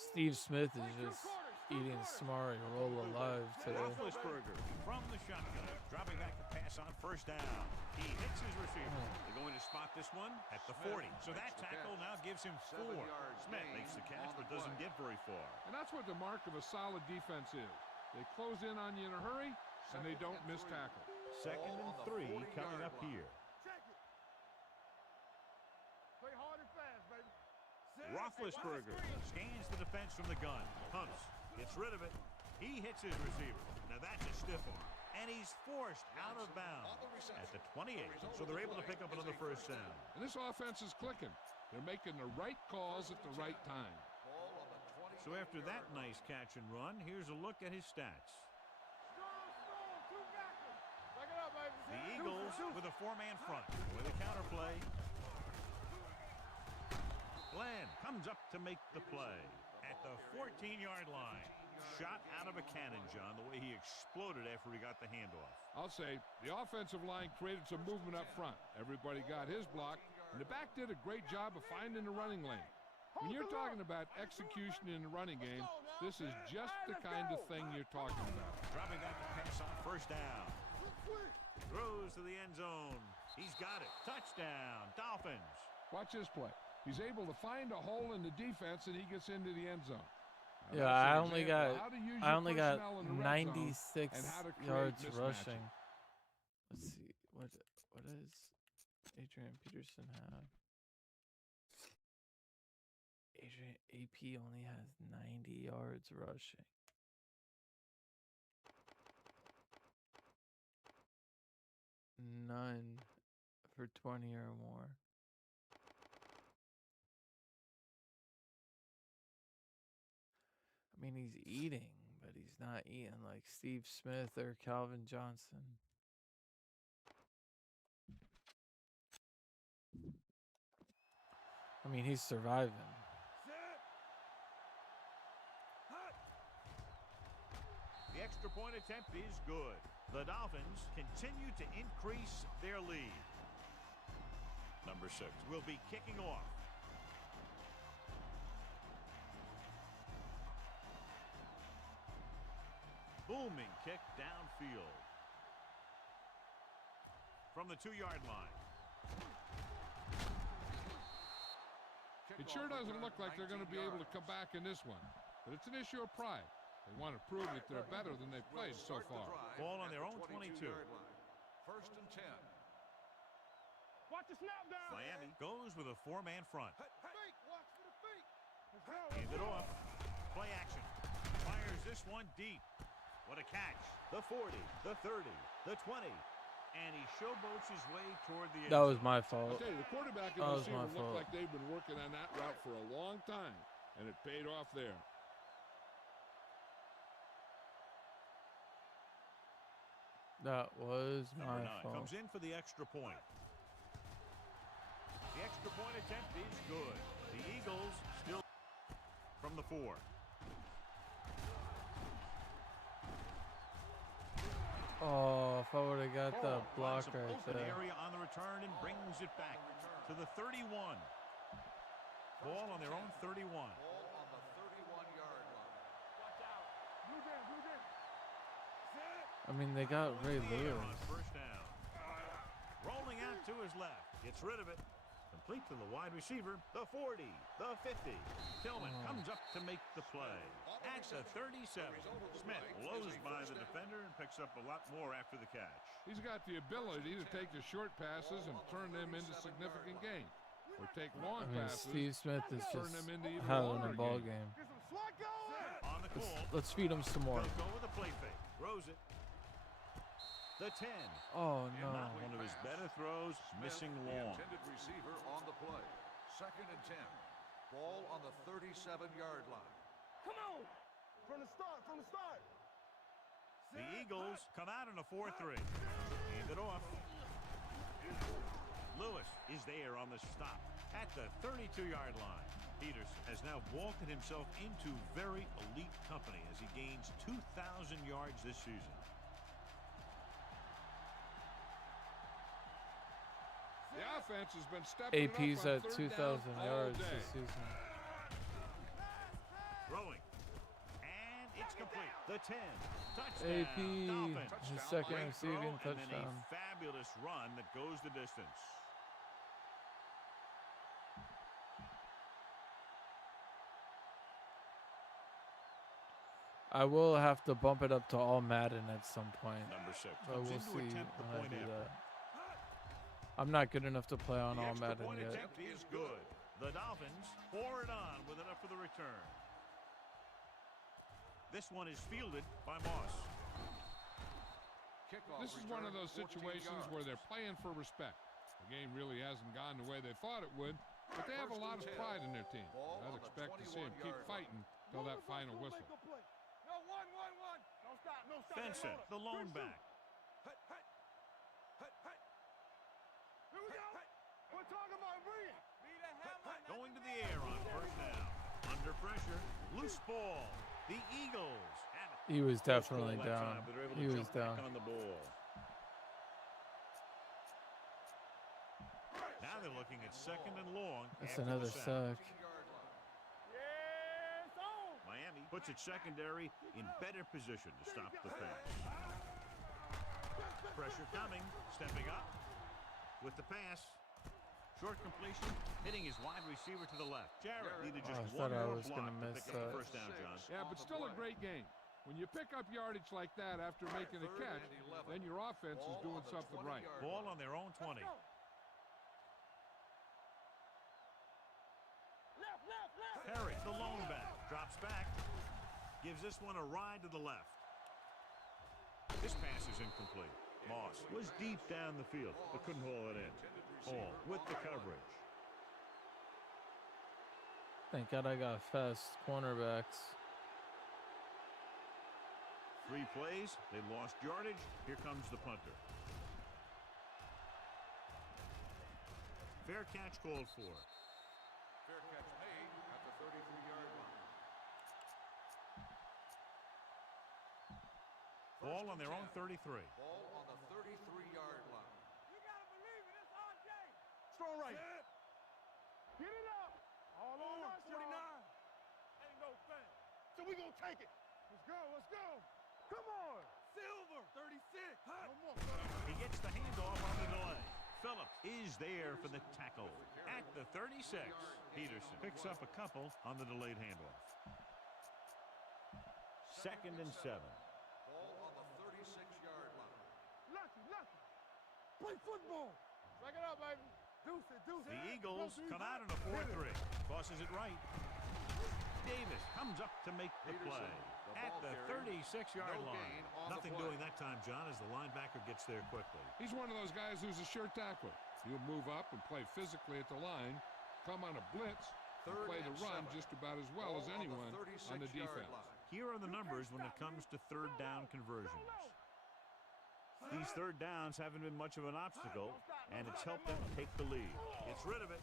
Steve Smith is just eating smart and roll alive today. Roethlisberger from the shotgun, dropping back to pass on 1st down. He hits his receiver. They're going to spot this one at the 40. So that tackle now gives him 4. 7-yard Smith gain makes the catch on the but doesn't play. get very far. And that's what the mark of a solid defense is. They close in on you in a hurry, and they don't miss tackle. 2nd Ball and on the 3 40-yard coming up line. here. Check it. Play hard and fast, baby. Roethlisberger scans the defense from the gun. Hunts, gets rid of it. He hits his receiver. Now that's a stiff arm. And he's forced out of bounds at the 28. So they're able to pick up another 1st down. And this offense is clicking. They're making the right calls at the right time. Ball on the 20. So after that nice catch and run, here's a look at his stats. Strong, strong. Two backers. Back it up, baby. The Eagles with a 4-man front with a counterplay. Glenn comes up to make the play at the 14-yard line. Shot out of a cannon, John, the way he exploded after he got the handoff. I'll say the offensive line created some movement up front. Everybody got his block, and the back did a great job of finding the running lane. When you're talking about execution in the running game, this is just the kind of thing you're talking about. Dropping back to pass on 1st down. Throws to the end zone. He's got it. Touchdown, Dolphins. Watch this play. He's able to find a hole in the defense, and he gets into the end zone. Now, Yeah, that's I an only example got of how to use I your only got personnel in the red zone 96 and how to create yards mismatches. rushing. Let's see what does Adrian Peterson have? Adrian AP only has 90 yards rushing. None for 20 or more. I mean, he's eating, but he's not eating like Steve Smith or Calvin Johnson. I mean, he's surviving. The extra point attempt is good. The Dolphins continue to increase their lead. Number 6 will be kicking off. Booming kick downfield. From the 2-yard line. It sure doesn't look like they're going to be able to come back in this one, but it's an issue of pride. They want to prove that they're better than they've played so far. Ball on their own 22. First and 10. Watch the snap down. Miami goes with a 4-man front. Fake. Watch for the fake. Hand it off. Play action. Fires this one deep. What a catch. The 40, the 30, the 20. And he showboats his way toward the end. That was my I'll fault. tell you, the quarterback and That the was my receiver look fault. like they've been working on that route for a long time, and it paid off there. That was Number my 9 fault. comes in for the extra point. The extra point attempt is good. The Eagles still from the 4. Oh, if I would have got the block Finds some right open there. area on the return and brings it back to the 31. Ball on their own 31. Ball on the 31-yard line. Watch out. Blue game, blue game. I mean, they got Ray In the air Lewis. on first down. Rolling out to his left. Gets rid of it. Complete to the wide receiver. The 40. The 50. Tillman comes up to make the play. At the 37. Smith blows by the defender and picks up a lot more after the catch. He's got the ability to take the short passes and turn them into significant gains, or take long I mean, passes. Steve Smith is turn just them into even having longer a ball gains. game. Get some swat going. On the call. Let's feed him some more. They'll go with a play fake. Throws it. The 10. Oh And no. not one of his better throws. Missing The long. intended receiver on the play. Second and 10. Ball on the 37-yard line. Come on. From the start, from the start. The Eagles come out in a 4-3. Hand it off. Lewis is there on the stop at the 32-yard line. Peterson has now vaulted himself into very elite company as he gains 2,000 yards this season. The offense has been stepping AP's it up at on 2,000 third down all yards day. this season. Throwing. And it's complete. The 10. Touchdown. AP, Dolphins. his second Great throw, receiving and then touchdown. a fabulous run that goes the distance. I will have to bump it up to all Madden at some point. Number 6 But comes we'll in to see attempt the when I point do after. that. I'm not good enough to play on The all extra Madden point yet. attempt is good. The Dolphins pour it on with enough for the return. This one is fielded by Moss. Kickoff This is one of return, those 14 situations where yards. they're playing for respect. The game really hasn't gone the way they thought it would, but they have a lot of pride in their team. Ball I'd on the expect to see them keep 21-yard line. fighting till that final whistle. No, one. Don't stop, no stop. Benson, the lone back. Here we go. We're talking about bringing. Going to the air on first down. Under pressure. Loose ball. The Eagles have it. He was definitely Close call that down. time, but they're able He to was jump back down. on the ball. Now they're looking at second and long. That's after the another sack. 15-yard line. Yes, on. Miami puts its secondary in better position to stop the pass. Pressure coming. Stepping up. with the pass. Short completion, hitting his wide receiver to the left. Jarrett needed just I one thought I more was block gonna to miss pick up the that. first down, John. Yeah, but still a great game. When you pick up yardage like that after making a catch, then your offense is doing something right. Ball on their own 20. Perry, the lone back, drops back, gives this one a ride to the left. This pass is incomplete. Moss was deep down the field, but couldn't haul it in. Hall with the coverage. Thank God I got fast cornerbacks. 3 plays, they lost yardage. Here comes the punter. Fair catch called for. Fair catch made at the 33-yard line. Ball on their own 33. Ball on the 33-yard line. You gotta believe it. It's our day. Strong right. Get it up. All on us, 49. Ain't no thing. So we gonna take it. Let's go. Let's go. Come on. Silver. 36. No more. He gets the handoff on the delay. Phillips is there for the tackle. At the 36, Peterson picks up a couple on the delayed handoff. 2nd and 7. Ball on the 36-yard line. Lucky. Play football. Strike it out, baby. Deuce it. The Eagles come out in a 4-3. Tosses it right. Davis comes up to make the play. At the 36-yard line. Nothing doing that time, John, as the linebacker gets there quickly. He's one of those guys who's a sure tackler. He'll move up and play physically at the line, come on a blitz, and play the run just about as well as anyone on the defense. Here are the numbers when it comes to third down conversions. These third downs haven't been much of an obstacle, and it's helped them take the lead. Gets rid of it.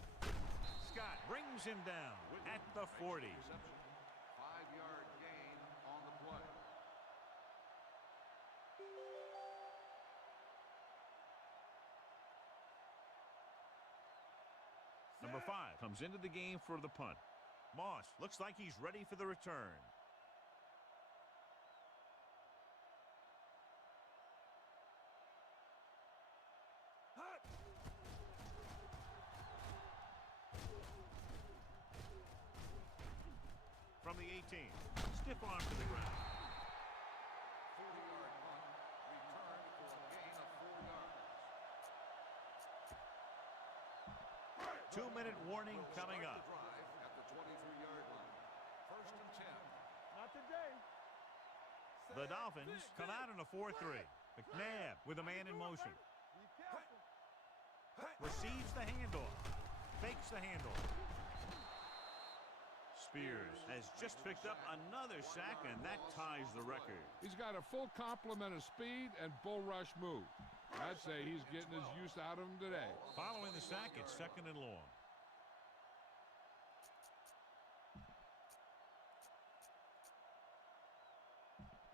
Scott brings him down at the 40. 5-yard gain on the play. Number 5 comes into the game for the punt. Moss looks like he's ready for the return. From the 18, stiff arm to the ground. 40-yard punt, returned for a gain of 4 yards. 2-minute warning coming up. The drive at the 23-yard line. 1st and 10. Not today. The Dolphins come out in a 4-3. McNabb with a man in motion. Be careful. Receives the handoff. Fakes the handoff. Spears has just picked up another sack, and that ties the record. He's got a full complement of speed and bull rush move. I'd say he's getting his use out of him today. Following the sack, it's 2nd and long.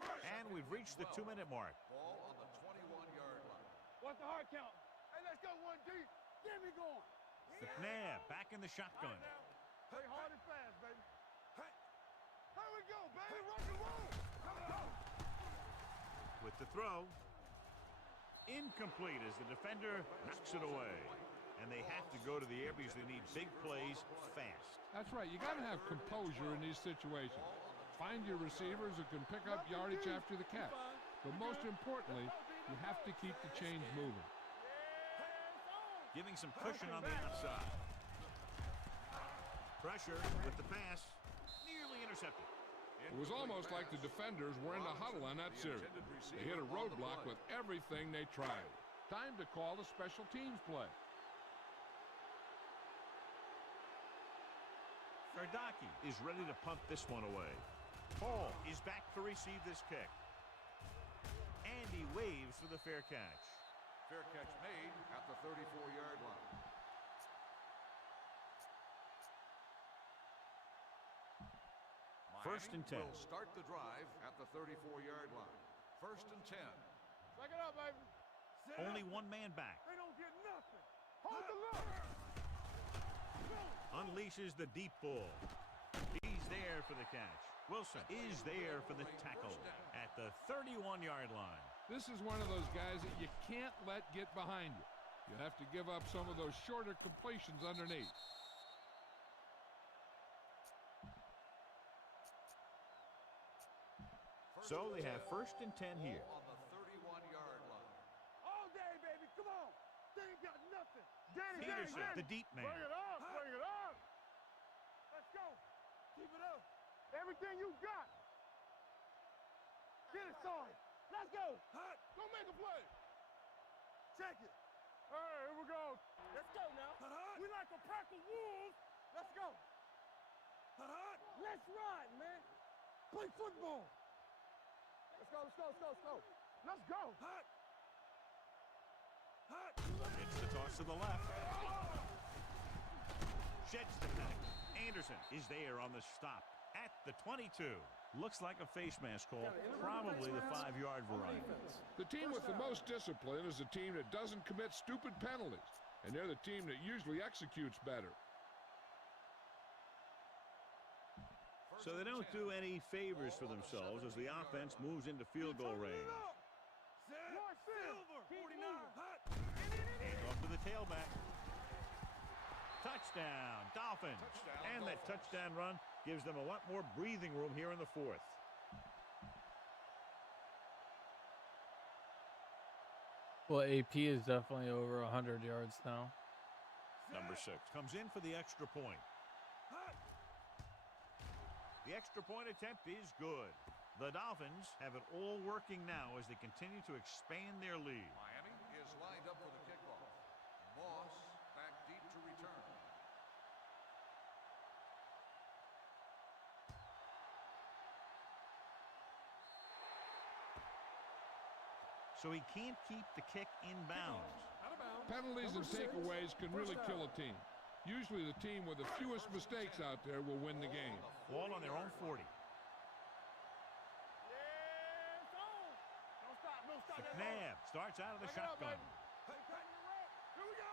And we've reached the 2-minute mark. Ball on the 21-yard line. What's the hard count? Hey, let's go 1 deep. Get me going. McNabb back in the shotgun. Play hard and fast, baby. Hey. Here we go, baby. Rock and roll. Go. With the throw. Incomplete as the defender knocks it away. And they have to go to the air because they need big plays fast. That's right. You got to have composure in these situations. Find your receivers who can pick up yardage after the catch. But most importantly, you have to keep the chains moving. Giving some cushion on the outside. Pressure with the pass. Nearly intercepted. It was almost like the defenders were in the huddle on that series. They hit a roadblock with everything they tried. Time to call a special teams play. Gardaki is ready to punt this one away. Hall is back to receive this kick. And he waves for the fair catch. Fair catch made at the 34-yard line. First and 10. Will start the drive at the 34-yard line. 1st and 10. Strike it out, baby. Only one man back. They don't get nothing. Hold the look. Unleashes the deep ball. He's there for the catch. Wilson is there for the tackle at the 31-yard line. This is one of those guys that you can't let get behind you. You have to give up some of those shorter completions underneath. So they have first and 10 here. On the 31-yard line. All day, baby. Come on. They ain't got nothing. Danny, Peterson, Danny, the deep man. Bring it up. Bring it up. Let's go. Keep it up. Everything you got. Get it started. Let's go. Hot. Go make a play. Check it. All right, here we go. Let's go now. We like a pack of wolves. Let's go. Let's ride, man. Play football. Let's go, let's go, let's go, let's go. Let's go. It's the toss to the left. Sheds the pack. Anderson is there on the stop at the 22. Looks like a face mask call, probably the 5-yard variety. The team with the most discipline is the team that doesn't commit stupid penalties, and they're the team that usually executes better. So they don't do any favors for themselves as the offense moves into field goal range. Hands off to the tailback. Touchdown, Dolphins. And that touchdown run gives them a lot more breathing room here in the fourth. Well, AP is definitely over 100 yards now. Number 6 comes in for the extra point. The extra point attempt is good. The Dolphins have it all working now as they continue to expand their lead. Miami is lined up for the kickoff. Moss back deep to return. So he can't keep the kick in bounds. Penalties and takeaways can really kill a team. Usually the team with the fewest mistakes out there will win the game. Ball on their own 40. Yes, on. Don't stop, don't stop. McNabb starts out of the shotgun. Here we go.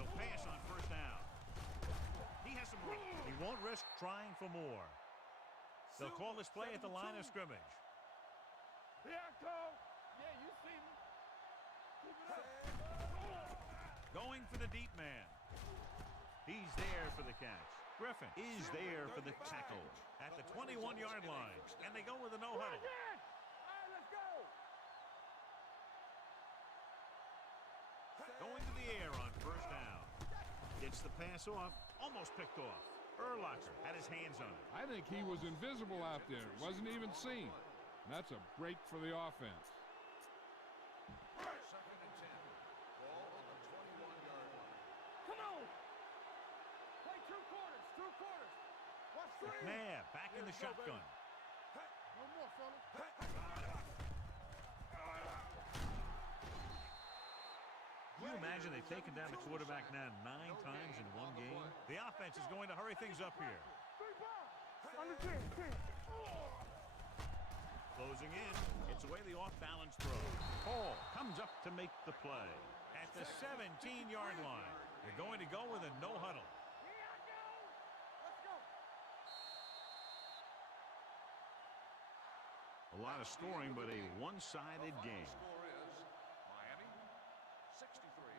He'll pass on first down. He has some room. He won't risk trying for more. They'll call this play at the line of scrimmage. Here I come. Yeah, you see me. Keep it up. Going for the deep man. He's there for the catch. Griffin is there for the tackle at the 21-yard line. And they go with a no-huddle. All right, let's go. Going to the air on first down. Gets the pass off. Almost picked off. Urlacher had his hands on it. I think he was invisible out there. Wasn't even seen. And that's a break for the offense. Second and 10. Ball on the 21-yard line. Come on. Play two quarters, two quarters. Watch three. McNabb back in the shotgun. No more, fellas. Can you imagine they've taken down the quarterback now 9 times in one game? The offense is going to hurry things up here. 3 balls. Under 10, 10. Closing in. It's away the off-balance throw. Hall comes up to make the play. At the 17-yard line. They're going to go with a no-huddle. Here I go. Let's go. A lot of scoring, but a one-sided The final game. score is Miami 63,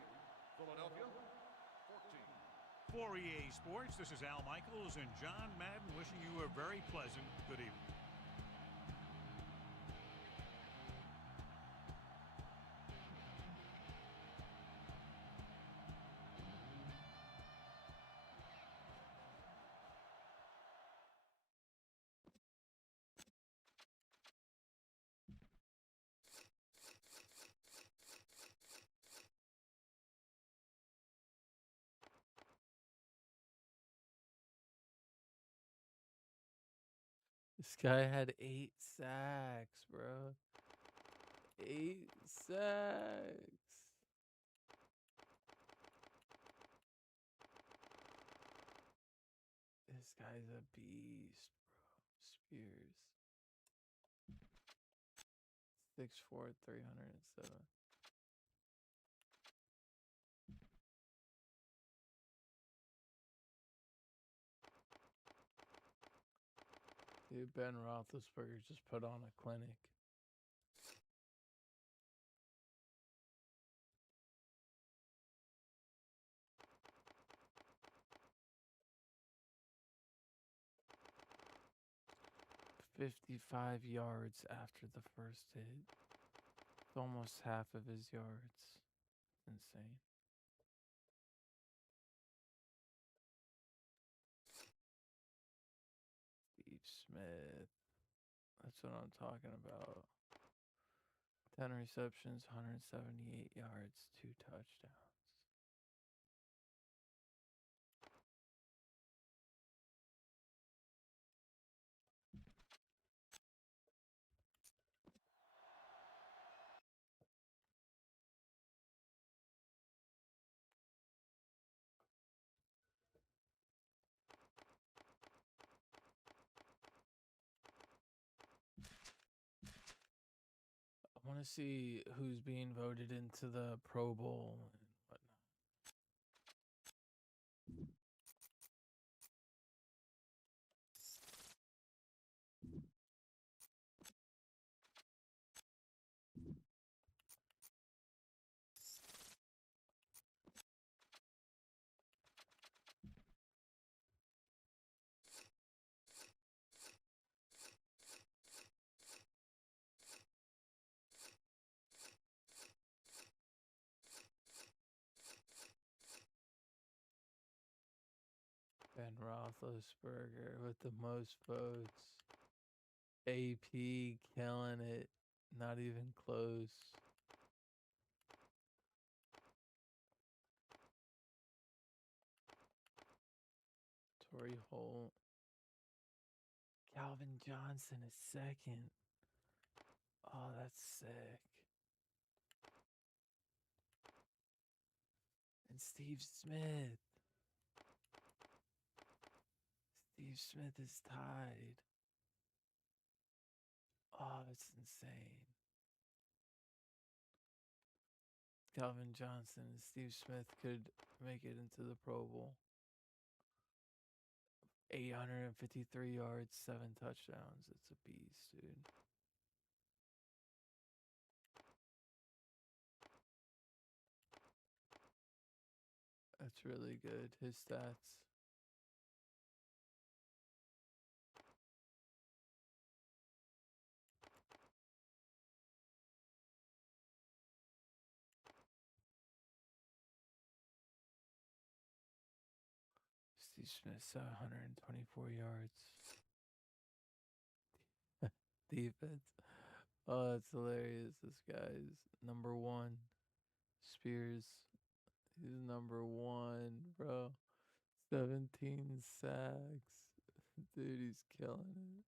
Philadelphia 14. For EA Sports, this is Al Michaels and John Madden wishing you a very pleasant good evening. This guy had 8 sacks, bro. 8 sacks. This guy's a beast, bro. Spears. 6'4", 307. Dude, Ben Roethlisberger just put on a clinic. 55 yards after the first hit. It's almost half of his yards. Insane. Steve Smith. That's what I'm talking about. 10 receptions, 178 yards, 2 touchdowns. I want to see who's being voted into the Pro Bowl and whatnot. Ben Roethlisberger with the most votes. AP killing it. Not even close. Torrey Holt. Calvin Johnson is second. Oh, that's sick. And Steve Smith. Steve Smith is tied. Oh, it's insane. Calvin Johnson and Steve Smith could make it into the Pro Bowl. 853 yards, 7 touchdowns. It's a beast, dude. That's really good. His stats. Steve Smith's 124 yards. Defense. Oh, that's hilarious. This guy's number one. Spears. He's number one, bro. 17 sacks. Dude, he's killing it.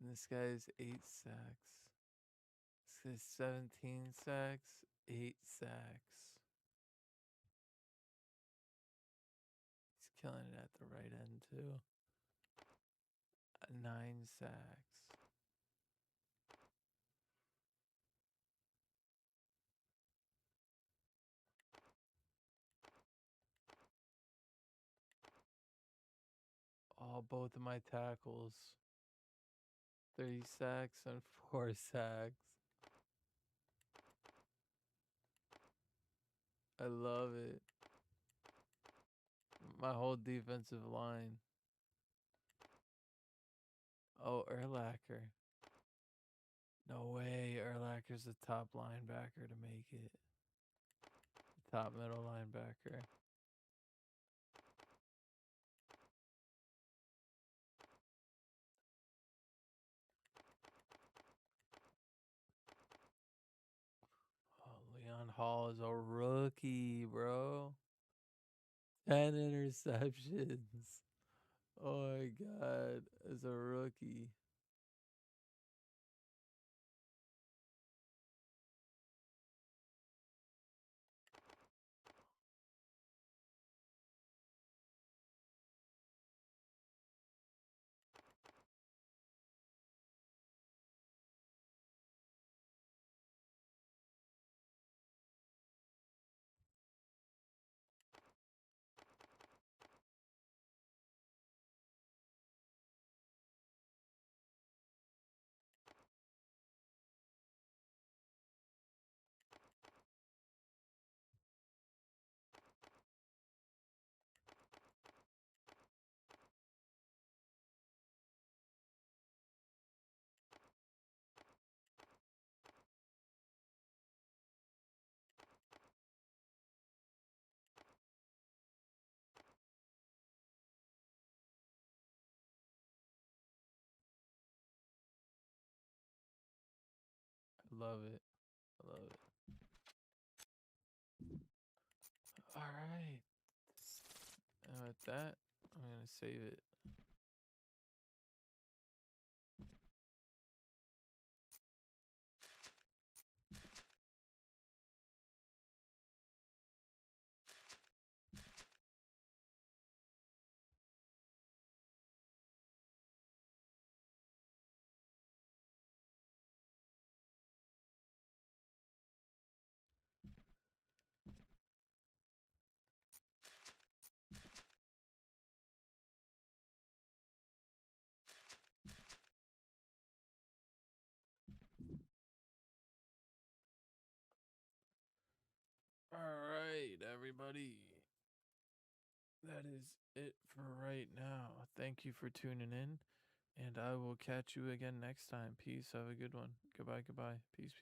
And this guy's 8 sacks. This guy's 17 sacks, 8 sacks. He's killing it at the right end, too. 9 sacks. Oh, both of my tackles. 3 sacks and 4 sacks. I love it. My whole defensive line. Oh, Urlacher. No way. Urlacher's the top linebacker to make it. Top middle linebacker. Oh, Leon Hall is a rookie, bro. 10 interceptions. Oh my God. As a rookie. love it. I love it. All right. And with that, I'm going to save it. All right, everybody. That is it for right now. Thank you for tuning in, and I will catch you again next time. Peace. Have a good one. Goodbye. Goodbye. Peace. Peace.